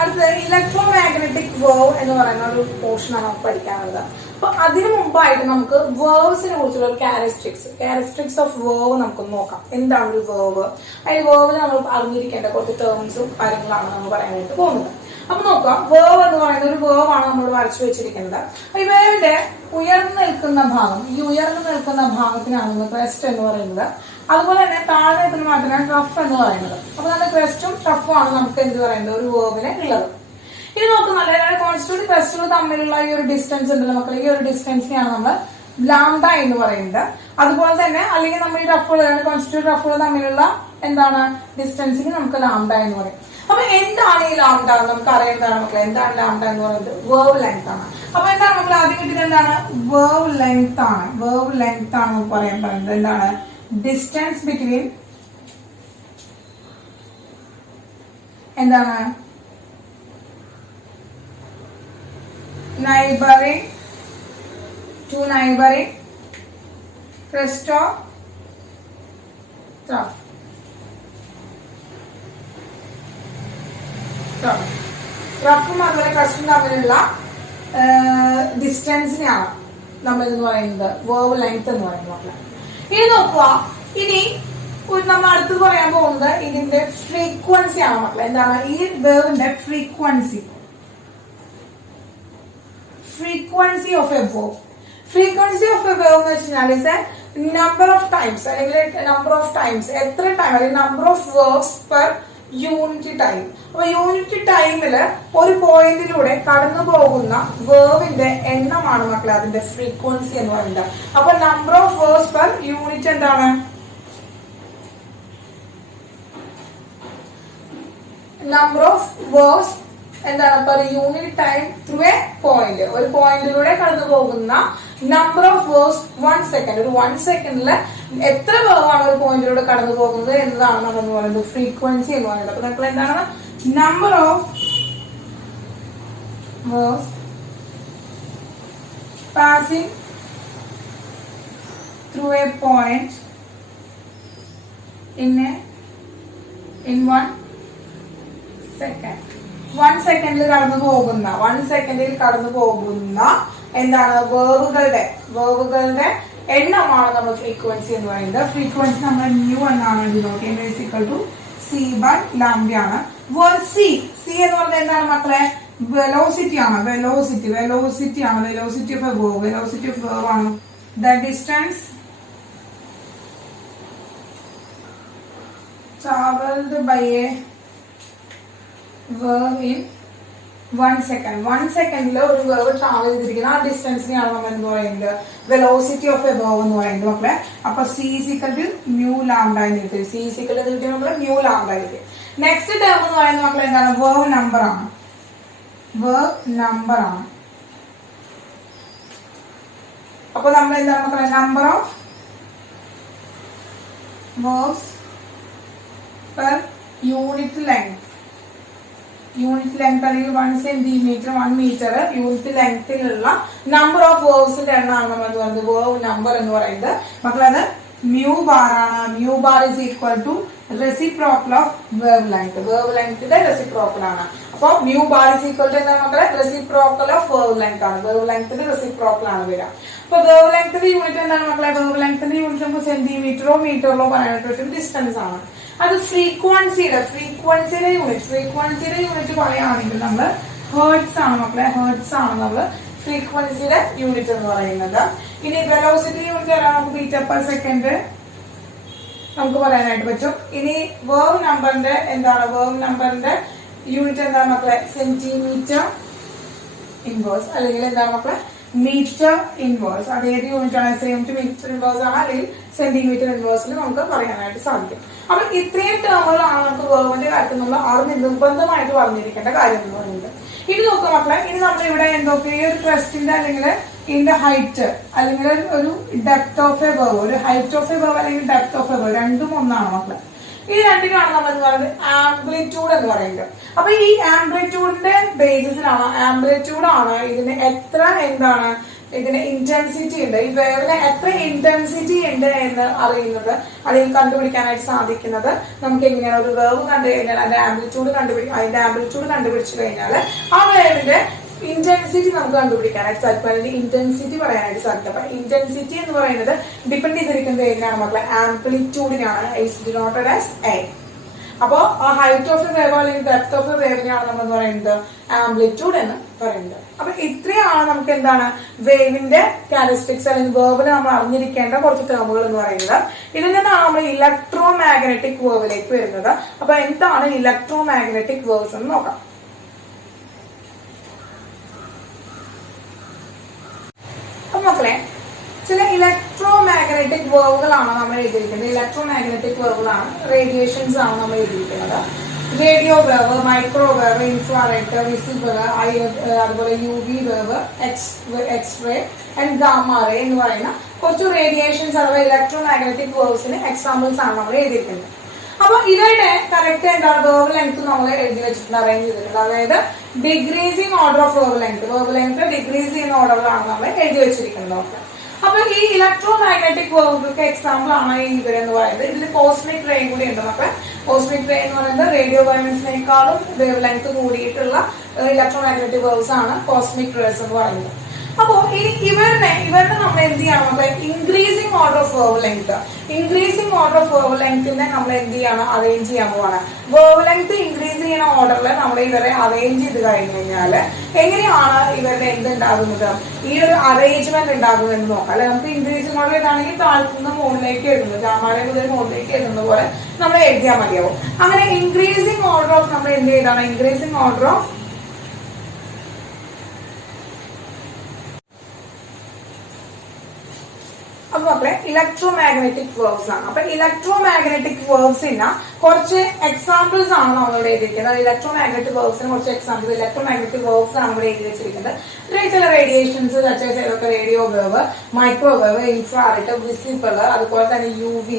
അടുത്തത് ഇലക്ട്രോ മാഗ്നറ്റിക് വേവ് എന്ന് പറയുന്ന ഒരു പോർഷനാണ് നമുക്ക് പഠിക്കാനുള്ളത്. അപ്പൊ അതിനു മുമ്പായിട്ട് നമുക്ക് വേവ്സിനെ കുറിച്ചുള്ള ഒരു ക്യാരക്ടറിസ്റ്റിക്സ് ഓഫ് വേവ് നമുക്ക് നോക്കാം. എന്താണ് ഒരു വേവ്? അതിൽ വേവിന് നമ്മൾ അറിഞ്ഞിരിക്കേണ്ട കുറച്ച് ടേംസും കാര്യങ്ങളാണ് നമ്മൾ പറയാനായിട്ട് പോകുന്നത്. അപ്പൊ നോക്കാം, വേവ് എന്ന് പറയുന്ന ഒരു വേവാണ് നമ്മൾ വരച്ചു വെച്ചിരിക്കുന്നത്. ഈ വേവിന്റെ ഉയർന്നു നിൽക്കുന്ന ഭാഗം, ഈ ഉയർന്നു നിൽക്കുന്ന ഭാഗത്തിനാണ് ക്രെസ്റ്റ് എന്ന് പറയുന്നത്. അതുപോലെ തന്നെ താഴെ നിൽക്കുന്ന ഭാഗത്തിനാണ് ട്രഫ് എന്ന് പറയുന്നത്. അപ്പൊ നമ്മുടെ ക്രെസ്റ്റും ട്രഫും ആണ് നമുക്ക് എന്ത് പറയുന്നത്? ഒരു വേവിന് ഉള്ളത്. ഇനി നോക്കുന്നുണ്ട് കോൺസ്റ്റന്റ് ക്രെസ്റ്റുകൾ തമ്മിലുള്ള ഈ ഒരു ഡിസ്റ്റൻസ് ഉണ്ടല്ലോ മക്കളെ, ഈ ഒരു ഡിസ്റ്റൻസിനെയാണ് നമ്മൾ ലാംഡ എന്ന് പറയുന്നത്. അതുപോലെ തന്നെ അല്ലെങ്കിൽ നമ്മൾ ഈ റഫുകൾ കോൺസ്റ്റന്റ് റഫുകൾ തമ്മിലുള്ള എന്താണ് ഡിസ്റ്റൻസിന് നമുക്ക് ലാംഡ എന്ന് പറയും. അപ്പൊ എന്താണ് ഈ ലാംഡ? നമുക്ക് അറിയേണ്ടതാണ് മക്കളെ. എന്താണ് ലാംഡ എന്ന് പറയുന്നത്? വേവ് ലെങ്ത് ആണ്. അപ്പൊ എന്താണ് നമ്മൾ ആദ്യം കിട്ടിയത്? എന്താണ്? വേവ് ലെങ്ത് ആണ്. വേവ് ലെങ്ത് ആണ് നമുക്ക് പറയാൻ പറയുന്നത്. എന്താണ്? ഡിസ്റ്റൻസ് ബിറ്റ്വീൻ എന്താണ് neighboring to neighboring crest of trough. ട്രഫും അതുപോലെ ക്രസ്റ്റും തമ്മിലുള്ള ഡിസ്റ്റൻസിനെയാണ് നമ്മൾ എന്ന് പറയുന്നത് വേവ് ലെങ്ത് എന്ന് പറയുന്നത്. ഇനി നോക്കുക, ഇനി നമ്മൾ അടുത്ത് പറയാൻ പോകുന്നത് ഇതിന്റെ ഫ്രീക്വൻസി ആണ് മക്കളെ. എന്താണ് ഈ വേവിന്റെ frequency? Frequency of a wave. Frequency of a wave എന്ന് വെച്ചാൽ is A number of times, അല്ലെങ്കിൽ നമ്പർ ഓഫ് ടൈംസ്, എത്ര ടൈം, അല്ലെങ്കിൽ number of waves per unit time. അപ്പൊ യൂണിറ്റ് ടൈമില് ഒരു പോയിന്റിലൂടെ കടന്നു പോകുന്ന വേവിന്റെ എണ്ണമാണ് മക്കളെ അതിന്റെ ഫ്രീക്വൻസി എന്ന് പറയുന്നത്. അപ്പൊ number of waves per unit എന്താണ്? നമ്പർ ഓഫ് വേർഡ്സ് എന്താണ് per unit time through A point. ഒരു പോയിന്റിലൂടെ കടന്നു പോകുന്ന നമ്പർ ഓഫ് വേർഡ്സ് 1 സെക്കൻഡ്. ഒരു 1 സെക്കൻഡിൽ എത്ര വേർഡാണ് ഒരു പോയിന്റിലൂടെ കടന്നു പോകുന്നത് എന്നതാണ് നമ്മൾ എന്ന് പറയുന്നത് ഫ്രീക്വൻസി എന്ന് പറയുന്നത്. അപ്പൊ നമ്മൾ എന്താണ് നമ്പർ of words passing through A point in 1 second. 1 സെക്കൻഡിൽ കടന്നു പോകുന്ന എന്താണ് വേർബുകളുടെ എണ്ണമാണ് നമ്മൾ ഫ്രീക്വൻസി എന്ന് പറയുന്നത്. ഫ്രീക്വൻസി നമ്മൾ ന്യൂ എന്നാണ് ഡിനോട്ട് ചെയ്യുന്നത്. Equal to C by lambda ആണ്. വേർഡ് സി എന്ന് പറഞ്ഞാൽ എന്താണ് മക്കളെ? വെലോസിറ്റി ആണ്. വെലോസിറ്റി ഓഫ് എ വേർബ്. വെലോസിറ്റി ഓഫ് വേർബ് ആണ്. The distance traveled by a verb in 1 second. 1 സെക്കൻഡിൽ ഒരു വേർബ് ട്രാവൽ ചെയ്തിരിക്കുന്ന ആ ഡിസ്റ്റൻസിനെയാണ് നമ്മൾ എന്ന് പറയുന്നത് വെലോസിറ്റി ഓഫ് എ വേർബ് എന്ന് പറയുന്നത് മക്കളെ. അപ്പൊ C equal to nu lambda എന്ന് കിട്ടി. സി ഈക്വൽ ടു കിട്ടി നമ്മൾ ന്യൂ ലാംഡ കിട്ടി. നെക്സ്റ്റ് ടേം എന്ന് പറയുന്നത് മക്കളെ എന്താണ്? വേർബ് നമ്പർ ആണ്. അപ്പൊ നമ്മൾ എന്താണ് മക്കളെ? നമ്പർ ഓഫ് വേർബ്സ് per unit length അല്ലെങ്കിൽ 1 സെന്റിമീറ്റർ 1 മീറ്റർ യൂണിറ്റ് ലെങ്തിലുള്ള നമ്പർ ഓഫ് വേർബ്സിന്റെ എണ്ണമാണ് നമ്മൾ എന്ന് പറയുന്നത് വേർബ് നമ്പർ എന്ന് പറയുന്നത്. മക്കളത് മ്യൂ ബാർ ആണ്. Mu bar is equal to reciprocal of വേർബ് ലെങ്ത്. വേർബ് ലെങ്ത്തിന്റെ റെസിപ്രോക്കൽ ആണ്. അപ്പൊ mu bar is equal to എന്താണ് മക്കളെ? റെസിപ്രോക്കൽ ഓഫ് വേർബ് ലെങ്ത് ആണ്. വേർബ് ലെങ്ത്തിന്റെ റെസിപ്രോക്കൽ ആണ് വരിക. അപ്പൊ വേർബ് ലെങ്ത്തിന്റെ യൂണിറ്റ് എന്താണ് മക്കളെ? വേർബ് ലെങ്ത്തിന്റെ യൂണിറ്റ് നമുക്ക് സെന്റിമീറ്ററോ മീറ്ററിലോ പറയാനായിട്ട് പറ്റും. ഡിസ്റ്റൻസ് ആണ്. അത് ഫ്രീക്വൻസിയുടെ യൂണിറ്റ് പറയുകയാണെങ്കിൽ നമ്മൾ ഹേർട്സ് ആണ് മക്കളെ. ഹേർട്സ് ആണ് നമ്മൾ ഫ്രീക്വൻസിയുടെ യൂണിറ്റ് എന്ന് പറയുന്നത്. ഇനി വെലോസിറ്റി യൂണിറ്റ് നമുക്ക് മീറ്റർ പെർ സെക്കൻഡ് നമുക്ക് പറയാനായിട്ട് പറ്റും. ഇനി വേർബ് നമ്പറിന്റെ യൂണിറ്റ് എന്താണ് മക്കളെ? സെന്റിമീറ്റർ ഇൻവേഴ്സ് അല്ലെങ്കിൽ എന്താണ് മക്കളെ? Metre inverse. അത് ഏത് യൂണിറ്റ് ആണ്? മീറ്റർ ഇൻവേഴ്സ് ആണ് അല്ലെങ്കിൽ സെന്റിമീറ്റർ ഇൻവേഴ്സിൽ നമുക്ക് പറയാനായിട്ട് സാധിക്കും. അപ്പൊ ഇത്രയും ടേമുകളാണ് നമുക്ക് വേർബിന്റെ കാര്യത്തിൽ നമ്മൾ നിർബന്ധമായിട്ട് പറഞ്ഞിരിക്കേണ്ട കാര്യം എന്ന് പറയുന്നത്. ഇനി നോക്കുക മക്കളെ, ഇനി നമ്മൾ ഇവിടെ എന്തൊക്കെ ഈ ഒരു ക്വസ്റ്റിന്റെ അല്ലെങ്കിൽ ഇതിന്റെ ഹൈറ്റ് അല്ലെങ്കിൽ ഒരു ഡെപ്ത് ഓഫ് എ വേർബ്, ഒരു ഹൈറ്റ് ഓഫ് എ വേർബ് അല്ലെങ്കിൽ ഡെപ്ത് ഓഫ് എ വേർബ് രണ്ടും ഒന്നാണ് മക്കളെ. ഈ രണ്ടിനാണ് നമ്മൾ എന്ന് പറയുന്നത് ആംപ്ലിറ്റ്യൂഡ് എന്ന് പറയുന്നത്. അപ്പൊ ഈ ആംപ്ലിറ്റ്യൂഡിന്റെ ബേസിസിലാണ് ഇതിന് എത്ര ഇതിന് ഇന്റൻസിറ്റി ഉണ്ട്, ഈ വേവിന് എത്ര ഇന്റൻസിറ്റി ഉണ്ട് എന്ന് അറിയുന്നത്, അല്ലെങ്കിൽ കണ്ടുപിടിക്കാനായിട്ട് സാധിക്കുന്നത് നമുക്ക് എങ്ങനെയാണ്? ഒരു വേവ് കണ്ടു കഴിഞ്ഞാൽ അതിന്റെ ആംപ്ലിറ്റ്യൂഡ് കണ്ടുപിടിച്ചു കഴിഞ്ഞാൽ ആ വേവിന്റെ ഇന്റൻസിറ്റി നമുക്ക് കണ്ടുപിടിക്കാനായിട്ട് സാധിക്കും, അല്ലെങ്കിൽ ഇന്റൻസിറ്റി പറയാനായിട്ട് സാധിക്കും. അപ്പൊ ഇന്റൻസിറ്റി എന്ന് പറയുന്നത് ഡിപ്പെൻഡ് ചെയ്തിരിക്കുന്നത് ഏതിനാണ് മക്കളെ? ആംപ്ലിറ്റ്യൂഡിനാണ്. It's denoted as A. അപ്പോ ആ ഹൈറ്റ് ഓഫ് എ വേവ് അല്ലെങ്കിൽ ഡെപ്ത് ഓഫ് എ വേവിനെയാണ് നമ്മൾ എന്ന് പറയുന്നത് ആംപ്ലിറ്റ്യൂഡ് എന്ന് പറയുന്നത്. അപ്പൊ ഇത്രയാണ് നമുക്ക് എന്താണ് വേവിന്റെ ക്യാരക്ടറിസ്റ്റിക്സ് അല്ലെങ്കിൽ വേർബിന് നമ്മൾ അറിഞ്ഞിരിക്കേണ്ട കുറച്ച് ടേമുകൾ എന്ന് പറയുന്നത്. ഇതിൽ നിന്നാണ് നമ്മൾ ഇലക്ട്രോ മാഗ്നറ്റിക് വേർബിലേക്ക് വരുന്നത്. അപ്പൊ എന്താണ് ഇലക്ട്രോ മാഗ്നറ്റിക് വേർബ്സ് എന്ന് നോക്കാം. മക്കളെ, ചില ഇലക്ട്രോ മാഗ്നറ്റിക് വേർബുകളാണ് നമ്മൾ എഴുതിയിരിക്കുന്നത്. ഇലക്ട്രോ മാഗ്നറ്റിക് വേർബുകളാണ്, റേഡിയേഷൻസ് ആണ് നമ്മൾ എഴുതിയിരിക്കുന്നത്. Radio wave, microwave, infrared, visible, അതുപോലെ UV wave, X ray and gamma ray എന്ന് പറയുന്ന കുറച്ച് റേഡിയേഷൻസ് അഥവാ ഇലക്ട്രോ മാഗ്നറ്റിക് വേർബ്സിന് എക്സാമ്പിൾസ് ആണ് നമ്മൾ എഴുതിയിരിക്കുന്നത്. അപ്പൊ ഇവരുടെ കറക്റ്റ് എന്താണ് വേർബ് ലെങ്ത് നമ്മൾ എഴുതി വെച്ചിട്ടുണ്ട്, അറേഞ്ച് ചെയ്തിട്ടുണ്ട്. അതായത് ഡിക്രീസിങ് ഓർഡർ ഓഫ് വേർബ് ലെങ്ത് ഡിക്രീസ് ചെയ്യുന്ന ഓർഡറിലാണ് നമ്മൾ എഴുതി വെച്ചിരിക്കുന്നത്. അപ്പൊ ഈ ഇലക്ട്രോ മാഗ്നറ്റിക് വേർബുകൾക്ക് എക്സാമ്പിൾ ആണ് ഈ ഇവരെന്ന് പറയുന്നത്. ഇതിൽ കോസ്മിക് റേയും കൂടി ഉണ്ട് നമുക്ക്. കോസ്മിക് റേ എന്ന് പറയുന്നത് റേഡിയോ വയലൻസിനേക്കാളും വേവ് ലെങ്ത് കൂടിയിട്ടുള്ള ഇലക്ട്രോ മാഗ്നറ്റിക് വേർബ്സ് ആണ് കോസ്മിക് റേസ് എന്ന് പറയുന്നത്. അപ്പോ ഇവരുടെ നമ്മൾ എന്ത് ചെയ്യണം? നമുക്ക് ഇൻക്രീസിംഗ് ഓർഡർ ഓഫ് വേർബ് ലെങ്തിനെ നമ്മൾ എന്ത് ചെയ്യണം? അറേഞ്ച് ചെയ്യാൻ പോവാണ്. വേർബ് ലെങ്ത് ഇൻക്രീസ് ചെയ്യുന്ന ഓർഡറിൽ നമ്മൾ ഇവരെ അറേഞ്ച് ചെയ്ത് കഴിഞ്ഞു കഴിഞ്ഞാല് എങ്ങനെയാണ് ഇവരുടെ എന്തുണ്ടാകുന്നത്, ഈ ഒരു അറേഞ്ച്മെന്റ് ഉണ്ടാകുന്നത് നോക്കാം. അല്ലെ, നമുക്ക് ഇൻക്രീസിംഗ് ഓർഡർ ഏതാണെങ്കിൽ താഴ്ത്തുന്ന മുകളിലേക്ക് എഴുതുന്നത്, ജാമാല മുതൽ മുകളിലേക്ക് എഴുതുന്ന പോലെ നമ്മൾ എഴുതിയാൽ മതിയാവും. അങ്ങനെ ഇൻക്രീസിംഗ് ഓർഡർ ഓഫ് നമ്മൾ എന്ത് ചെയ്താണ്? ഇൻക്രീസിംഗ് ഓർഡർ ഓഫ് മക്കളെ ഇലക്ട്രോ മാഗ്നറ്റിക് വേവ്സ് ആണ്. അപ്പൊ ഇലക്ട്രോ മാഗ്നറ്റിക് വേവ്സിന് കുറച്ച് എക്സാമ്പിൾസ് ആണ് നമ്മളിവിടെ എഴുതിയിരിക്കുന്നത്. ഇലക്ട്രോ മാഗ്നറ്റിക് വേവ്സിന് കുറച്ച് എക്സാമ്പിൾ ഇലക്ട്രോ മാഗ്നറ്റിക് വേവ്സ് ആണ് ഇവിടെ എഴുതി വെച്ചിരിക്കുന്നത്. ചില റേഡിയേഷൻസ് ചിലതൊക്കെ radio wave, microwave, infrared, visible, അതുപോലെ തന്നെ UV,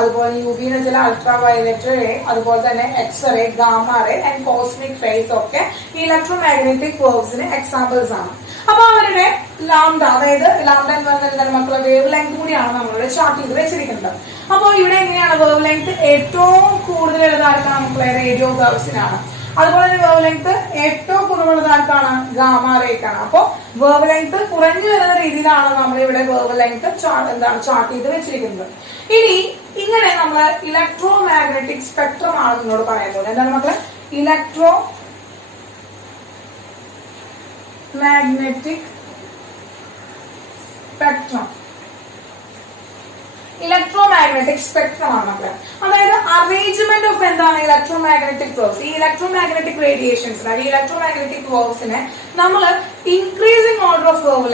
അതുപോലെ UV എന്ന് വെച്ചാൽ അൾട്രാ വയലറ്റ് റേ, അതുപോലെ തന്നെ X ray, gamma ray and cosmic rays ഒക്കെ ഇലക്ട്രോ മാഗ്നറ്റിക് വേവ്സിന് എക്സാമ്പിൾസ് ആണ്. അപ്പൊ അവരുടെ ലാംഡ, അതായത് ലാംഡ എന്ന് പറഞ്ഞാൽ മക്കളെ വേവ് ലെങ്ത് കൂടിയാണ് നമ്മളിവിടെ ചാർട്ട് ചെയ്ത് വെച്ചിരിക്കുന്നത്. അപ്പോൾ ഇവിടെ എങ്ങനെയാണ് വേവ് ലെങ്ത് ഏറ്റവും കൂടുതൽ ഉള്ളതാർക്കാണ് മക്കളെ? റേഡിയോ വേവ്സിനാണ്. അതുപോലെ തന്നെ വേവ് ലെങ്ത് ഏറ്റവും കുറവുള്ളതാർക്കാണ്? ഗാമ റേക്കാണ്. അപ്പൊ വേവ് ലെങ്ത് കുറഞ്ഞു വരുന്ന രീതിയിലാണ് നമ്മളിവിടെ വേവ് ലെങ്ത് ചാർട്ട് ചെയ്ത് വെച്ചിരിക്കുന്നത്. ഇനി ഇങ്ങനെ നമ്മൾ ഇലക്ട്രോ മാഗ്നറ്റിക് സ്പെക്ട്രം ആണ് നിങ്ങളോട് പറയുന്നത്. എന്താണ് മക്കളെ? Electromagnetic spectrum. Electromagnetic spectrum ആണ് മക്കളെ. അതായത് അറേഞ്ച്മെന്റ് ഓഫ് എന്താണ് ഇലക്ട്രോ മാഗ്നറ്റിക് വേവ്സ്. ഈ ഇലക്ട്രോ മാഗ്നറ്റിക് റേഡിയേഷൻസ്, ഈ ഇലക്ട്രോ മാഗ്നറ്റിക് വേവ്സിനെ നമ്മൾ increasing order of wave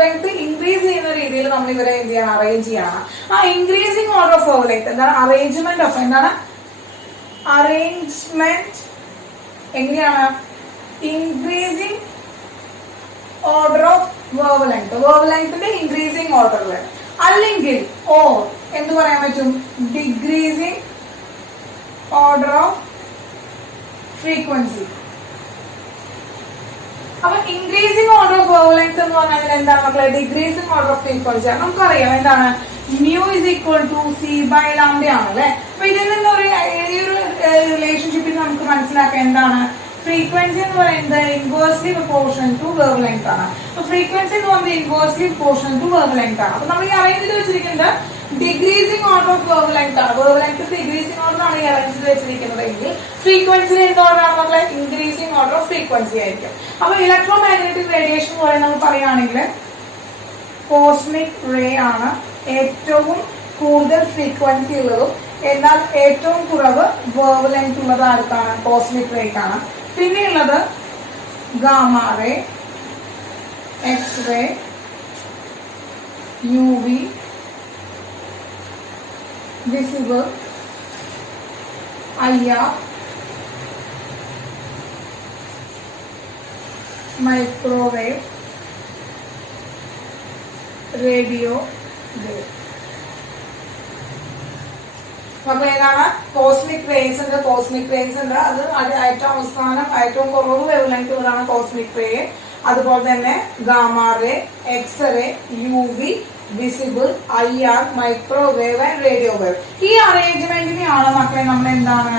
length increase ചെയ്യുന്ന രീതിയിൽ നമ്മൾ ഇവരെ എന്ത് ചെയ്യണം? അറേഞ്ച് ചെയ്യണം. ആ increasing order of wave length എന്താണ്? അറേഞ്ച്മെന്റ് ഓഫ് എന്താണ്? അറേഞ്ച്മെന്റ് എങ്ങനെയാണ്? ഇൻക്രീസിംഗ് ഓർഡർ ഓഫ് വേവ് ലെങ്ത്തിന്റെ ഇൻക്രീസിംഗ് ഓർഡറിൽ, അല്ലെങ്കിൽ എന്ത് പറയാൻ പറ്റും? Decreasing order of frequency. അപ്പൊ increasing order of wave length എന്ന് പറഞ്ഞാൽ എന്താണ് മക്കളെ? Decreasing order of frequency. നമുക്കറിയാം എന്താണ്? mu is equal to c by lambda ആണല്ലേ. അപ്പൊ ഇതിൽ നിന്നൊരു റിലേഷൻഷിപ്പിൽ നമുക്ക് മനസ്സിലാക്കാം എന്താണ്? ഫ്രീക്വൻസി എന്ന് പറയുന്നത് inversely proportion to wave length ആണ്. അപ്പൊ ഫ്രീക്വൻസി എന്ന് പറയുന്നത് inversely proportion to wave length ആണ്. അപ്പൊ നമ്മൾ ഈ അറേഞ്ച് ചെയ്ത് വെച്ചിരിക്കുന്നത് decreasing order of wave length ആണ്. വേവ് ലെങ്ത് ഡിക്രീസിംഗ് ഓർഡർ ആണ് ഈ അറേഞ്ച് ചെയ്ത് വെച്ചിരിക്കുന്നതെങ്കിൽ ഫ്രീക്വൻസി എന്ത് ഓർഡർ ആണ് മക്കളെ? ഇൻക്രീസിംഗ് ഓർഡർ ഓഫ് ഫ്രീക്വൻസി ആയിരിക്കും. അപ്പൊ ഇലക്ട്രോ മാഗ്നറ്റിക് റേഡിയേഷൻ പോലെ നമ്മൾ പറയുകയാണെങ്കിൽ കോസ്മിക് റേ ആണ് ഏറ്റവും കൂടുതൽ ഫ്രീക്വൻസി ഉള്ളതും എന്നാൽ ഏറ്റവും കുറവ് വേവ് ലെങ്ത് ഉള്ളത് ആർക്കാണ്? കോസ്മിക് റേക്കാണ്. പിന്നെയുള്ളത് gamma ray, x ray, UV, visible, IR, microwave, radio wave. അപ്പൊ ഏതാണ്? കോസ്മിക് റേസ് ഉണ്ട്. അത് ഏറ്റവും അവസാനം ഏറ്റവും കുറവ് വേവ് ലെങ്ത് ഉള്ളതാണ് കോസ്മിക് റേ. അതുപോലെ തന്നെ gamma ray, x ray, UV, visible, IR, microwave and radio wave. ഈ അറേഞ്ച്മെന്റിനെയാണ് മക്കളെ നമ്മൾ എന്താണ്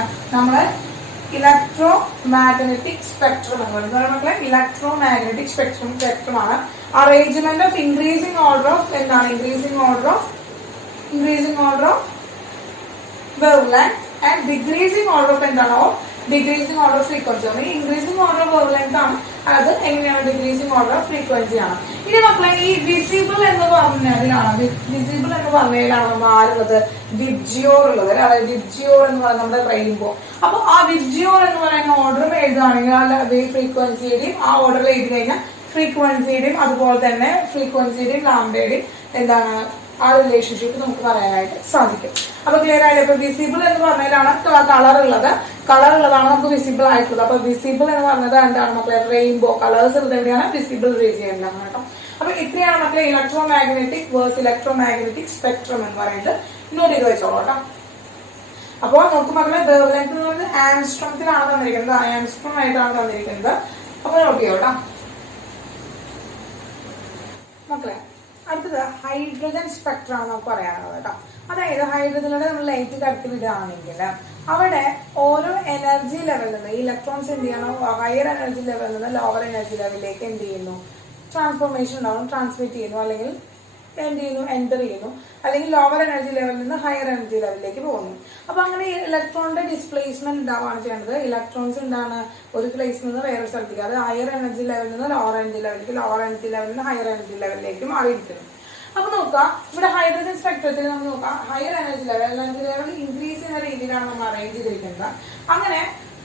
ഇലക്ട്രോ മാഗ്നറ്റിക് സ്പെക്ട്രം എന്ന് പറയുന്നത്. മക്കളെ ഇലക്ട്രോ മാഗ്നറ്റിക് സ്പെക്ട്രം ആണ്. Arrangement of increasing order of എന്താണ്? Increasing order of wave length and decreasing order of എന്താണോ? ഡിക്രീസിംഗ് ഓർഡർ ഓഫ് ഫ്രീക്വൻസി ആണ്. Increasing order of wave length ആണ്. അത് എങ്ങനെയാണ്? ഡിക്രീസിംഗ് ഓർഡർ ഓഫ് ഫ്രീക്വൻസി ആണ്. ഇനി മക്കളെ ഈ വിസിബിൾ എന്ന് പറഞ്ഞതിലാണ് നമ്മൾ ആരുള്ളത്? വിബ്ജിയോർ ഉള്ളത്. അതായത് വിബ്ജിയോർ എന്ന് പറയുന്നത് നമ്മുടെ റെയിൻബോ. അപ്പൊ ആ വിബ്ജിയോർ എന്ന് പറയുന്ന ഓർഡർ എഴുതുകയാണെങ്കിൽ ആ വേവ് ഫ്രീക്വൻസിയുടെയും ആ ഓർഡറിൽ എഴുതി കഴിഞ്ഞാൽ ഫ്രീക്വൻസിയുടെയും അതുപോലെ തന്നെ ഫ്രീക്വൻസിയുടെയും ലാംഡയുടെയും എന്താണ് ആ റിലേഷൻഷിപ്പ് നമുക്ക് പറയാനായിട്ട് സാധിക്കും. അപ്പൊ ക്ലിയർ ആയില്ലേ? ഇപ്പൊ വിസിബിൾ എന്ന് പറഞ്ഞതിലാണ് കളർ ഉള്ളതാണ് നമുക്ക് വിസിബിൾ ആയിട്ടുള്ളത്. അപ്പൊ വിസിബിൾ എന്ന് പറഞ്ഞത് എന്താണ് മക്കളെ? റെയിൻബോ കളേഴ്സ് ഉള്ളത് എവിടെയാണ്? വിസിബിൾ റീജിയനിലാണ് കേട്ടോ. അപ്പൊ ഇത്രയാണ് മക്കളെ electromagnetic waves electromagnetic spectrum എന്ന് പറയുന്നത്. നോട്ട് ചെയ്ത് വെച്ചോളൂ കേട്ടോ. അപ്പൊ നമുക്ക് മക്കളെ വേവ് ലെങ്ത് എന്ന് പറയുന്നത് ആംസ്ട്രോമിലാണ് തന്നിരിക്കുന്നത്. ആംസ്ട്രോം ആയിട്ടാണ് തന്നിരിക്കുന്നത്. അപ്പൊ നോട്ട് ചെയ്യോ കേട്ടോ മക്കളെ. അടുത്തത് ഹൈഡ്രജൻ സ്പെക്ട്രം ആണ് നമുക്ക് പറയാനുള്ളത് കേട്ടോ. അതായത് ഹൈഡ്രജനിലൂടെ നമ്മൾ ലൈറ്റ് കടത്തി വിടുകയാണെങ്കിൽ അവിടെ ഓരോ എനർജി ലെവലിൽ നിന്ന് ഇലക്ട്രോൺസ് എന്ത് ചെയ്യണം? ഹയർ എനർജി ലെവലിൽ നിന്ന് ലോവർ എനർജി ലെവലിലേക്ക് എന്ത് ചെയ്യുന്നു? ട്രാൻസ്ഫോർമേഷൻ ഉണ്ടാവും, ട്രാൻസ്മിറ്റ് ചെയ്യുന്നു, അല്ലെങ്കിൽ എന്ത് ചെയ്യുന്നു? എൻ്റർ ചെയ്യുന്നു, അല്ലെങ്കിൽ ലോവർ എനർജി ലെവലിൽ നിന്ന് ഹയർ എനർജി ലെവലിലേക്ക് പോകുന്നു. അപ്പൊ അങ്ങനെ ഇലക്ട്രോണിന്റെ ഡിസ്പ്ലേസ്മെന്റ് ഉണ്ടാവുകയാണ് ചെയ്യുന്നത്. ഇലക്ട്രോൺസ് എന്താണ് ഒരു പ്ലേസിൽ നിന്ന് വേറൊരു സ്ഥലത്തേക്ക്, അത് ഹയർ എനർജി ലെവലിൽ നിന്ന് ലോവർ എനർജി ലെവലിലേക്ക്, ലോവർ എനർജി ലെവലിൽ നിന്ന് ഹയർ എനർജി ലെവലിലേക്ക് മാറിയിരിക്കുന്നു. അപ്പൊ നോക്കാം ഇവിടെ ഹൈഡ്രജൻ സ്പെക്ട്രത്തിൽ നമുക്ക് നോക്കാം ഹയർ എനർജി ലെവൽ ഇൻക്രീസ് ചെയ്യുന്ന രീതിയിലാണ് നമ്മൾ അറേഞ്ച് ചെയ്തിരിക്കുന്നത്. അങ്ങനെ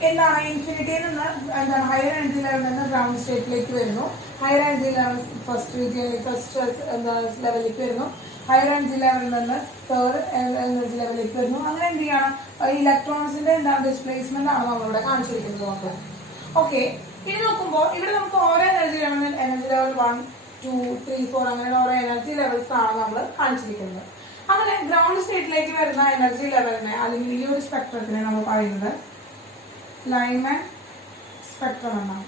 എന്താണ് ഇൻഫിനിറ്റിയിൽ നിന്ന് എന്താണ് ഹയർ എനർജി ലെവലിൽ നിന്ന് ഗ്രൗണ്ട് സ്റ്റേറ്റിലേക്ക് വരുന്നു, ഹയർ എനർജി ലെവൽ ഫസ്റ്റ് ലെവലിലേക്ക് വരുന്നു, ഹയർ എനർജി ലെവലിൽ നിന്ന് തേർഡ് എനർജി ലെവലിലേക്ക് വരുന്നു. അങ്ങനെ എന്ത് ചെയ്യണം, ഇലക്ട്രോൺസിന്റെ എന്താണ് ഡിസ്പ്ലേസ്മെന്റ് ആണ് നമ്മളിവിടെ കാണിച്ചിരിക്കുന്നത് നമുക്ക്. ഓക്കെ, ഇനി നോക്കുമ്പോൾ ഇവിടെ നമുക്ക് ഓരോ എനർജി ലെവൽ 1, 2, 3, 4 അങ്ങനെ ഓരോ എനർജി ലെവൽസ് ആണ് നമ്മൾ കാണിച്ചിരിക്കുന്നത്. അങ്ങനെ ഗ്രൗണ്ട് സ്റ്റേറ്റിലേക്ക് വരുന്ന എനർജി ലെവലിനെ അല്ലെങ്കിൽ ഈ ഒരു സ്പെക്ട്രത്തിനെ നമ്മൾ പറയുന്നത് ലൈമൻ സ്പെക്ട്രം എന്നാണ്.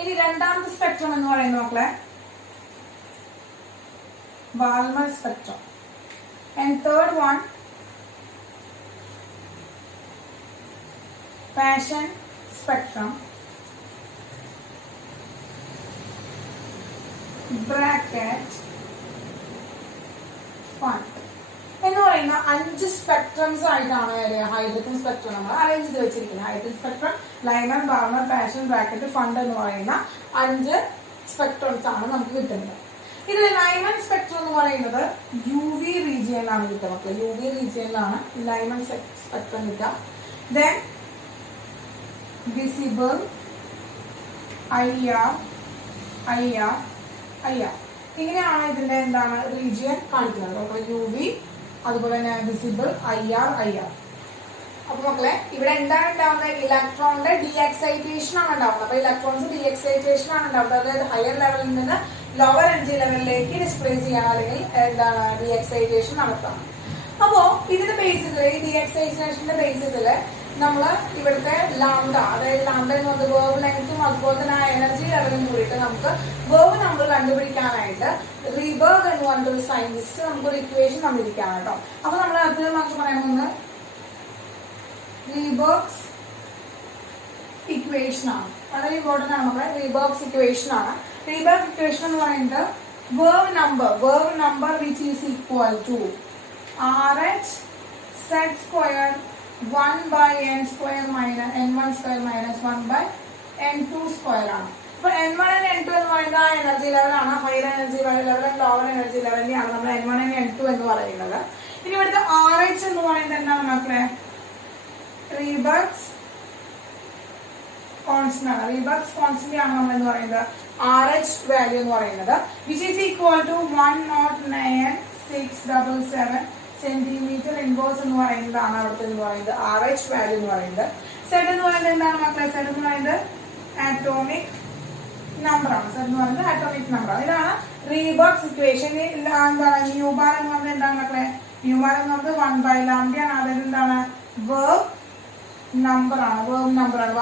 ഇനി രണ്ടാമത്തെ സ്പെക്ട്രം എന്ന് പറയുന്നത് മക്കളെ Balmer spectrum. And third one Paschen spectrum bracket Pfund എന്ന് പറയുന്ന 5 സ്പെക്ട്രംസ് ആയിട്ടാണ് ഹൈഡ്രജൻ സ്പെക്ട്രം നമ്മൾ അറേഞ്ച് ചെയ്ത് വെച്ചിരിക്കുന്നത്. Hydrogen spectrum, Lyman, Barmer, passion, bracket, Pfund എന്ന് പറയുന്ന 5 സ്പെക്ട്രംസ് ആണ് നമുക്ക് കിട്ടുന്നത്. ഇതിൽ ലൈമൻ സ്പെക്ട്രം എന്ന് പറയുന്നത് UV റീജിയനിലാണ് കിട്ടുക മക്കളെ. UV റീജിയനിലാണ് ലൈമൻ സ്പെക്ട്രം കിട്ടുക. ദെൻ വിസിബിൾ, IR, ഇങ്ങനെയാണ് ഇതിന്റെ എന്താണ് റീജിയൻ കാണിക്കുന്നത്. അപ്പോൾ UV, അതുപോലെ തന്നെ വിസിബിൾ, IR. അപ്പൊ മക്കളെ ഇവിടെ എന്താണ് ഉണ്ടാവുന്നത്, ഇലക്ട്രോണിന്റെ ഡീഎക്സൈറ്റേഷൻ ആണ് ഉണ്ടാവുന്നത്. അപ്പൊ ഇലക്ട്രോൺസ് ഡീഎക്സൈറ്റേഷൻ ആണ് ഉണ്ടാവുന്നത്. അതായത് ഹയർ ലെവലിൽ നിന്ന് ലോവർ എനർജി ലെവലിലേക്ക് ഡിസ്പ്ലേസ് ചെയ്യാൻ അല്ലെങ്കിൽ എന്താണ് ഡീഎക്സൈറ്റേഷൻ നടത്താം. അപ്പോ ഇതിന്റെ ബേസിസിൽ ഈ ഡീഎക്സൈറ്റേഷന്റെ ബേസിസിൽ നമ്മൾ ഇവിടുത്തെ ലാംഡ, അതായത് ലാംഡ എന്ന് പറയുന്നത് വേവ് ലെങ്ത്തും അതുപോലെ തന്നെ ആ എനർജി ലെവലും കൂടിയിട്ട് നമുക്ക് വേവ് നമ്പർ കണ്ടുപിടിക്കാനായിട്ട് റീബർഗ് എന്ന് പറഞ്ഞൊരു സയന്റിസ്റ്റ് നമുക്കൊരു ഇക്വേഷൻ തന്നിരിക്കുകയാണ് കേട്ടോ. അപ്പൊ നമ്മൾ അത് നമുക്ക് പറയുന്നത് റീബർഗ്സ് ഇക്വേഷൻ ആണ്. വളരെ ഇമ്പോർട്ടന്റ് ആണ് നമ്മുടെ റീബർഗ്സ് ഇക്വേഷൻ ആണ്. റീബർഗ് ഇക്വേഷൻ എന്ന് പറയുന്നത് wave number which is equal to RH Z² 1/n² n1² - 1/n2² ആണ്. അപ്പൊ N1 and N2 എന്ന് പറയുന്നത് ആ എനർജി ലെവലാണ്. Higher energy level, lower energy ലെവലിനെയാണ് നമ്മൾ N1 and N2 എന്ന് പറയുന്നത്. ഇനി ഇവിടുത്തെ RH എന്ന് പറയുന്നത് എന്താണ് മക്കളെ, റീബർഗ്സ് കോൺസ്റ്റന്റ് ആണ്. റീബർഗ്സ് കോൺസ്റ്റന്റ് ആണ് നമ്മൾ എന്ന് പറയുന്നത് RH വാല്യൂ എന്ന് പറയുന്നത് which is equal to 109,677 centimetre inverse എന്ന് പറയുന്നതാണ് അവിടുത്തെ എന്ന് പറയുന്നത് RH വാല്യൂ എന്ന് പറയുന്നത്. സെഡ് എന്ന് പറയുന്നത് എന്താണ് മക്കളെ, സെഡ് എന്ന് പറയുന്നത് ആറ്റോമിക് നമ്പർ ആണ്. സെഡ് എന്ന് പറയുന്നത് ആറ്റോമിക് നമ്പർ ആണ്. ഇതാണ് റീബർഗ്സ് ഇക്വേഷൻ. എന്താണ് ന്യൂബാർ എന്ന് പറഞ്ഞത് എന്താണ് മക്കളെ, ന്യൂബാർ എന്ന് പറഞ്ഞത് 1/λ ആണ്. അതായത് എന്താണ് വേവ് നമ്പർ ആണ്, 1/λ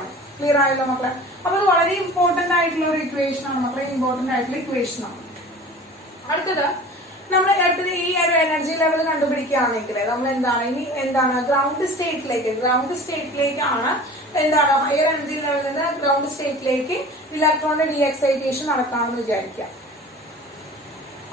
ആണ്. ക്ലിയർ ആയല്ലോ മക്കളെ. അപ്പൊ അത് വളരെ ഇമ്പോർട്ടന്റ് ആയിട്ടുള്ള ഒരു ഇക്വേഷൻ ആണ് മക്കളെ, ഇമ്പോർട്ടന്റ് ആയിട്ടുള്ള ഇക്വേഷൻ ആണ്. അടുത്തത് നമ്മൾ അടുത്തത് ഈ ഒരു എനർജി ലെവൽ കണ്ടുപിടിക്കുകയാണെങ്കിൽ നമ്മൾ എന്താണ് ഗ്രൗണ്ട് സ്റ്റേറ്റിലേക്കാണ് എന്താണ് ഹയർ എനർജി ലെവലിൽ നിന്ന് ഗ്രൗണ്ട് സ്റ്റേറ്റിലേക്ക് ഇലക്ട്രോണിന്റെ ഡീഎക്സൈറ്റേഷൻ നടക്കാമെന്ന് വിചാരിക്കാം.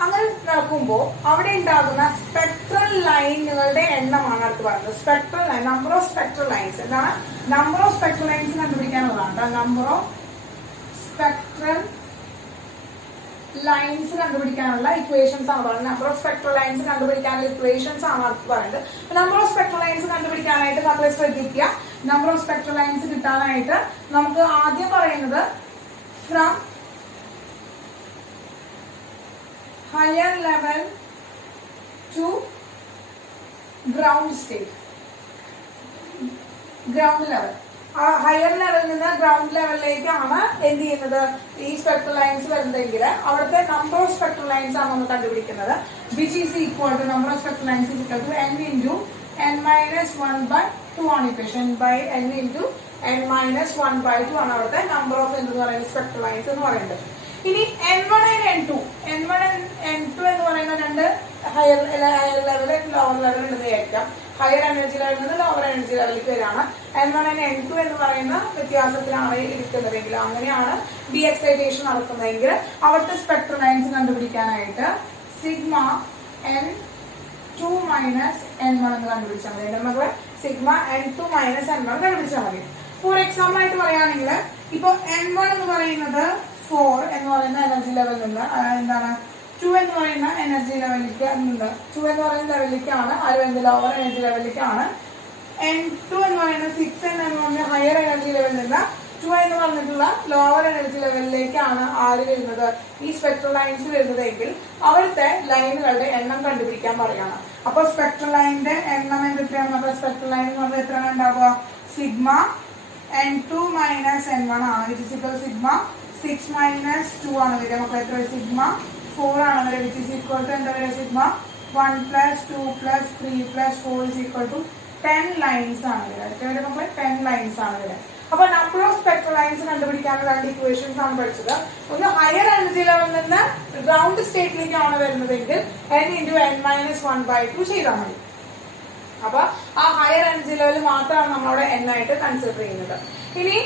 അങ്ങനെ നടക്കുമ്പോൾ അവിടെ ഉണ്ടാകുന്ന സ്പെക്ട്രൽ ലൈനുകളുടെ എണ്ണമാണ് അടുത്ത് പറയുന്നത്. Spectral line, number of spectral lines. എന്താണ് നമ്പർ ഓഫ് സ്പെക്ട്രൽ ലൈൻസ് കണ്ടുപിടിക്കാനുള്ളതാണ്. നമ്പർ ഓഫ് സ്പെക്ട്രൽ ലൈൻസ് കണ്ടുപിടിക്കാനുള്ള ഇക്വേഷൻസ് ആണ് പറയുന്നത്. നമ്പർ ഓഫ് സ്പെക്ട്രൽ ലൈൻസ് കണ്ടുപിടിക്കാനുള്ള ഇക്വേഷൻസ് ആണ് അടുത്ത് പറയുന്നത്. നമ്പർ ഓഫ് സ്പെക്ട്രൽ ലൈൻസ് കണ്ടുപിടിക്കാനായിട്ട് നമ്മൾ ശ്രദ്ധിക്കുക. നമ്പർ ഓഫ് സ്പെക്ട്രൽ ലൈൻസ് കിട്ടാനായിട്ട് നമുക്ക് ആദ്യം പറയുന്നത് from higher level to ground state. Ground level, higher ലെവലിൽ നിന്ന് ഗ്രൗണ്ട് ലെവലിലേക്കാണ് എന്ത് ചെയ്യുന്നത് ഈ സ്പെക്ട്രൽ ലൈൻസ് വരുന്നതെങ്കിൽ അവിടുത്തെ നമ്പർ ഓഫ് സ്പെക്ട്രൽ ലൈൻസ് ആണ് നമ്മൾ കണ്ടുപിടിക്കുന്നത്. Which is equal to number of spectral lines is equal to n into n-1/2 ആണ് equation. By n into n-1/2 ആണ് അവിടുത്തെ നമ്പർ ഓഫ് എന്ന് പറയുന്നത് സ്പെക്ട്രൽ ലൈൻസ് എന്ന് പറയുന്നത്. ഇനി N1 and N2 എന്ന് പറയുന്ന രണ്ട് ഹയർ ലെവൽ ലോവർ ലെവൽ ഉണ്ടെന്ന് വിചാരിക്കാം. ഹയർ എനർജി ലെവലിൽ നിന്ന് ലോവർ എനർജി ലെവലിലേക്ക് വരികയാണ്. N1 and N2 എന്ന് പറയുന്ന വ്യത്യാസത്തിലാണ് ഇരിക്കുന്നതെങ്കിൽ, അങ്ങനെയാണ് ഡീഎക്സൈറ്റേഷൻ നടക്കുന്നതെങ്കിൽ അവിടുത്തെ സ്പെക്ട്രൽ ലൈൻസ് കണ്ടുപിടിക്കാനായിട്ട് സിഗ്മ N2 - N1 എന്ന് കണ്ടുപിടിച്ചാൽ മതി. നമ്മള് സിഗ്മ N2 - N1 കണ്ടുപിടിച്ചാൽ മതി. ഫോർ എക്സാമ്പിൾ ആയിട്ട് പറയുകയാണെങ്കിൽ ഇപ്പൊ N1 എന്ന് പറയുന്നത് 4 എന്ന് പറയുന്ന എനർജി ലെവലിൽ നിന്ന് എന്താണ് 2 എന്ന് പറയുന്ന എനർജി ലെവലിലേക്ക് 2 എന്ന് പറയുന്ന ലെവലിലേക്കാണ്, അത് ലോവർ എനർജി ലെവലിലേക്കാണ്. N2 എന്ന് പറയുന്നത് 6 എന്ന് പറഞ്ഞ ഹയർ എനർജി ലെവലിൽ നിന്ന് S2 എന്ന് പറഞ്ഞിട്ടുള്ള ലോവർ എനർജി ലെവലിലേക്കാണ് ആര് വരുന്നത്, ഈ സ്പെക്ട്രൽ ലൈൻസ് വരുന്നതെങ്കിൽ അവിടുത്തെ ലൈനുകളുടെ എണ്ണം കണ്ടുപിടിക്കാൻ പറയാണ്. അപ്പൊ സ്പെക്ട്രൽ ലൈനിന്റെ എണ്ണം എന്തൊക്കെയാണ്? നമ്മുടെ സ്പെക്ട്രൽ ലൈൻ എന്ന് പറഞ്ഞാൽ എത്രയാണ് ഉണ്ടാവുക? സിഗ്മ n2 മൈനസ് n1 ആണ്. Which is equal sigma 6 minus 2 ആണ് വരിക. നമുക്ക് എത്ര? സിഗ്മ 4 ആണ് വരിക. വിച്ച് ഇസ് ഈക്വൽ ടു എന്താ വരിക? Sigma 1 plus 2 plus 3 plus 4 is equal to 10 lines ആണ് വരിക. എത്ര വരെ മക്കളെ? 10 ലൈൻസ് ആണ് വരിക. അപ്പൊ നമ്പർ ഓഫ് സ്പെക്ട്രൽ ലൈൻസ് കണ്ടുപിടിക്കാനുള്ള രണ്ട് ഇക്വേഷൻസ് ആണ് പഠിച്ചത്. ഒന്ന് ഹയർ എനർജി ലെവലിൽ നിന്ന് ഗ്രൗണ്ട് സ്റ്റേറ്റിലേക്കാണ് വരുന്നതെങ്കിൽ n ഇൻറ്റു n മൈനസ് 1/2 ചെയ്താൽ മതി. അപ്പൊ ആ ഹയർ എനർജി ലെവൽ മാത്രമാണ് നമ്മളവിടെ n ആയിട്ട് കൺസിഡർ ചെയ്യുന്നത്. ഇനി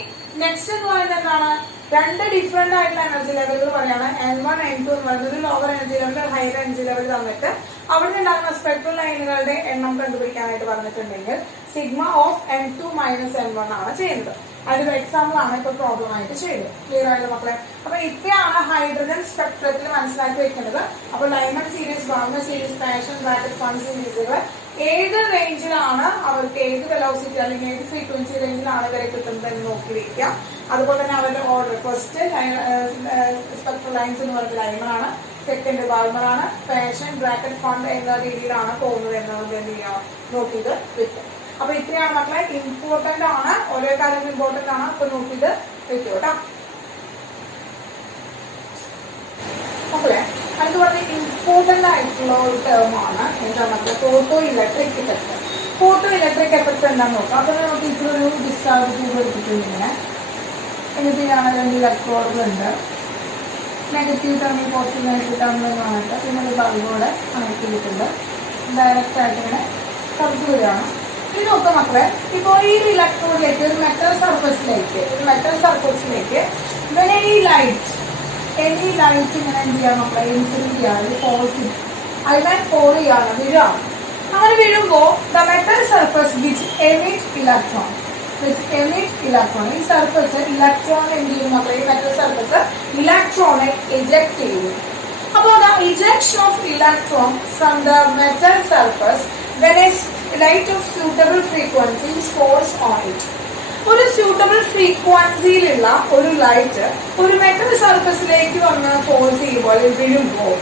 നെക്സ്റ്റ് എന്ന് പറയുന്നത് എന്താണ്? രണ്ട് ഡിഫറെന്റ് ആയിട്ടുള്ള എനർജി ലെവലുകൾ പറയാണ്. n1 n2 എന്ന് പറയുന്നത് ഒരു lower energy level, higher energy level തന്നിട്ട് അവിടെ ഉണ്ടാകുന്ന സ്പെക്ട്രൽ ലൈനുകളുടെ എണ്ണം കണ്ടുപിടിക്കാനായിട്ട് പറഞ്ഞിട്ടുണ്ടെങ്കിൽ sigma of n2 minus n1 ആണ് ചെയ്യുന്നത്. അതിന്റെ എക്സാമ്പിൾ ആണ് ഇപ്പൊ പ്രോബ്ലം ആയിട്ട് ചെയ്തത്. ക്ലിയർ ആയല്ലോ മക്കളെ? അപ്പൊ ഇത്രയാണ് ഹൈഡ്രജൻ സ്പെക്ട്രത്തിൽ മനസ്സിലാക്കി വെക്കുന്നത്. അപ്പൊ Lyman series, Balmer series, Paschen Brackett Pfund സീരീസുകൾ ഏത് റേഞ്ചിലാണ് അവർക്ക്, ഏത് വെലോസിറ്റി അല്ലെങ്കിൽ ഏത് ഫ്രീക്വൻസി റേഞ്ചിലാണ് ഇവരെ കിട്ടുന്നത് എന്ന് നോക്കി വെക്കാം. അതുപോലെ തന്നെ അവരുടെ ഓർഡർ, ഫസ്റ്റ് സ്പെക്ട്രൽ ലൈൻസ് എന്ന് പറയുന്നത് ലൈമൺ ആണ്, സെക്കൻഡ് ബാർമർ ആണ്, പാഷൻ ബ്രാക്കറ്റ് ഫണ്ട് എന്ന രീതിയിലാണ് പോകുന്നത് എന്നുള്ളത് എന്ത് ചെയ്യാം, നോക്കിയത് വെക്കാം. അപ്പൊ ഇത്രയാണ് മക്കളെ, ഇമ്പോർട്ടന്റ് ആണ്, ഓരോ കാര്യങ്ങളും ഇമ്പോർട്ടന്റ് ആണ്. അപ്പൊ നോക്കിയത് വെക്കും കേട്ടോ മക്കളെ. അത് പറഞ്ഞ ഇമ്പോർട്ടന്റ് ആയിട്ടുള്ള ഒരു ടേം ആണ് എന്താണ് മക്കളെ? Photo electric effect. Photo electric effect എന്താണെന്ന് നോക്കാം. അപ്പൊ നമുക്ക് ഇപ്പോഴൊരു ഡിസ്ചാർജ് ട്യൂബ് എടുത്തിട്ടുണ്ട് ഇങ്ങനെ. എന്നിട്ട് ഞാൻ രണ്ട് ഇലക്ട്രോഡുകളുണ്ട്. നെഗറ്റീവ് ടെർമിൽ, പോസിറ്റീവ് നെഗറ്റീവ് ടെർമിൽ കാണിട്ട് പിന്നെ ഒരു ബൾബോടെ കണക്ട് ചെയ്തിട്ടുണ്ട്. ഡയറക്റ്റ് ആയിട്ട് ഇങ്ങനെ കറക്റ്റ് വരികയാണ്. ഇത് നോക്കാം മക്കളെ, ഇപ്പൊ ഈ ഇലക്ട്രോഡിലേക്ക് ഒരു മെറ്റൽ സർഫസിലേക്ക് എനി ലൈറ്റ് ഇങ്ങനെ എന്ത് ചെയ്യാം മക്കളെ? ഇൻസിഡന്റ് ചെയ്യാണ്, പോസിറ്റീവ് അതിനെ ഫോൾ ചെയ്യാണ്, വീഴാണ്. അങ്ങനെ വീഴുമ്പോ the metal surface which emit electron, ഈ സർഫസ് ഇലക്ട്രോൺ എന്ത് ചെയ്യും മക്കളെ? ഈ മെറ്റൽ സർഫസ് ഇലക്ട്രോണെ ഇജക്ട് ചെയ്യും. അപ്പോൾ the ejection of electron from the metal surface when a light of suitable frequency falls on it. ഒരു സ്യൂട്ടബിൾ ഫ്രീക്വൻസിയിലുള്ള ഒരു ലൈറ്റ് ഒരു മെറ്റൽ സർഫസിലേക്ക് വന്ന് ഫോഴ്സ് ചെയ്യുമ്പോൾ, വീഴുമ്പോൾ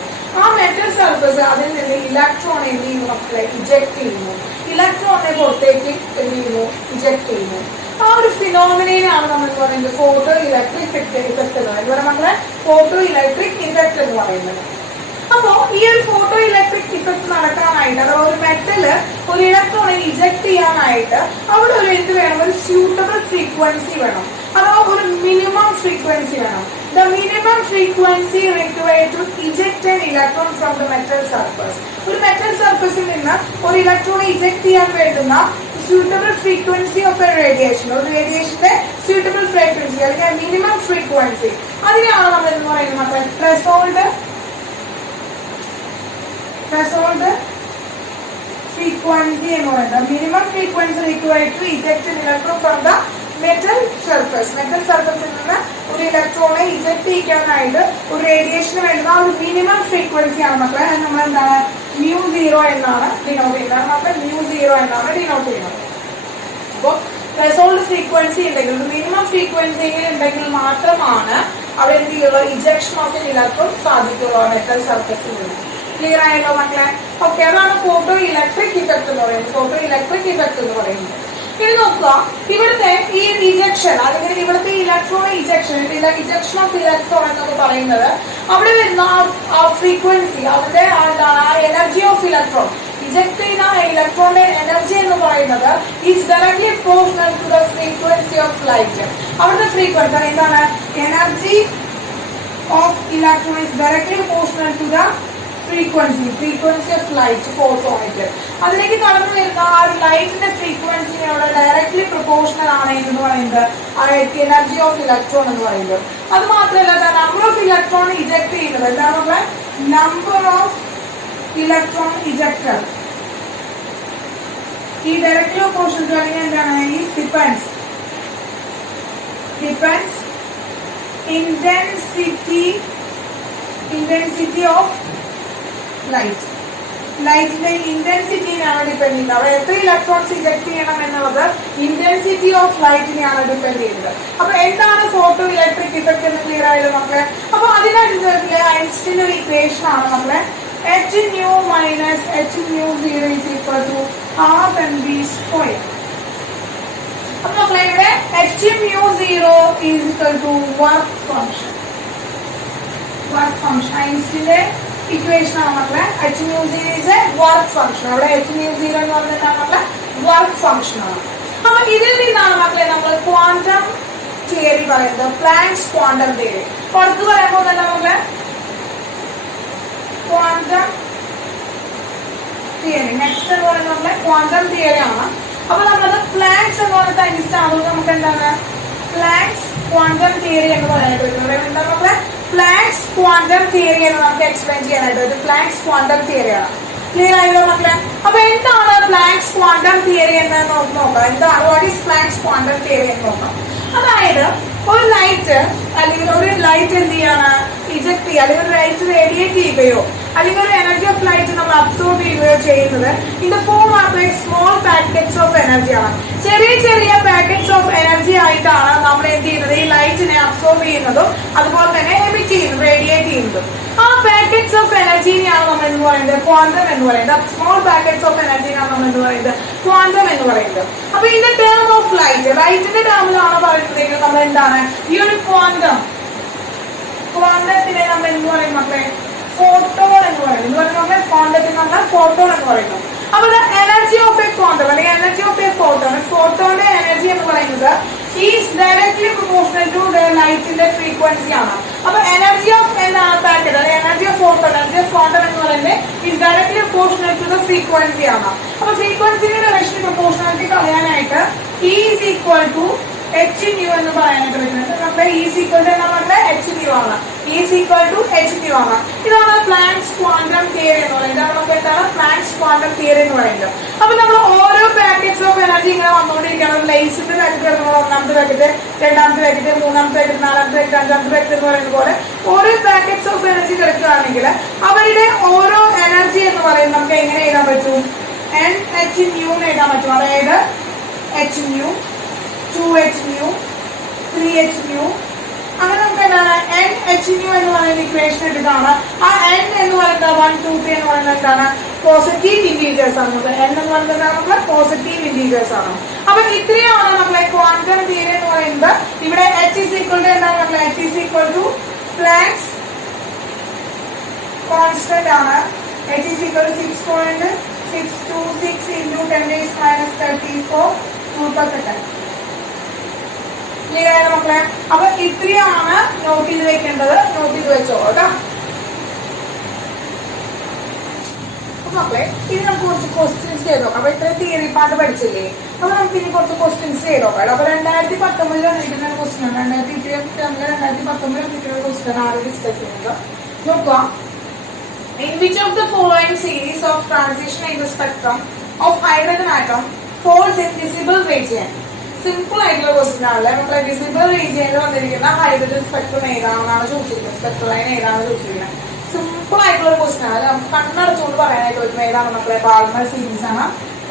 ആ മെറ്റൽ സർഫസ് അതിൽ നിന്ന് ഇലക്ട്രോണെ എന്ത് ചെയ്യുന്നു മക്കളെ? ഇജക്ട് ചെയ്യുന്നു. ഇലക്ട്രോണെ പുറത്തേക്ക് എന്ത് ചെയ്യുന്നു? ഇജക്ട് ചെയ്യുന്നു. ആ ഒരു ഫിനോമിനയാണ് നമ്മൾ പറയുന്നത് ഫോട്ടോ ഇലക്ട്രിക് ഇഫക്ട് എന്ന് പറയുന്നത്. മക്കളെ ഫോട്ടോ ഇലക്ട്രിക് ഇഫക്ട് എന്ന് പറയുന്നത്. അപ്പോ ഈ ഒരു ഫോട്ടോ ഇലക്ട്രിക് ഇഫക്ട് നടക്കാനായിട്ട്, അഥവാ ഒരു മെറ്റല് ഒരു ഇലക്ട്രോണെ ഇജക്ട് ചെയ്യാനായിട്ട് അവിടെ ഒരു എന്ത് വേണം? ഒരു സ്യൂട്ടബിൾ ഫ്രീക്വൻസി വേണം, അഥവാ ഒരു മിനിമം ഫ്രീക്വൻസി വേണം. The minimum frequency required to eject an electron from the metal surface. ഒരു മെറ്റൽ സർഫസിൽ നിന്ന് ഒരു ഇലക്ട്രോണെ ഇജക്ട് ചെയ്യാൻ വേണ്ടുന്ന suitable frequency of a radiation, ഒരു റേഡിയേഷന്റെ suitable frequency അല്ലെങ്കിൽ മിനിമം ഫ്രീക്വൻസി, അതിനെയാണ് നമ്മൾ എന്ന് പറയുന്നത് ത്രെഷോൾഡ് frequency എന്ന് പറയുന്നത്. Minimum frequency required to eject an electron from the metal surface. Metal സർഫസിൽ നിന്ന് ഒരു ഇലക്ട്രോണെ ഇജക്ട് ചെയ്യാനായിട്ട് ഒരു റേഡിയേഷന് വേണ്ടുന്ന ഒരു മിനിമം ഫ്രീക്വൻസി ആണ് മക്കളെ. അത് നമ്മൾ എന്താണ്? μ0 എന്നാണ് ഡിനോട്ട് ചെയ്യുന്നത്. മക്കളെ μ0 എന്നാണ് ഡിനോട്ട് ചെയ്യുന്നത്. അപ്പോൾ ത്രെഷോൾഡ് ഫ്രീക്വൻസി ഉണ്ടെങ്കിൽ, മിനിമം ഫ്രീക്വൻസി ഉണ്ടെങ്കിൽ മാത്രമാണ് അവിടെ എന്ത് ചെയ്യുള്ളൂ? ഇജക്ഷൻ ഓഫ് എൻ ഇലക്ട്രോൺ സാധിക്കുള്ളൂ മെറ്റൽ സർഫസിൽ നിന്ന്. ക്ലിയർ ആയല്ലോ മക്കളെ? ഓക്കെ, അതാണ് ഫോട്ടോ ഇലക്ട്രിക് ഇഫക്ട് എന്ന് പറയുന്നത്. ഇനി നോക്കുക, ഇവിടുത്തെ ഈ ഇജക്ഷൻ അല്ലെങ്കിൽ ഇവിടുത്തെ ഇലക്ട്രോൺ ഇജക്ഷൻ ഓഫ് ഇലക്ട്രോൺ എന്നൊക്കെ പറയുന്നത് അവിടെ വരുന്ന ആ ഫ്രീക്വൻസി, അതിന്റെ എനർജി ഓഫ് ഇലക്ട്രോൺ, ഇജക്ട് ചെയ്യുന്ന ഇലക്ട്രോണിന്റെ എനർജി എന്ന് പറയുന്നത് is directly proportional to the frequency of light. അവിടുത്തെ ഫ്രീക്വൻസി എന്താണ്? Energy of electron is directly proportional to the frequency of light falls on it. അതിലേക്ക് കടന്നു വരുന്ന ആ ഒരു ലൈറ്റിന്റെ ഫ്രീക്വൻസിനോട് ഡയറക്ട്ലി പ്രൊപ്പോർഷണൽ ആണ് എന്ന് പറയുന്നത് ആ എനർജി ഓഫ് ഇലക്ട്രോൺ എന്ന് പറയുന്നത്. അത് മാത്രമല്ല, നമ്പർ ഓഫ് ഇലക്ട്രോൺ ഇജക്ട് ചെയ്യുന്നത് എന്താണ്? നമ്പർ ഓഫ് ഇലക്ട്രോൺ ഇജക്ടർ ഈ ഡയറക്ട്ലി പ്രൊപ്പോർഷണൽ അല്ലെങ്കിൽ എന്താണ്? ഈ ഡിപ്പെൻഡ്സ് intensity of light. ലൈറ്റിന്റെ ഇന്റൻസിറ്റിയാണ് ഡിപെൻഡ് ചെയ്യുന്നത്. അവിടെ എത്ര ഇലക്ട്രോൺസ് ഇജക്ട് ചെയ്യണം എന്നുള്ളത് ഇന്റൻസിറ്റി ഓഫ് ലൈറ്റിനെയാണ് ഡിപെൻഡ് ചെയ്യുന്നത്. അപ്പൊ എന്താണ് ഫോട്ടോ ഇലക്ട്രിക് ഇഫക്ട് എന്ന് ക്ലിയർ ആയാലും മക്കളെ? അപ്പൊ അതിനനുസരിച്ച് ഐൻസ്റ്റീന്റെ ഒരു ഇക്വേഷൻ ആണ് നമ്മളെ h nu minus h mu 0 is equal to half mv square. അപ്പൊ മക്കളെ ഇവിടെ h mu 0 is equal to work function. ഐൻസ്റ്റീന്റെ ഇക്വേഷൻ ആണ് മക്കളെ h mu 0 is a work function. അവിടെ h mu 0 എന്ന് പറഞ്ഞാൽ മക്കളെ വർക്ക് ഫംഗ്ഷൻ ആണ്. അപ്പൊ ഇതിൽ നിന്നാണ് മക്കളെ നമ്മൾ ക്വാണ്ടം തിയറി പറയുന്നത്, പ്ലാങ്ക്സ് ക്വാണ്ടം തിയറി. പുറത്ത് പറയുമ്പോൾ തന്നെ മക്കളെ ക്വാണ്ടം തിയറി നെക്സ്റ്റ് എന്ന് പറയുന്നത് നമ്മളെ ക്വാണ്ടം തിയറി ആണ്. അപ്പൊ നമ്മളത് പ്ലാങ്ക്സ് എന്ന് പറയുന്ന സയന്റിസ്റ്റ് ആകുമ്പോൾ നമുക്ക് എന്താണ് പ്ലാങ്ക്സ് ക്വാണ്ടം തിയറി എന്ന് പറയാനായിട്ട് പറ്റും. എന്താ നമ്മളെ പ്ലാങ്ക്സ് ക്വാണ്ടം തിയറി എന്ന് നമുക്ക് എക്സ്പ്ലെയിൻ ചെയ്യാനായിട്ട് പറ്റും. Planks quantum തിയറിയാണ്. ക്ലിയർ ആയല്ലോ മക്കളെ? അപ്പൊ എന്താണ് പ്ലാങ്ക്സ് ക്വാണ്ടം തിയറി എന്ന് നോക്കാം. എന്താണ് what is planks quantum theory എന്ന് നോക്കാം. അതായത് ഒരു ലൈറ്റ് അല്ലെങ്കിൽ ഒരു ലൈറ്റ് എന്ത് ചെയ്യാണ് ഇജക്ട് ചെയ്യുക, അല്ലെങ്കിൽ ഒരു ലൈറ്റ് റേഡിയേറ്റ് ചെയ്യുകയോ അല്ലെങ്കിൽ ഒരു എനർജി ഓഫ് ലൈറ്റ് നമ്മൾ അബ്സോർബ് ചെയ്യുകയോ ചെയ്യുന്നത് in the form of small packets of എനർജിയാണ്. ചെറിയ ചെറിയ പാക്കറ്റ്സ് ഓഫ് എനർജി ആയിട്ടാണ് നമ്മൾ എന്ത് ചെയ്യുന്നത് ഈ ലൈറ്റിനെ അബ്സോർബ് ചെയ്യുന്നതും അതുപോലെ തന്നെ എമിറ്റ് ചെയ്യുന്നതും റേഡിയേറ്റ് ചെയ്യുന്നതും. ആ പാക്കറ്റ്സ് ഓഫ് എനർജിനെയാണ് നമ്മൾ എന്ന് പറയുന്നത് ക്വാണ്ടം എന്ന് പറയുന്നത്. സ്മോൾ പാക്കറ്റ്സ് ഓഫ് എനർജിനാണ് നമ്മൾ എന്ന് പറയുന്നത് ക്വാണ്ടം എന്ന് പറയുന്നത്. അപ്പൊ ഇൻ ദ ടേം ഓഫ് ലൈറ്റിന്റെ ടേമിലാണ് പറയുന്നതെങ്കിൽ നമ്മൾ എന്താണ് ഈ ഒരു ക്വാണ്ടത്തിനെ നമ്മൾ എന്ന് പറയും മക്കളെ ഫോട്ടോൺ എന്ന് പറയുന്നത്. ക്വാണ്ടത്തിന് നമ്മൾ ഫോട്ടോൺ എന്ന് പറയുന്നു. അപ്പൊ എനർജി ഓഫ് എ ക്വാണ്ടം അല്ലെങ്കിൽ എനർജി ഓഫ് എ ഫോട്ടോന്റെ എനർജി എന്ന് പറയുന്നത് ഈസ് ഡയറക്ട്ലി പ്രൊപ്പോർഷണൽ ടു ലൈറ്റിന്റെ ഫ്രീക്വൻസി ആണ്. അപ്പൊ എനർജി ഓഫ് എന്താണ് പാക്കറ്റ് അല്ലെങ്കിൽ energy of photon, energy of quantum എന്ന് പറയുന്നത് is directly proportional to the frequency ആണ്. അപ്പൊ ഫ്രീക്വൻസിയുടെ ഡയറക്ഷൻ പ്രൊപ്പോർഷണാലിറ്റി കളയാനായിട്ട് E is equal to h nu എന്ന് പറയാനായിട്ട് പറ്റുന്നത്. നമ്മുടെ E is equal to എന്താ പറഞ്ഞത് h nu ആണ്. E is equal to h nu ആണ്. ഇതാണ് പ്ലാങ്ക്സ് ക്വാണ്ടം തിയറി എന്ന് പറയുന്നത്. ഇതാണ് നമുക്ക് എന്താണ് പ്ലാങ്ക്സ് ക്വാണ്ടം തിയറി എന്ന് പറയുന്നത്. അപ്പൊ നമ്മൾ ഓരോ പാക്കറ്റ്സ് ഓഫ് എനർജി ഇങ്ങനെ വന്നുകൊണ്ടിരിക്കണം. ലൈസിന്റെ പാക്കറ്റ് നമ്മൾ ഒന്നാമത്തെ പാക്കറ്റ്, രണ്ടാമത്തെ പാക്കറ്റ്, മൂന്നാമത്തെ പാക്കറ്റ്, നാലാമത്തെ പാക്കറ്റ്, അഞ്ചാമത്തെ പാക്കറ്റ് എന്ന് പറയുന്നത് പോലെ ഓരോ പാക്കറ്റ്സ് ഓഫ് എനർജി കിടക്കുകയാണെങ്കിൽ അവരുടെ ഓരോ എനർജി എന്ന് പറയുന്നത് നമുക്ക് എങ്ങനെ എഴുതാൻ പറ്റും? NH nu എന്ന് എഴുതാൻ പറ്റും. അതായത് h nu, 2h nu, 3h nu, അങ്ങനെ നമുക്ക് എന്താണ് NH nu എന്ന് പറയുന്ന ഇക്വേഷൻ എടുത്താണ്. ആ n എന്ന് പറയുന്നത് 1, 2, 3 എന്ന് പറയുന്നത് എന്താണ് പോസിറ്റീവ് ഇന്റീജേഴ്സ് ആണ്. n എന്ന് പറയുന്നത് നമ്മളെ പോസിറ്റീവ് ഇന്റീജേഴ്സ് ആണ്. അപ്പൊ ഇത്രയാണ് നമ്മളെ ക്വാണ്ടം തിയറി എന്ന് പറയുന്നത്. ഇവിടെ h is equal to എന്താണ് നമ്മളെ h is equal to planks constant ആണ്. h is equal to 6.626 into 10 raised minus 34 second. Clear ആയ മക്കളെ? അപ്പൊ ഇത്രയാണ് നോട്ട് ചെയ്ത് വെക്കേണ്ടത്. നോട്ട് ചെയ്ത് വെച്ചോ കേട്ടോ മക്കളെ. ഇനി നമുക്ക് കുറച്ച് ക്വസ്റ്റ്യൻസ് ചെയ്ത് നോക്കാം. അപ്പൊ ഇത്രയും തിയറി പാർട്ട് പഠിച്ചില്ലേ? അപ്പൊ നമുക്ക് ഇനി കുറച്ച് ക്വസ്റ്റ്യൻസ് ചെയ്ത് നോക്കാം. അപ്പൊ 2019 വന്നിരിക്കുന്ന ഒരു ക്വസ്റ്റ്യൻ ആണ്. 2019 വന്നിരിക്കുന്ന ക്വസ്റ്റ്യൻ ആണ് ഡിസ്കസ് ചെയ്യുന്നത്. നോക്കുക. In which of the following series of transition in the spectrum of hydrogen atom falls in visible region? Simple ആയിട്ടുള്ള ക്വസ്റ്റ്യൻ ആണല്ലേ മക്കളെ. വിസിബിൾ റീജിയനിൽ വന്നിരിക്കുന്ന ഹൈഡ്രജൻ സ്പെക്ട്രം ഏതാണെന്നാണ് ചോദിച്ചിരിക്കുന്നത്. സ്പെക്ട്രൽ ലൈൻ ഏതാണെന്ന് ചോദിച്ചിരിക്കുന്നത്. സിമ്പിൾ ആയിട്ടുള്ള ഒരു ക്വസ്റ്റ്യൻ ആണ്. നമുക്ക് കണ്ണടച്ചുകൊണ്ട് പറയാനായിട്ട് പറ്റും ഏതാണ് മക്കളെ. ബാൾമർ സീരീസ് ആണ്.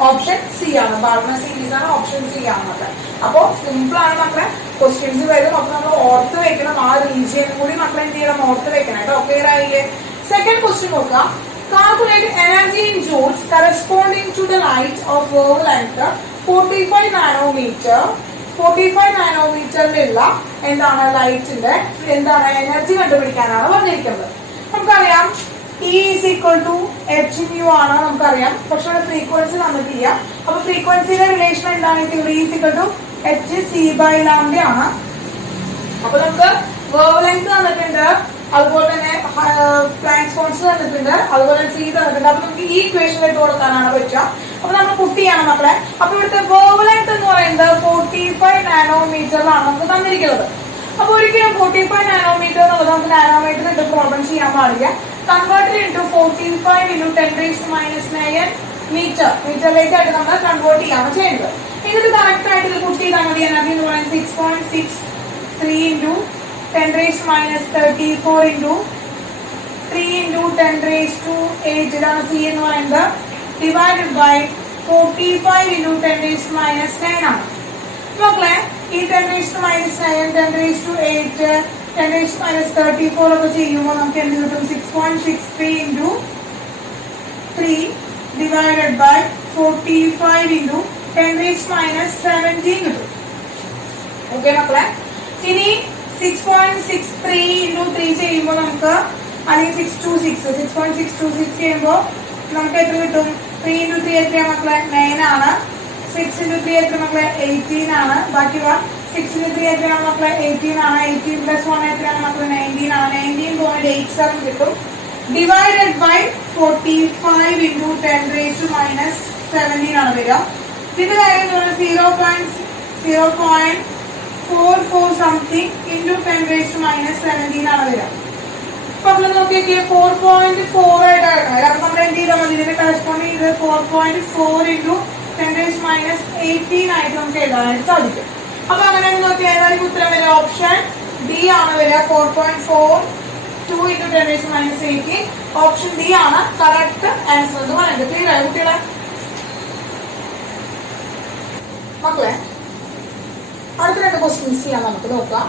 ഓപ്ഷൻ സി ആണ്. ബാൾമർ സീരീസ് ആണ്. ഓപ്ഷൻ സി ആണ് മക്കളെ. അപ്പൊ സിമ്പിൾ ആണ് മക്കളെ. ക്വസ്റ്റ്യൻസ് വരും. അപ്പൊ നമ്മൾ ഓർത്ത് വെക്കണം. ആ റീജിയൻ കൂടി മക്കളെ എന്ത് ചെയ്യണം? ഓർത്ത് വെക്കണം കേട്ടോ. ക്ലിയർ ആയില്ലേ? സെക്കൻഡ് ക്വസ്റ്റ്യൻ നോക്കാം. Calculate energy in joules corresponding to the light of wavelength 45 nanometer. 45 നാനോമീറ്ററിലുള്ള എന്താണ് ലൈറ്റിന്റെ എന്താണ് എനർജി കണ്ടുപിടിക്കാനാണ് പറഞ്ഞിരിക്കുന്നത്. നമുക്കറിയാം E is equal to h nu ആണ് നമുക്കറിയാം. പക്ഷെ ഫ്രീക്വൻസി തന്നിട്ടില്ല. അപ്പൊ ഫ്രീക്വൻസിയുടെ റിലേഷൻ എന്താണ്? E is equal to h c by lambda ആണ്. അപ്പൊ നമുക്ക് വേവ്ലെങ്ത് തന്നിട്ടുണ്ട്, അതുപോലെ തന്നെ പ്ലാങ്ക്സ് കോൺസ്റ്റന്റ് തന്നിട്ടുണ്ട്, അതുപോലെ സി തന്നിട്ടുണ്ട്. അപ്പൊ നമുക്ക് ഈ ഇക്വേഷൻ ഇട്ട് കൊടുക്കാനാണ് പറ്റുക. അപ്പൊ നമ്മൾ പുട്ട് ചെയ്യണം മക്കളെ. അപ്പൊ ഇവിടുത്തെ വേവ്ലെങ്ത് എന്ന് പറയുന്നത് 45 നാനോമീറ്ററിലാണ് നമുക്ക് തന്നിരിക്കുന്നത്. അപ്പൊ ഒരിക്കലും 45 നാനോമീറ്റർ എന്നുള്ളത് നമുക്ക് നാനോമീറ്റർ ഇട്ട് പ്രോബ്ലം ചെയ്യാൻ പാടില്ല. കൺവേർട്ടർ ഇൻറ്റു 45 into 10⁻⁹ മീറ്ററിലേക്കായിട്ട് നമ്മൾ കൺവേർട്ട് ചെയ്യാണ് ചെയ്യുന്നത്. ഇതിൽ കറക്റ്റ് ആയിട്ട് ഇത് പുട്ട് ചെയ്താൽ മതി. എനർജി എന്ന് പറയുന്നത് 6.63 into 10⁻34 into 3 into 10 raised to 8 ഇതാണ് C എന്ന് പറയുന്നത് divided by 45 into 10 raised to minus 9 ആണ്. നോക്കേ ഈ 10 raised to minus 9, 10 raised to 8, 10 raised to minus 34 ഒക്കെ ചെയ്യുമ്പോൾ നമുക്ക് എന്ത് കിട്ടും? 6.63 into 3 divided by 45 into 10 raised to minus 17 കിട്ടും. ഓക്കെ മക്കളെ, ഇനി 6.63 into 3 ചെയ്യുമ്പോൾ നമുക്ക് അല്ലെങ്കിൽ 6.626 ചെയ്യുമ്പോൾ നമുക്ക് എത്ര കിട്ടും? 3 into 3 എത്രയാണ് മക്കളെ? 9 ആണ്. 6 into 3 എത്ര മക്കളെ? 18 ആണ്. ബാക്കി 6 into 3 എത്രയാണ് മക്കളെ? 18 ആണ്. 18 plus 1 എത്രയാണ് മക്കളെ? 19 ആണ്. 19.87 കിട്ടും. Divided by 45 into 10 raised to minus 17 ആണ് വരിക. ഇതിന്റെ കാര്യം 0.44 something into 10 raised to minus 17 ആണ് വരിക. അപ്പൊ നമ്മൾ നോക്കിയൊക്കെ 4.4 ആയിട്ടാണ്. കാരണം നമ്മൾ എന്ത് ചെയ്താൽ മതി? ഇതിന്റെ കറസ്പോണ്ടിങ് ഇത് 4.4 into 10 raised to minus 18 ആയിട്ട് നമുക്ക് എഴുതാനായിട്ട് സാധിക്കും. അപ്പൊ അങ്ങനെ നോക്കിയാൽ ഏതായാലും ഉത്തരം വരിക ഓപ്ഷൻ ഡി ആണ് വരിക. 4.42 into 10 raised to minus 18. Option D ആണ് കറക്റ്റ് ആൻസർ എന്ന് പറയുന്നത്. ക്ലിയർ ആയോ കുട്ടികളെ? മക്കളെ, അടുത്ത രണ്ട് ക്വസ്റ്റ്യൻസ് ചെയ്യാൻ നമുക്ക് നോക്കാം.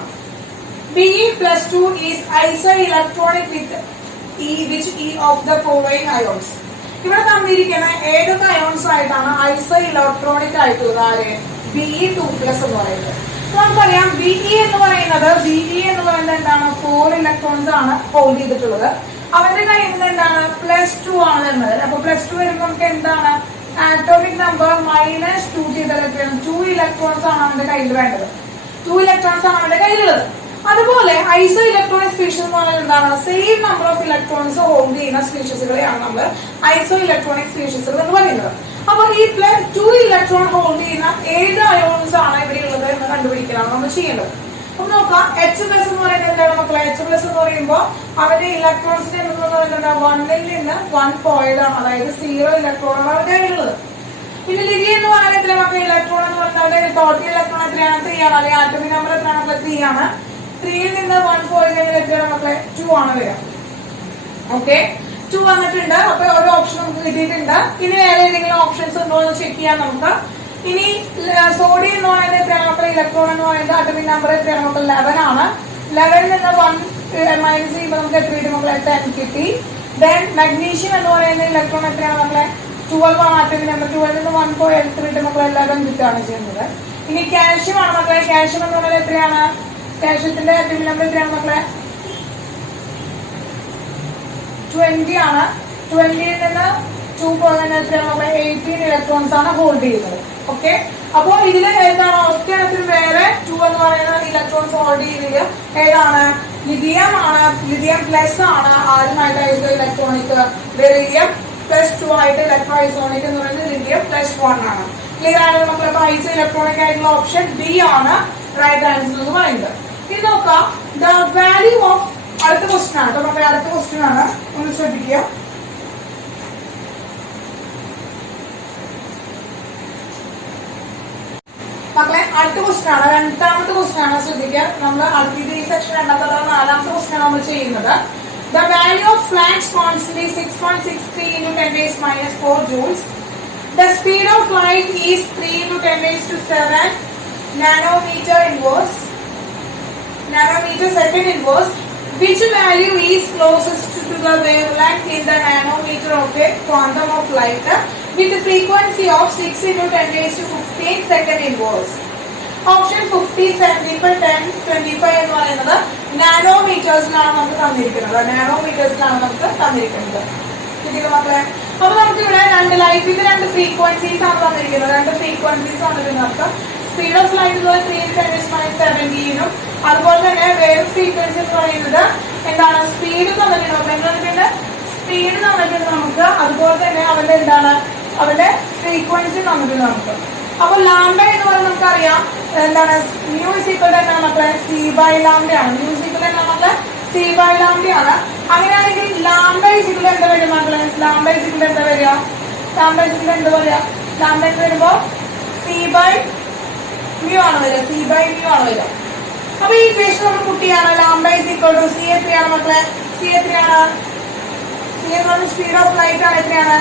BE plus 2 is isoelectronic with which E of the following ions? ഇവിടെ തന്നിരിക്കുന്ന ഏതൊക്കെ അയോൺസ് ആയിട്ടാണ് ഐസോഇലക്ട്രോണിക് ആയിട്ടുള്ളത്? ആര്? Be2+ എന്ന് പറയുന്നത്. നമുക്കറിയാം BE എന്ന് പറയുന്നത് എന്താണ്? 4 ഇലക്ട്രോൺസ് ആണ് ഹോൾഡ് ചെയ്തിട്ടുള്ളത്. അവന്റെ കയ്യിൽ നിന്ന് എന്താണ്? +2 ആണ് വരുന്നത്. അപ്പൊ +2 വരുമ്പോൾ നമുക്ക് എന്താണ്? ആറ്റോമിക് നമ്പർ -2 ചെയ്താൽ 2 ഇലക്ട്രോൺസ് ആണ് അവന്റെ കയ്യിൽ വേണ്ടത്. 2 ഇലക്ട്രോൺസ് ആണ് അവന്റെ കയ്യിലുള്ളത്. അതുപോലെ ഐസോ ഇലക്ട്രോണിക് സ്പീഷീസ് എന്ന് പറഞ്ഞാൽ എന്താണ്? Same number of electrons hold ചെയ്യുന്ന സ്പീഷീസുകളെയാണ് നമ്മൾ ഐസോ ഇലക്ട്രോണിക് സ്പീഷീസുകൾ എന്ന് പറയുന്നത്. അപ്പൊ ഈ 2 ഇലക്ട്രോൺ ഹോൾഡ് ചെയ്യുന്ന ഏത് അയോൺസ് ആണ് ഇവിടെ ഉള്ളത് എന്ന് കണ്ടുപിടിക്കലാണ് നമ്മൾ ചെയ്യേണ്ടത്. അപ്പൊ നോക്കാം, H+ എന്ന് പറയുന്നത് എന്താണ് മക്കളെ? H+ എന്ന് പറയുമ്പോൾ അവരുടെ ഇലക്ട്രോൺസിന്റെ എന്ന് പറയുന്നത് 1ൽ നിന്ന് 1 പോയതാണ്. അതായത് 0 ഇലക്ട്രോണാണ് അവരുടെ കയ്യിലുള്ളത്. പിന്നെ ലിഥിയം എന്ന് പറയുന്നത് മക്കളെ ഇലക്ട്രോൺ എന്ന് പറഞ്ഞാൽ ടോട്ടൽ ഇലക്ട്രോൺ എത്രയാണ്? 3 ആണ്. അല്ലെങ്കിൽ ആറ്റോമിക് നമ്പർ എത്രയാണ്? 3 ആണ്. 3ൽ നിന്ന് 1 പോയി കഴിഞ്ഞാൽ എത്രയാണ് മക്കളെ? 2 ആണ് വരിക. ഓക്കെ, 2 വന്നിട്ടുണ്ട്. അപ്പൊ ഒരു ഓപ്ഷൻ നമുക്ക് കിട്ടിയിട്ടുണ്ട്. ഇനി വേറെ ഏതെങ്കിലും ഓപ്ഷൻസ് ഉണ്ടോ എന്ന് ചെക്ക് ചെയ്യാം നമുക്ക്. ഇനി സോഡിയം എന്ന് പറയുന്നത് എത്രയാണ് മക്കളെ? ഇലക്ട്രോൺ എന്ന് പറയുന്നത് ആറ്റോമിക് നമ്പർ എത്രയാണ് മക്കളെ? 11 ആണ്. 11ൽ നിന്ന് 1 മൈനസ് ചെയ്യുമ്പോൾ നമുക്ക് എത്ര കിട്ടും മക്കളെ? 10 കിട്ടി. ദെൻ മഗ്നീഷ്യം എന്ന് പറയുന്ന ഇലക്ട്രോൺ എത്രയാണ് മക്കളെ? 12 ആണ് ആറ്റോമിക് നമ്പർ. 12ൽ നിന്ന് 1 പോയി എത്ര കിട്ടും മക്കളെ? 11 കിട്ടുകയാണ് ചെയ്യുന്നത്. ഇനി കാൽഷ്യം ആണ് മക്കളെ. കാൽഷ്യം എന്ന് പറയുന്നത് എത്രയാണ്? കാൽഷ്യത്തിന്റെ ആറ്റോമിക് നമ്പർ എത്രയാണ് മക്കളെ? 20 ആണ്. 20ൽ നിന്ന് 2 പോകാൻ എത്രയാണ് മക്കളെ? 18 ഇലക്ട്രോൺസ് ആണ് ഹോൾഡ് ചെയ്യുന്നത്. ഓക്കെ, അപ്പോ ഇതില് ഏതാണ്? ഒറ്റ വേറെ 2 എന്ന് പറയുന്ന ഇലക്ട്രോൺസ് ഹോൾഡ് ചെയ്യുന്നത് ഏതാണ്? ലിഥിയം ആണ്. ലിഥിയം പ്ലസ് ആണ് ആദ്യമായിട്ട് ഐസോ ഇലക്ട്രോണിക്. ലിഥിയം +2 ആയിട്ട് ഇലക്ട്രോ ഐസോണിക് എന്ന് പറയുന്നത് ലിഥിയം +1 ആണ്. ക്ലിയർ ആണ് മക്കളെ? അപ്പൊ ഐസോ ഇലക്ട്രോണിക് ആയിട്ടുള്ള ഓപ്ഷൻ ഡി ആണ് റൈറ്റ് ആൻസർ എന്ന് പറയുന്നത്. ഇത് നോക്കാം, ദ വാല്യൂ ഓഫ് അടുത്ത ക്വസ്റ്റ്യൻ ആണ്. മക്കളെ അടുത്ത ക്വസ്റ്റ്യൻ ആണ്, ഒന്ന് ശ്രദ്ധിക്കുക. മക്കളെ അടുത്ത ക്വസ്റ്റ്യൻ ആണ്, രണ്ടാമത്തെ ക്വസ്റ്റ്യൻ ആണ്. ശ്രദ്ധിക്കുക, നമ്മൾ അടുത്ത ഈ സെക്ഷൻ രണ്ടാമത്തെ 4ാമത്തെ ക്വസ്റ്റ്യൻ നമ്മൾ ചെയ്യുന്നത്. The value of Planck's constant is 6.63 into 10 raised minus 4 joules. The speed of light is 3 into 10 raised to 7 nanometer second inverse. Which value is closest to the wavelength in the nanometer of a quantum of light with the frequency of 6 into 10 raised to 15 second inverse? Option 50, 75, 10, 25 എന്ന് പറയുന്നത് നാനോമീറ്റേഴ്സിലാണ് നമുക്ക് തന്നിരിക്കുന്നത്. കിട്ടിയോ മക്കളെ? അപ്പൊ നമുക്ക് ഇവിടെ ലൈറ്റിന്റെ 2 ഫ്രീക്വൻസീസ് ആണ് തന്നിരിക്കുന്നത്. 2 ഫ്രീക്വൻസീസ് വന്നിട്ടുണ്ട് നമുക്ക്. Speed of light 3 into 10 raised to minus 17 അതുപോലെ തന്നെ വേറെ ഫ്രീക്വൻസി എന്ന് പറയുന്നത് എന്താണ്? സ്പീഡ് തന്നിട്ടുണ്ട്. സ്പീഡ് തന്നിട്ടുണ്ട് നമുക്ക്. അതുപോലെ തന്നെ അവന്റെ എന്താണ്? അവന്റെ ഫ്രീക്വൻസി തന്നിട്ടുണ്ട് നമുക്ക്. അപ്പൊ ലാംഡ എന്ന് പറയുന്നത് നമുക്കറിയാം എന്താണ്? മ്യൂ ഈക്വൽ എന്താണ് മക്കളെ? C/λ ആണ്. മ്യൂ ഈക്വൽ എന്താണ് മക്കളെ? C/λ ആണ്. അങ്ങനെയാണെങ്കിൽ ലാംഡ ഈക്വൽ എന്താ വരിക മക്കളെ? ലാംഡ ഈക്വൽ എന്താ വരിക? ലാംഡ ഈക്വൽ എന്താ പറയാ? ലാംഡ വരുമ്പോ C/μ ആണ് വരിക. C/μ ആണ് വരിക. അപ്പൊ ഈ ഇക്വേഷൻ നമ്മൾ കുട്ടിയാണ്. ലാംഡ ഈക്വൽ ടു C എത്രയാണ് മക്കളെ? C എത്രയാണ്? c എന്ന് പറയുന്നത് സ്പീഡ് ഓഫ് ലൈറ്റ് ആണ്. എത്രയാണ്?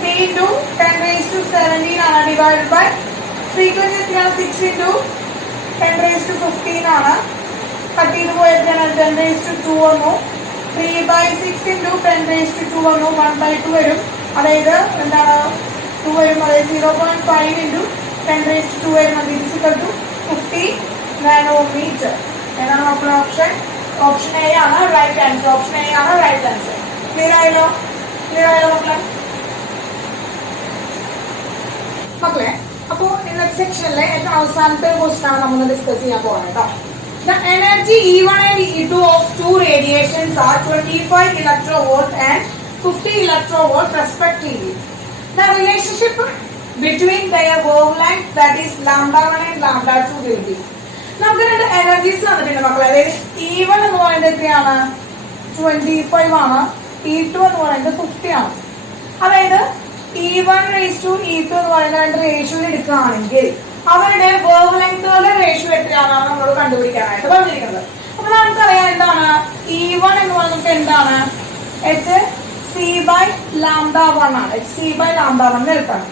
3 into 10⁻17 ആണ്. ഡിവൈഡ് ബൈ ഫ്രീക്വൻസി എത്രയാണ്? 6 into 10⁻15 ആണ്. കട്ട് ചെയ്ത് പോയ എത്രയാണ്? 10⁻2 വന്നു. 3/6 into 10⁻2 വന്നു. 1/2 വരും. അതായത് എന്താണ് 2 വരും. അതായത് 0.5 into 10⁻2 വരും. അത് ഇസിക്കൽ ടു 50 നാനോമീറ്റർ. ഏതാണ് മക്കളെ ഓപ്ഷൻ? ഓപ്ഷൻ എ ആണ് റൈറ്റ് ആൻസർ. ഓപ്ഷൻ എ ആണ് റൈറ്റ് ആൻസർ. ക്ലിയർ ആയല്ലോ? ക്ലിയർ ആയല്ലോ മക്കളെ? മക്കളെ അപ്പോ ഇന്നത്തെ സെക്ഷനിലെ ഏറ്റവും അവസാനത്തെ ക്വസ്റ്റ്യൻ ആണ് നമ്മൾ ഡിസ്കസ് ചെയ്യാൻ പോകുന്നത് കേട്ടോ. The energy E1 and E2 of two radiations are 25 electrovolt and 50 electrovolt respectively. The relationship between their wavelength, that is lambda 1 and lambda 2 will be. നമുക്ക് രണ്ട് എനർജീസ് തന്നിട്ടുണ്ട് മക്കളെ. അതായത് E1 എന്ന് പറയുന്നത് എത്രയാണ്? 25 ആണ്. E2 എന്ന് പറയുന്നത് 50 ആണ്. അതായത് E1:E2 എന്ന് പറയുന്ന രണ്ട് റേഷ്യോയിൽ എടുക്കുകയാണെങ്കിൽ അവരുടെ വേവ് ലെങ്തുകളുടെ റേഷ്യോ എത്രയാണെന്നാണ് നമ്മൾ കണ്ടുപിടിക്കാനായിട്ട് പറഞ്ഞിരിക്കുന്നത്. അപ്പൊ നമുക്കറിയാം എന്താണ് E1 എന്ന് പറയുന്നത് എന്താണ്? hc/λ1 ആണ്. hc/λ1 എടുക്കണം.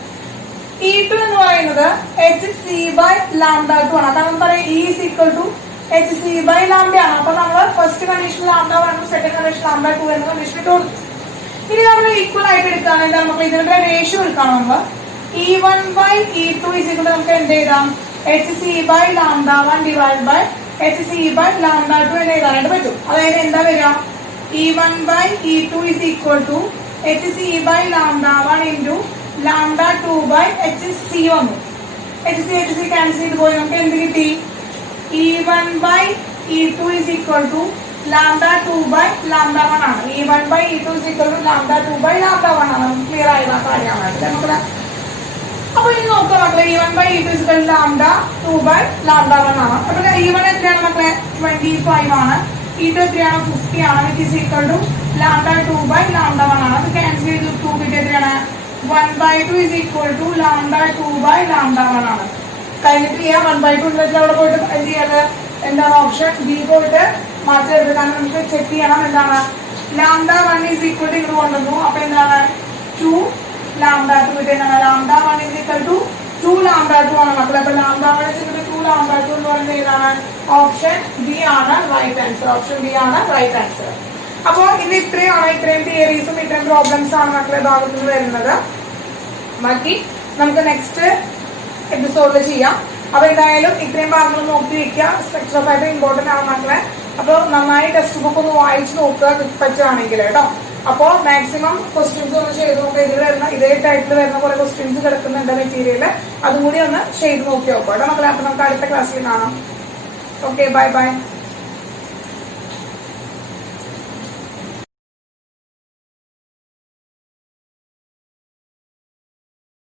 E2 എന്ന് പറയുന്നത് hc/λ2 ആണ്. കാരണം പറയാം E is equal to hc/λ ആണ്. അപ്പൊ നമ്മൾ ഫസ്റ്റ് കണ്ടീഷൻ λ1, സെക്കൻഡ് കണ്ടീഷൻ λ2 എന്ന കണ്ടീഷൻ ഇട്ട് കൊടുക്കും. ഇനി നമ്മൾ ഈക്വൽ ആയിട്ട് എടുക്കുകയാണ് എന്താണ് നമുക്ക് ഇതിന്റെ റേഷ്യോ എടുക്കണം. നമ്മൾ E1/E2 is equal to നമുക്ക് എന്ത് എഴുതാം? hc/λ1 ഡിവൈഡ് ബൈ hc/λ2 എന്ന് എഴുതാനായിട്ട് പറ്റും. അതായത് എന്താ വരിക? E1/E2 is equal to hc/λ1 into λ2/hc വന്നു. hc ക്യാൻസൽ ചെയ്ത് പോയി. നമുക്ക് എന്ത് കിട്ടി? E1/E2 is equal to λ2/λ1 ആണ്. E1/E2 is equal to λ2/λ1 ആണ്. ക്ലിയർ ആയ കാര്യമാണ് നമുക്ക്. അപ്പൊ ഇനി നോക്കാം മക്കളെ. E1/E2 is equal to λ2/λ1 ആണ്. അപ്പൊ E1 എത്രയാണ് മക്കളെ? 25 ആണ്. E2 എത്രയാണ്? 50 ആണ്. Which is equal to λ2/λ1 ആണ്. അത് ക്യാൻസൽ ചെയ്ത് 2 കിട്ടി. എത്രയാണ്? 1/2 is equal to λ2/λ1 ആണ്. കഴിഞ്ഞിട്ട് ചെയ്യാം. 1/2 ഉണ്ടെങ്കിൽ അവിടെ പോയിട്ട് എന്ത് ചെയ്യാറ്? എന്താണ് ഓപ്ഷൻ ബി പോയിട്ട് മാറ്റരുത്. കാരണം നമുക്ക് ചെക്ക് ചെയ്യണം എന്താണ് λ1 is equal to ഇങ്ങോട്ട് കൊണ്ടുവന്നു. അപ്പൊ എന്താണ് 2 λ2 കിട്ടി. എന്താണ് λ1 is equal to 2 λ2 ആണ് മക്കളെ. അപ്പൊ λ1 is equal to 2 λ2 എന്ന് പറയുന്നത് ഏതാണ്? ഓപ്ഷൻ ബി ആണ് റൈറ്റ് ആൻസർ. ഓപ്ഷൻ ബി ആണ് റൈറ്റ് ആൻസർ. അപ്പോ ഇത് ഇത്രയും തിയറീസും ഇത്രയും പ്രോബ്ലംസ് ആണ് മക്കളെ ഭാഗത്ത് നിന്ന് വരുന്നത്. ബാക്കി നമുക്ക് നെക്സ്റ്റ് എപ്പിസോഡിൽ ചെയ്യാം. അപ്പൊ എന്തായാലും ഇത്രയും ഭാഗങ്ങൾ നോക്കി വെക്കുക. സ്ട്രക്ചർ ഓഫ് ആയിട്ട് ഇമ്പോർട്ടന്റ് ആണ് മക്കളെ. അപ്പൊ നന്നായി ടെക്സ്റ്റ് ബുക്ക് ഒന്ന് വായിച്ചു നോക്കുക പറ്റുകയാണെങ്കിൽ കേട്ടോ. അപ്പോ മാക്സിമം ക്വസ്റ്റ്യൻസ് ഒന്ന് ചെയ്ത് നോക്കുക. ഇതിൽ വരുന്ന ഇതേ ടൈപ്പിൽ വരുന്ന കുറെ ക്വസ്റ്റ്യൻസ് കിടക്കുന്നുണ്ട് മെറ്റീരിയല്. അതും കൂടി ഒന്ന് ചെയ്ത് നോക്കി നോക്കുക കേട്ടോ മക്കളെ. അപ്പൊ നമുക്ക് അടുത്ത ക്ലാസ്സിൽ കാണാം. Okay, bye bye.